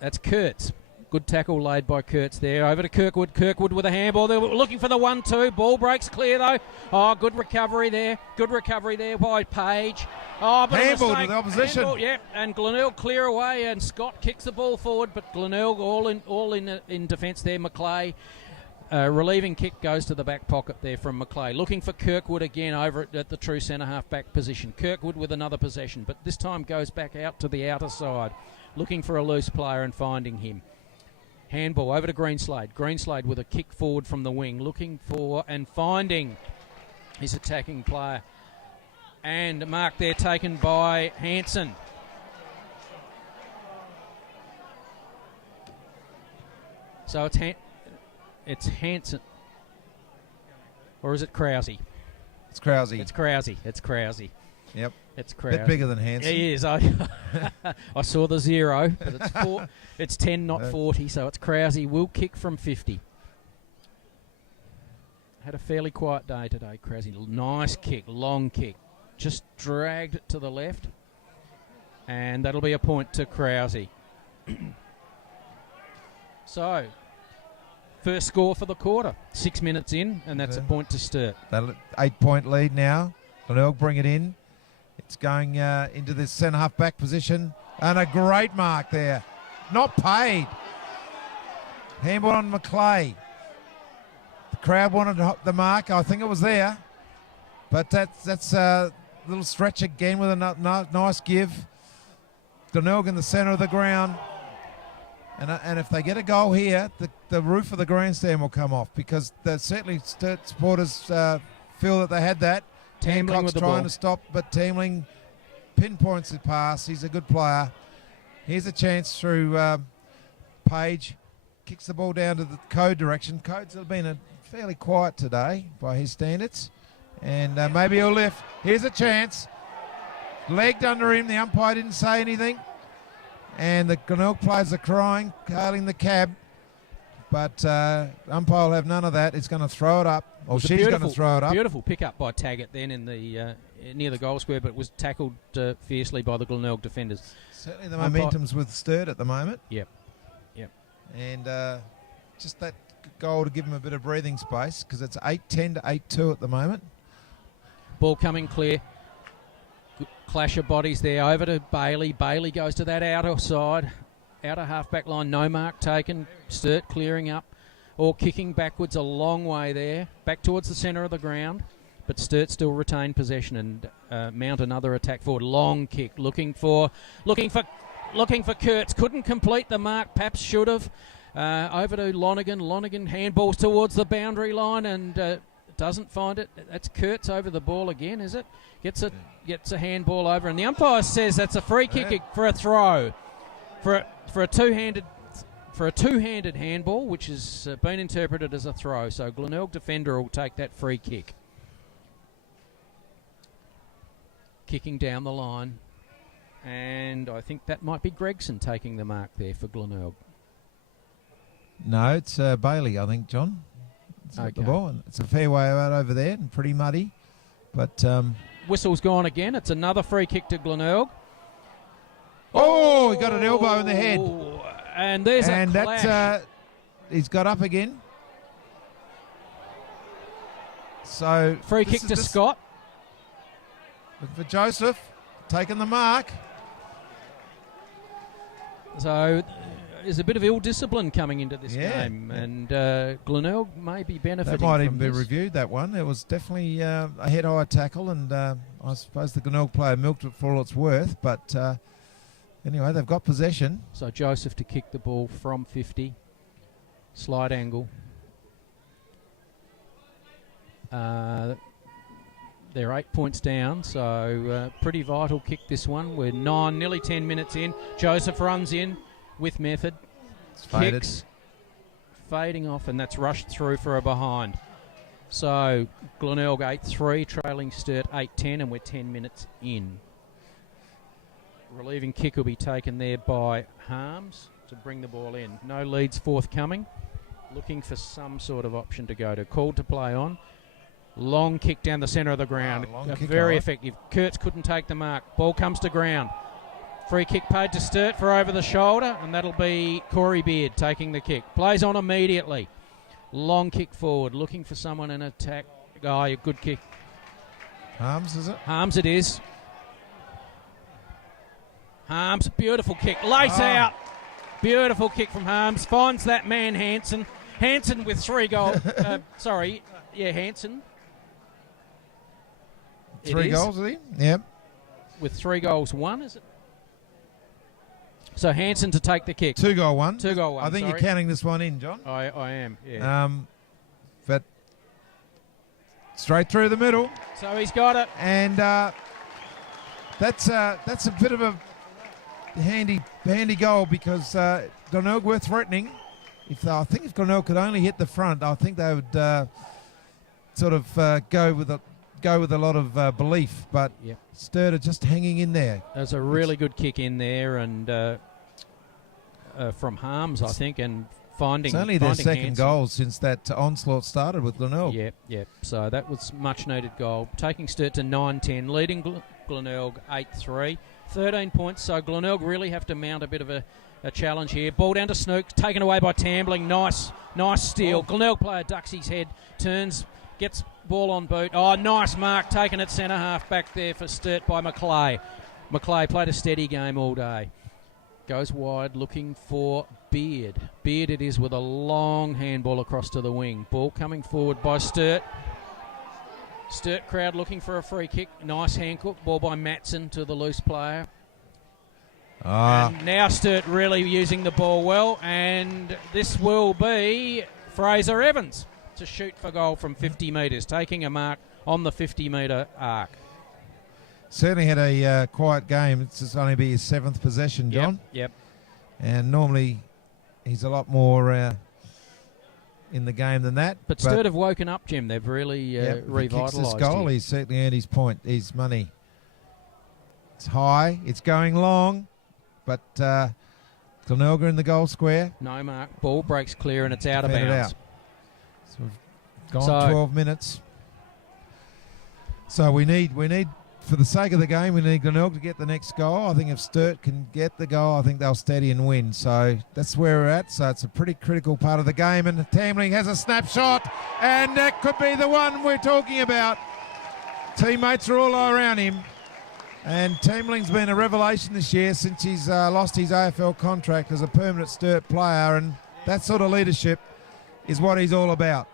That's Kurtz. Good tackle laid by Kurtz there. Over to Kirkwood. Kirkwood with a handball. They're looking for the 1-2. Ball breaks clear, though. Oh, good recovery there. Good recovery there by Page. Oh, but handball a to mistake. the opposition. Handball, yeah, and Glenelg clear away, and Scott kicks the ball forward, but Glenelg all in defence there. McClay. Relieving kick goes to the back pocket there from McClay. Looking for Kirkwood again over at the true centre half back position. Kirkwood with another possession, but this time goes back out to the outer side. Looking for a loose player and finding him. Handball over to Greenslade. Greenslade with a kick forward from the wing. Looking for and finding his attacking player. And mark there taken by Hanson. So it's Hanson. Or is it Krause? It's Krause. It's Krause. It's Krause. Yep. It's Krause. Bit bigger than Hanson. He is. I saw the 0, but it's 10, not 40, so it's Krause. Will kick from 50. Had a fairly quiet day today, Krause. Nice kick, long kick. Just dragged it to the left. And that'll be a point to Krause. So, first score for the quarter. 6 minutes in, and that's a point to Sturt. That 8-point lead now. Glenelg bring it in. It's going into the centre half back position, and a great mark there. Not paid. Handball on McClay. The crowd wanted the mark. I think it was there. But that's a little stretch again with a nice give. Glenelg in the centre of the ground. And if they get a goal here, the roof of the grandstand will come off, because certainly Sturt supporters feel that they had that. Tambling with the ball. Trying to stop, but Tambling pinpoints the pass. He's a good player. Here's a chance through Page. Kicks the ball down to the Code direction. Code's been fairly quiet today by his standards. And maybe he'll lift. Here's a chance. Legged under him. The umpire didn't say anything. And the Glenelg players are crying, hailing the cab. But umpire will have none of that. It's going to throw it up. Or she's going to throw it up. Beautiful pick up by Taggart then in the near the goal square, but was tackled fiercely by the Glenelg defenders. Certainly the momentum's with Sturt at the moment. Yep. And just that goal to give him a bit of breathing space, because it's 8-10 to 8-2 at the moment. Ball coming clear. Good clash of bodies there. Over to Bailey. Bailey goes to that outer side. Outer half-back line. No mark taken. Sturt clearing up. Or kicking backwards a long way there. Back towards the centre of the ground. But Sturt still retain possession and mount another attack forward. Long kick. Looking for Kurtz. Couldn't complete the mark. Perhaps should have. Over to Lonergan. Lonergan handballs towards the boundary line and doesn't find it. That's Kurtz over the ball again, is it? Gets a handball over, and the umpire says that's a free kick for a throw, for a two-handed handball, which has been interpreted as a throw. So Glenelg defender will take that free kick. Kicking down the line. And I think that might be Gregson taking the mark there for Glenelg. No, it's Bailey, I think, John. It's got the ball. And it's a fair way out over there and pretty muddy. But whistle's gone again. It's another free kick to Glenelg. Oh, he got an elbow in the head. And there's a clash. That's, he's got up again. So free kick to Scott. For Joseph, taking the mark. So there's a bit of ill discipline coming into this game, and Glenelg may be benefiting. That might from even be this. reviewed, that one. It was definitely a head-high tackle, and I suppose the Glenelg player milked it for all it's worth. But anyway, they've got possession. So Joseph to kick the ball from 50, slight angle. They're 8 points down, so pretty vital kick this one. We're nearly 10 minutes in. Joseph runs in with method. Kicks, fading off, and that's rushed through for a behind. So Glenelg 8-3, trailing Sturt 8-10, and we're 10 minutes in. Relieving kick will be taken there by Harms to bring the ball in. No leads forthcoming. Looking for some sort of option to go to. Called to play on. Long kick down the centre of the ground. Very effective. Kurtz couldn't take the mark. Ball comes to ground. Free kick paid to Sturt for over the shoulder, and that'll be Corey Beard taking the kick. Plays on immediately. Long kick forward, looking for someone in attack. A good kick. Harms, is it? Harms it is. Harms, beautiful kick. Lace out. Beautiful kick from Harms. Finds that man, Hansen. Hansen with 3 goals. Hansen. 3 goals, is he? Yep. With 3 goals, 1, is it? So Hansen to take the kick. 2 goal 1. 2 goal 1. I think you're counting this one in, John. I am, yeah. But straight through the middle. So he's got it. And that's a bit of a handy goal, because Glenelg were threatening. I think if Glenelg could only hit the front, I think they would go with a lot of belief. But Sturt are just hanging in there. There's a really good kick in there, and from Harms, I think, and finding. It's only their second goal since that onslaught started with Glenelg. Yep. So that was much needed goal, taking Sturt to 9-10, leading Glenelg 8-3, 13 points. So Glenelg really have to mount a bit of a challenge here. Ball down to Snook, taken away by Tambling. Nice steal. Glenelg player ducks his head, turns, gets ball on boot. Oh, nice mark taken at centre half back there for Sturt by McClay. McClay played a steady game all day. Goes wide, looking for Beard. Beard it is with a long handball across to the wing. Ball coming forward by Sturt. Sturt crowd looking for a free kick. Nice hand hook. Ball by Matson to the loose player. And now Sturt really using the ball well. And this will be Fraser Evans to shoot for goal from 50 metres, taking a mark on the 50-metre arc. Certainly had a quiet game. It's just only be his 7th possession, John. Yep. And normally he's a lot more in the game than that. But Sturt have woken up, Jim. They've really revitalised this goal, he's certainly earned his point, his money. It's high, it's going long, but Glenelg in the goal square. No mark. Ball breaks clear and it's out of bounds. So we've gone 12 minutes. So we need, for the sake of the game, we need Glenelg to get the next goal. I think if Sturt can get the goal, I think they'll steady and win. So that's where we're at. So it's a pretty critical part of the game. And Tamling has a snapshot, and that could be the one we're talking about. Teammates are all around him. And Tamling's been a revelation this year since he's lost his AFL contract as a permanent Sturt player. And that sort of leadership is what he's all about.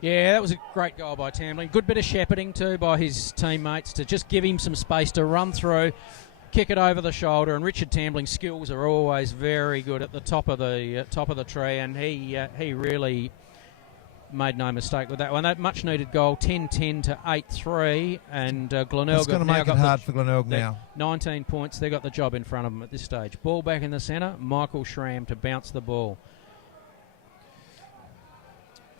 Yeah, that was a great goal by Tamling. Good bit of shepherding too by his teammates to just give him some space to run through, kick it over the shoulder. And Richard Tamling's skills are always very good at the top of the tree, and he really made no mistake with that one. That much needed goal, 10-10 to 8-3, and Glenelg. It's going to make it hard for Glenelg now. 19 points. They've got the job in front of them at this stage. Ball back in the centre. Michael Schramm to bounce the ball.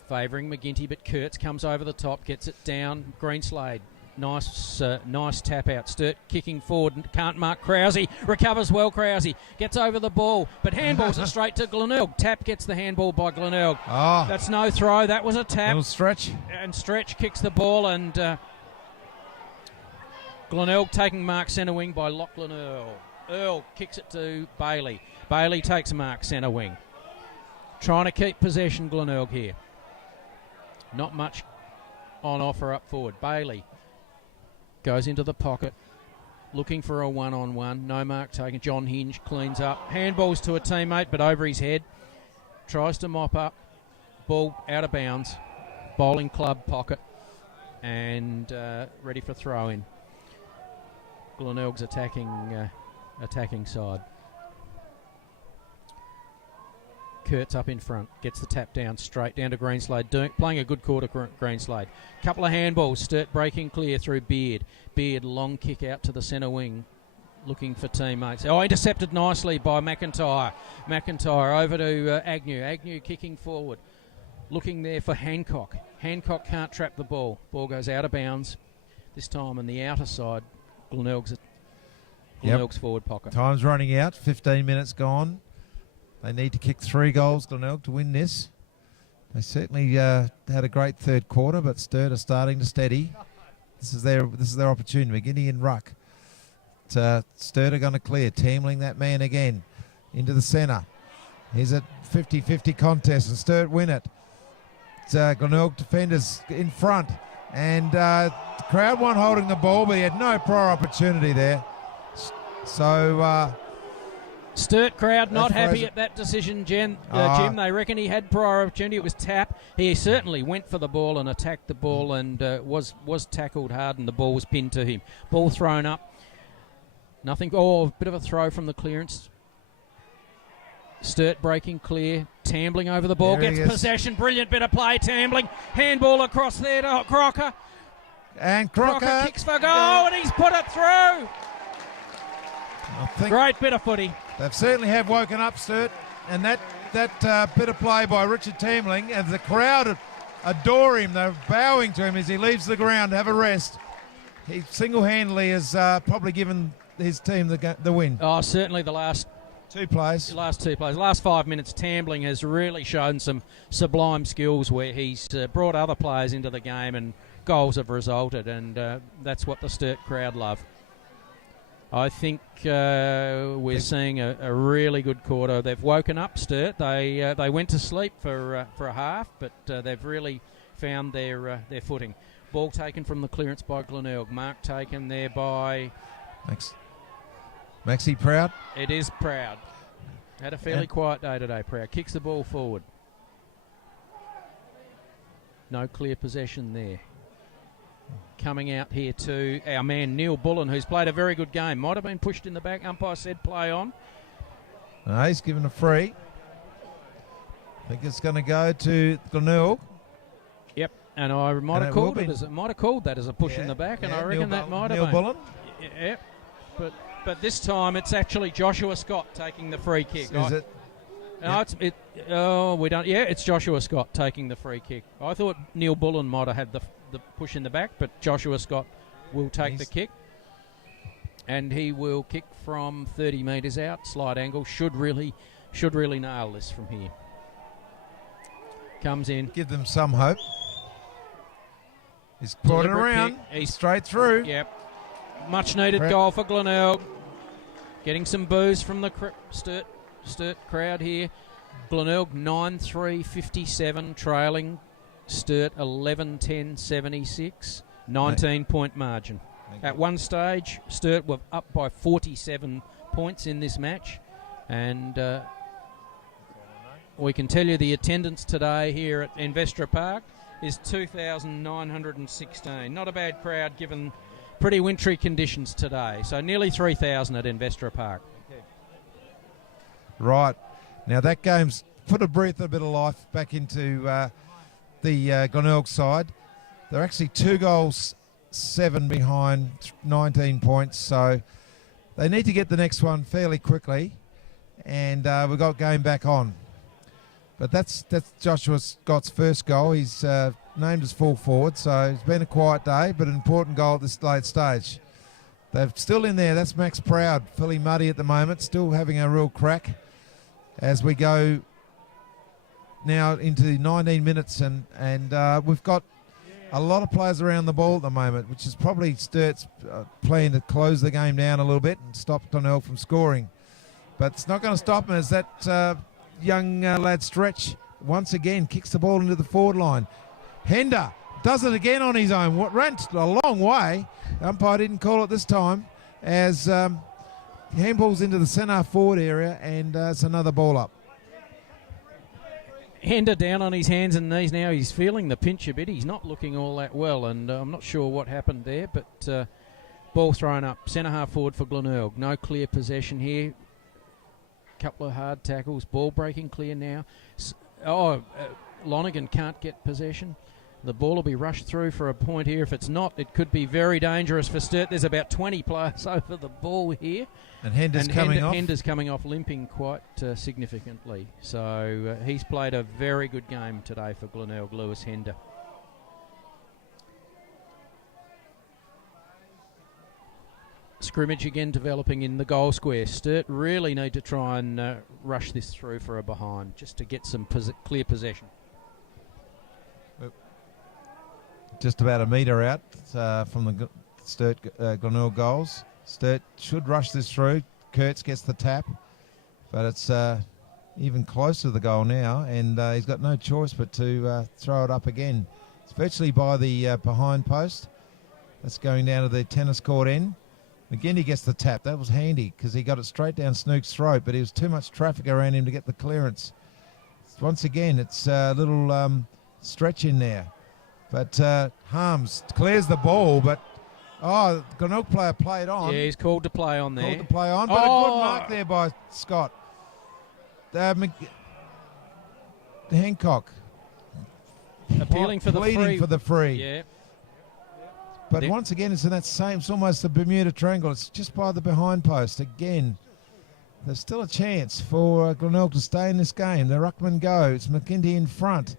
Favouring McGinty, but Kurtz comes over the top, gets it down. Greenslade, nice tap out. Sturt kicking forward, can't mark Krause. Recovers well, Krause. Gets over the ball, but handballs it straight to Glenelg. Tap gets the handball by Glenelg. Oh. That's no throw, that was a tap. Little stretch. And Stretch kicks the ball, and Glenelg taking mark centre wing by Lachlan Earl. Earl kicks it to Bailey. Bailey takes mark centre wing. Trying to keep possession, Glenelg here. Not much on offer up forward. Bailey goes into the pocket, looking for a one-on-one. No mark taken. John Hinge cleans up. Handballs to a teammate, but over his head. Tries to mop up. Ball out of bounds. Bowling club pocket. And ready for throw-in. Glenelg's attacking side. Kurtz up in front, gets the tap down, straight down to Greenslade, playing a good quarter, Greenslade. Couple of handballs, Sturt breaking clear through Beard. Beard, long kick out to the centre wing, looking for teammates. Oh, intercepted nicely by McIntyre. McIntyre over to Agnew. Agnew kicking forward, looking there for Hancock. Hancock can't trap the ball. Ball goes out of bounds, this time on the outer side. Glenelg's forward pocket. Time's running out, 15 minutes gone. They need to kick 3 goals, Glenelg, to win this. They certainly had a great third quarter, but Sturt are starting to steady. This is their opportunity. McGinney and Ruck. Sturt are going to clear. Tamling that man again into the centre. Here's a 50-50 contest, and Sturt win it. Glenelg defenders in front, and the crowd weren't holding the ball, but he had no prior opportunity there. So Sturt crowd not happy at that decision, Jim. They reckon he had prior opportunity. It was tap. He certainly went for the ball and attacked the ball, and was tackled hard, and the ball was pinned to him. Ball thrown up. Nothing. Oh, a bit of a throw from the clearance. Sturt breaking clear. Tambling over the ball. Gets possession. Brilliant bit of play, Tambling. Handball across there to Crocker. And Crocker kicks for goal, and he's put it through. Great bit of footy. They've certainly have woken up, Sturt, and that bit of play by Richard Tamling, and the crowd adore him. They're bowing to him as he leaves the ground to have a rest. He single-handedly has probably given his team the win. Oh, certainly the last 2 plays. Last 5 minutes, Tambling has really shown some sublime skills where he's brought other players into the game, and goals have resulted, and that's what the Sturt crowd love. I think we're seeing a really good quarter. They've woken up, Sturt. They went to sleep for a half, but they've really found their footing. Ball taken from the clearance by Glenelg. Mark taken there by Maxie Proud. It is Proud. Had a fairly quiet day today, Proud. Kicks the ball forward. No clear possession there. Coming out here to our man Neil Bullen, who's played a very good game. Might have been pushed in the back. Umpire said play on. No, he's given a free. I think it's going to go to Glenelg. Yep, and I might have called that as a push in the back, and I reckon that might have been. Neil Bullen. Yep, but this time it's actually Joshua Scott taking the free kick. Is it? No, we don't. Yeah, it's Joshua Scott taking the free kick. I thought Neil Bullen might have had the push in the back, but Joshua Scott will take the kick, and he will kick from 30 metres out, slight angle. Should really nail this from here. Comes in. Give them some hope. He's brought it around. He's straight through. Yep. Much needed goal for Glenelg. Getting some boos from the Sturt crowd here. Glenelg 9-3-57, trailing Sturt 11-10-76, 19-point margin. At one stage, Sturt were up by 47 points in this match, and we can tell you the attendance today here at Investor Park is 2,916. Not a bad crowd given pretty wintry conditions today. So nearly 3,000 at Investor Park. Right. Now that game's put a bit of life back into the Glenelg side. They're actually 2 goals, 7 behind, 19 points. So they need to get the next one fairly quickly. And we've got game back on. But that's Joshua Scott's first goal. He's named as full forward, so it's been a quiet day, but an important goal at this late stage. They're still in there. That's Max Proud, Philly Muddy at the moment, still having a real crack as we go now into 19 minutes, and we've got a lot of players around the ball at the moment, which is probably Sturt's plan to close the game down a little bit and stop Glenelg from scoring. But it's not going to stop him as that young lad Stretch once again kicks the ball into the forward line. Hender does it again on his own. Ran a long way. Umpire didn't call it this time as handballs into the centre forward area, and it's another ball up. Hender down on his hands and knees now. He's feeling the pinch a bit. He's not looking all that well, and I'm not sure what happened there, but ball thrown up. Centre half forward for Glenelg. No clear possession here. Couple of hard tackles. Ball breaking clear now. Lonergan can't get possession. The ball will be rushed through for a point here. If it's not, it could be very dangerous for Sturt. There's about 20 players over the ball here. And Hender's coming off. Hender's coming off limping quite significantly. So he's played a very good game today for Glenelg, Lewis Hender. Scrimmage again developing in the goal square. Sturt really need to try and rush this through for a behind just to get some clear possession. Just about a metre out from the Sturt Glenelg goals. Sturt should rush this through. Kurtz gets the tap, but it's even closer to the goal now, and he's got no choice but to throw it up again. It's virtually by the behind post. That's going down to the tennis court end. Again, he gets the tap. That was handy because he got it straight down Snook's throat, but there was too much traffic around him to get the clearance. Once again, it's a little stretch in there. But Harms clears the ball, but Glenelg player played on. Yeah, he's called to play on there. Called to play on, but a good mark there by Scott. Hancock appealing for the free. Yeah. But once again, it's in that same, it's almost the Bermuda Triangle. It's just by the behind post. Again, there's still a chance for Glenelg to stay in this game. The ruckman go. It's McGinty in front.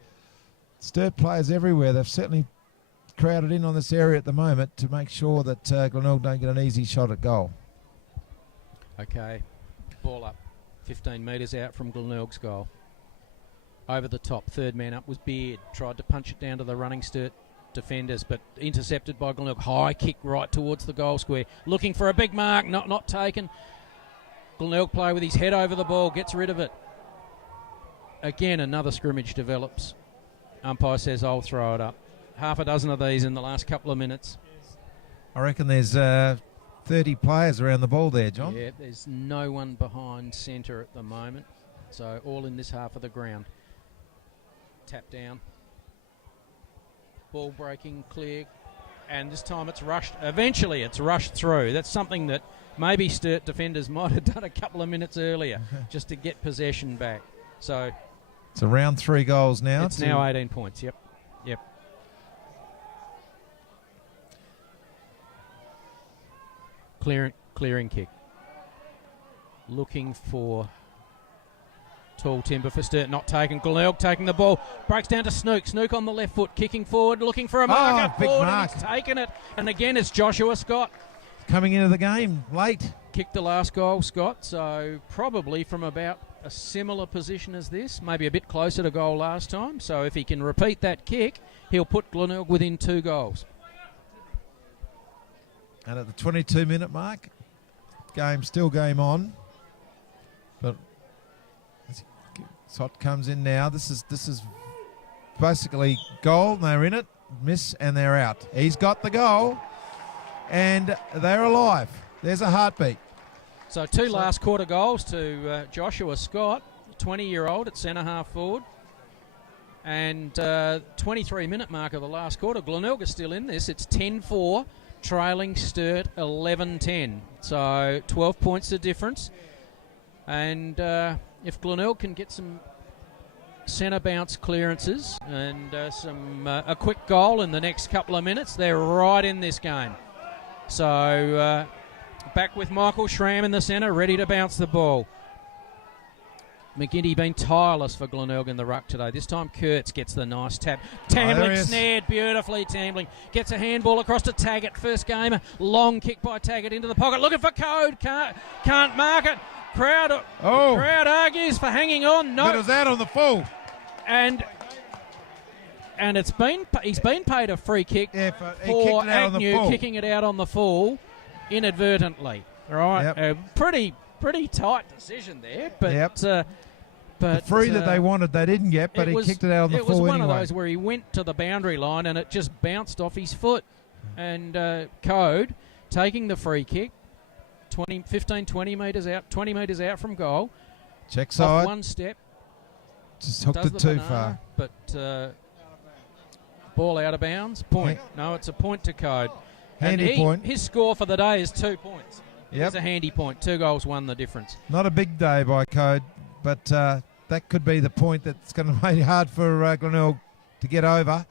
Sturt players everywhere. They've certainly crowded in on this area at the moment to make sure that Glenelg don't get an easy shot at goal. Okay, ball up, 15 metres out from Glenelg's goal. Over the top, third man up was Beard. Tried to punch it down to the running Sturt defenders, but intercepted by Glenelg. High kick right towards the goal square. Looking for a big mark, not taken. Glenelg player with his head over the ball, gets rid of it. Again, another scrimmage develops. Umpire says, I'll throw it up. Half a dozen of these in the last couple of minutes. I reckon there's 30 players around the ball there, John. Yeah, there's no one behind centre at the moment. So all in this half of the ground. Tap down. Ball breaking, clear. And this time it's rushed. Eventually it's rushed through. That's something that maybe Sturt defenders might have done a couple of minutes earlier just to get possession back. So it's around 3 goals now. It's now 18 points, yep. Clearing kick. Looking for tall timber for Sturt, not taken. Glenelg taking the ball, breaks down to Snook. Snook on the left foot, kicking forward, looking for a marker. Big forward, mark. and he's taken it. And again, it's Joshua Scott. Coming into the game late. Kicked the last goal, Scott, so probably from about a similar position as this, maybe a bit closer to goal last time. So if he can repeat that kick, he'll put Glenelg within 2 goals. And at the 22-minute mark, still game on. But Sot comes in now. This is basically goal. They're in it, miss, and they're out. He's got the goal, and they're alive. There's a heartbeat. So 2 last quarter goals to Joshua Scott, 20-year-old at centre-half forward. And 23-minute mark of the last quarter. Glenelg is still in this. It's 10-4. Trailing Sturt 11-10, so 12 points the difference. And if Glenelg can get some centre bounce clearances and a quick goal in the next couple of minutes, they're right in this game. So back with Michael Schramm in the centre, ready to bounce the ball. McGinty been tireless for Glenelg in the ruck today. This time Kurtz gets the nice tap. Tambling snared beautifully. Tambling gets a handball across to Taggart. First gamer. Long kick by Taggart into the pocket. Looking for Code. Can't mark it. Crowd argues for hanging on. No. But it was out on the full. And he's been paid a free kick for Agnew kicking it out on the full inadvertently. All right. Yep. Pretty tight decision there, but the free that they wanted, they didn't get, but he kicked it out on the full anyway. It was one of those where he went to the boundary line and it just bounced off his foot. And Code taking the free kick, 20 metres out from goal. Check side. Off one step. Just hooked it too far. But ball out of bounds. Point. No, it's a point to Code. Handy point. His score for the day is 2 points. Yep. It's a handy point. 2 goals, 1 the difference. Not a big day by Code, but that could be the point that's going to make it hard for Glenelg to get over.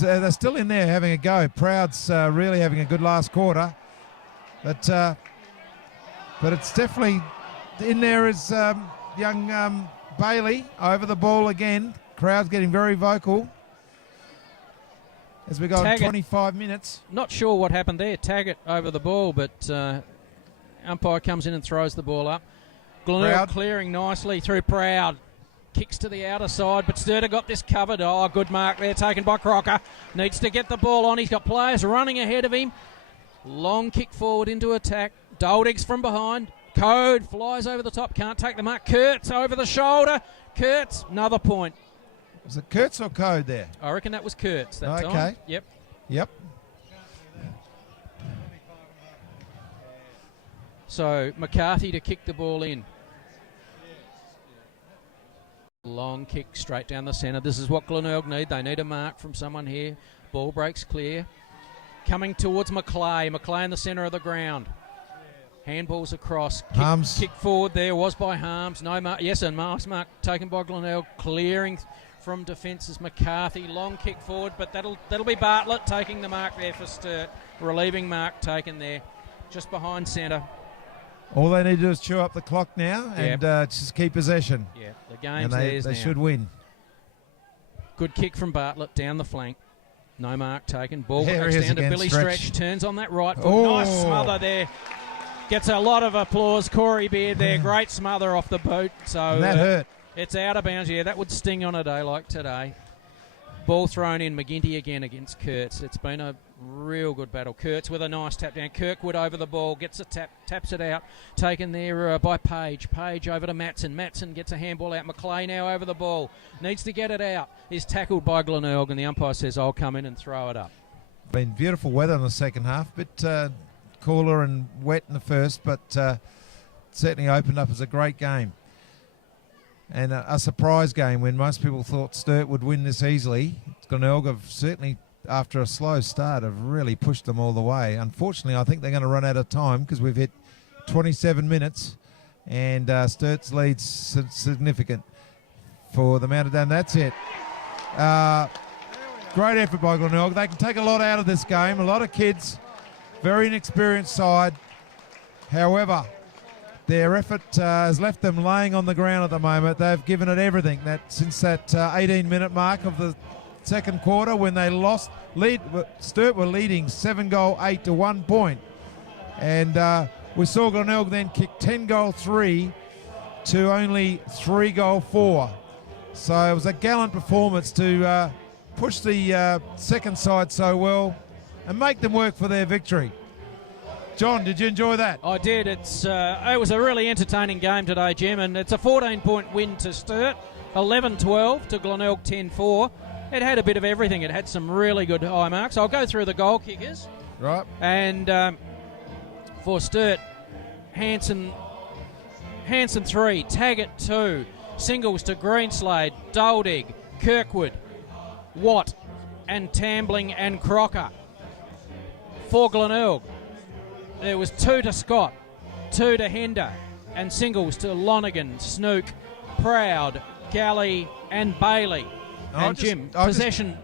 They're still in there having a go. Proud's really having a good last quarter, but it's definitely in there is young Bailey over the ball again. Crowd's getting very vocal as we go on 25 minutes. Not sure what happened there. Taggart over the ball, but umpire comes in and throws the ball up. Glenelg clearing nicely through Proud. Kicks to the outer side, but Sturt got this covered. Oh, good mark there taken by Crocker. Needs to get the ball on. He's got players running ahead of him. Long kick forward into attack. Doldigs from behind. Code flies over the top. Can't take the mark. Kurtz over the shoulder. Kurtz, another point. Was it Kurtz or Code there? I reckon that was Kurtz that time. Okay. Yep. So McCarthy to kick the ball in. Long kick straight down the centre. This is what Glenelg need. They need a mark from someone here. Ball breaks clear. Coming towards McClay. McClay in the centre of the ground. Handballs across. Kick forward there was by Harms. No mark. Yes, and mark taken by Glenelg. Clearing from defence is McCarthy. Long kick forward, but that'll be Bartlett taking the mark there for Sturt. Relieving mark taken there. Just behind centre. All they need to do is chew up the clock now and just keep possession. Yeah, the game's theirs now. They should win. Good kick from Bartlett down the flank. No mark taken. Ball goes down to Billy Stretch. Turns on that right foot. Oh. Nice smother there. Gets a lot of applause. Corey Beard there. Great smother off the boot. So and that hurt. It's out of bounds. Yeah, that would sting on a day like today. Ball thrown in. McGinty again against Kurtz. It's been a real good battle. Kurtz with a nice tap down. Kirkwood over the ball. Gets a tap. Taps it out. Taken there by Page. Page over to Matson. Matson gets a handball out. McClay now over the ball. Needs to get it out. Is tackled by Glenelg and the umpire says, I'll come in and throw it up. Been beautiful weather in the second half. Bit cooler and wet in the first, but certainly opened up as a great game. And a surprise game when most people thought Sturt would win this easily. Glenelg have certainly, after a slow start, have really pushed them all the way. Unfortunately, I think they're going to run out of time because we've hit 27 minutes and Sturt's lead's significant for the Mount Down. That's it. Great effort by Glenelg. They can take a lot out of this game. A lot of kids, very inexperienced side. However, their effort has left them laying on the ground at the moment. They've given it everything. Since that 18-minute mark of the second quarter when they Sturt were leading 7-8 to 1 point. And we saw Glenelg then kick 10-3 to only 3-4. So it was a gallant performance to push the second side so well and make them work for their victory. John, did you enjoy that? I did. It was a really entertaining game today, Jim, and it's a 14-point win to Sturt, 11-12 to Glenelg 10-4. It had a bit of everything. It had some really good high marks. I'll go through the goal kickers. Right. And for Sturt, Hanson 3, Taggart 2, singles to Greenslade, Doldig, Kirkwood, Watt, and Tambling and Crocker. For Glenelg, there was 2 to Scott, 2 to Hender, and singles to Lonergan, Snook, Proud, Galley, and Bailey. And Jim, possession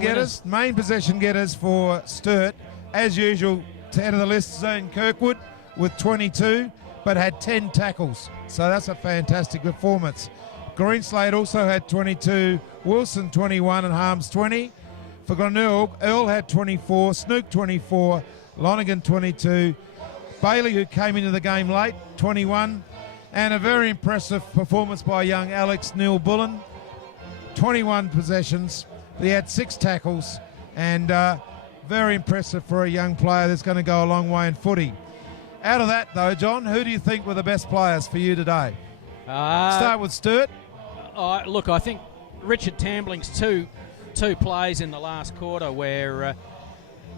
getters, main possession getters for Sturt, as usual, 10 of the list, Zane Kirkwood with 22, but had 10 tackles. So that's a fantastic performance. Greenslade also had 22, Wilson 21, and Harms 20. For Glenelg, Earl had 24, Snook 24, Lonergan 22, Bailey, who came into the game late, 21, and a very impressive performance by young Alex Neil Bullen, 21 possessions. He had 6 tackles, and very impressive for a young player that's going to go a long way in footy. Out of that, though, John, who do you think were the best players for you today? Start with Sturt. Look, I think Richard Tambling's two plays in the last quarter where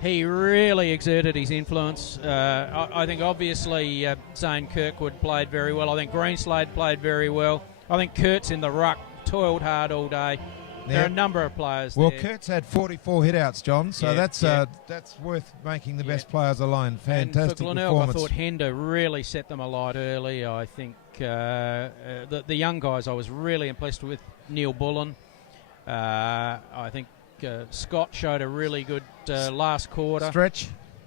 he really exerted his influence. I think obviously Zane Kirkwood played very well. I think Greenslade played very well. I think Kurtz in the ruck toiled hard all day. There are a number of players well, there. Kurtz had 44 hitouts, John, so that's worth making the best players alone. Fantastic and for Glenelg, performance. I thought Hender really set them alight early. I think the young guys I was really impressed with. Neil Bullen. I think Scott showed a really good last quarter.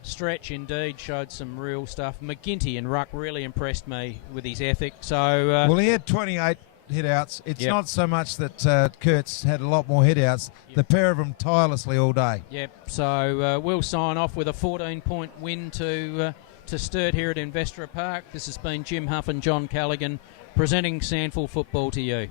Stretch indeed showed some real stuff. McGinty and Ruck really impressed me with his ethic. So well, he had 28 hitouts. It's not so much that Kurtz had a lot more hitouts. The pair of them tirelessly all day. Yep. So we'll sign off with a 14-point win to Sturt here at Investor Park. This has been Jim Huff and John Callaghan presenting Sandful Football to you.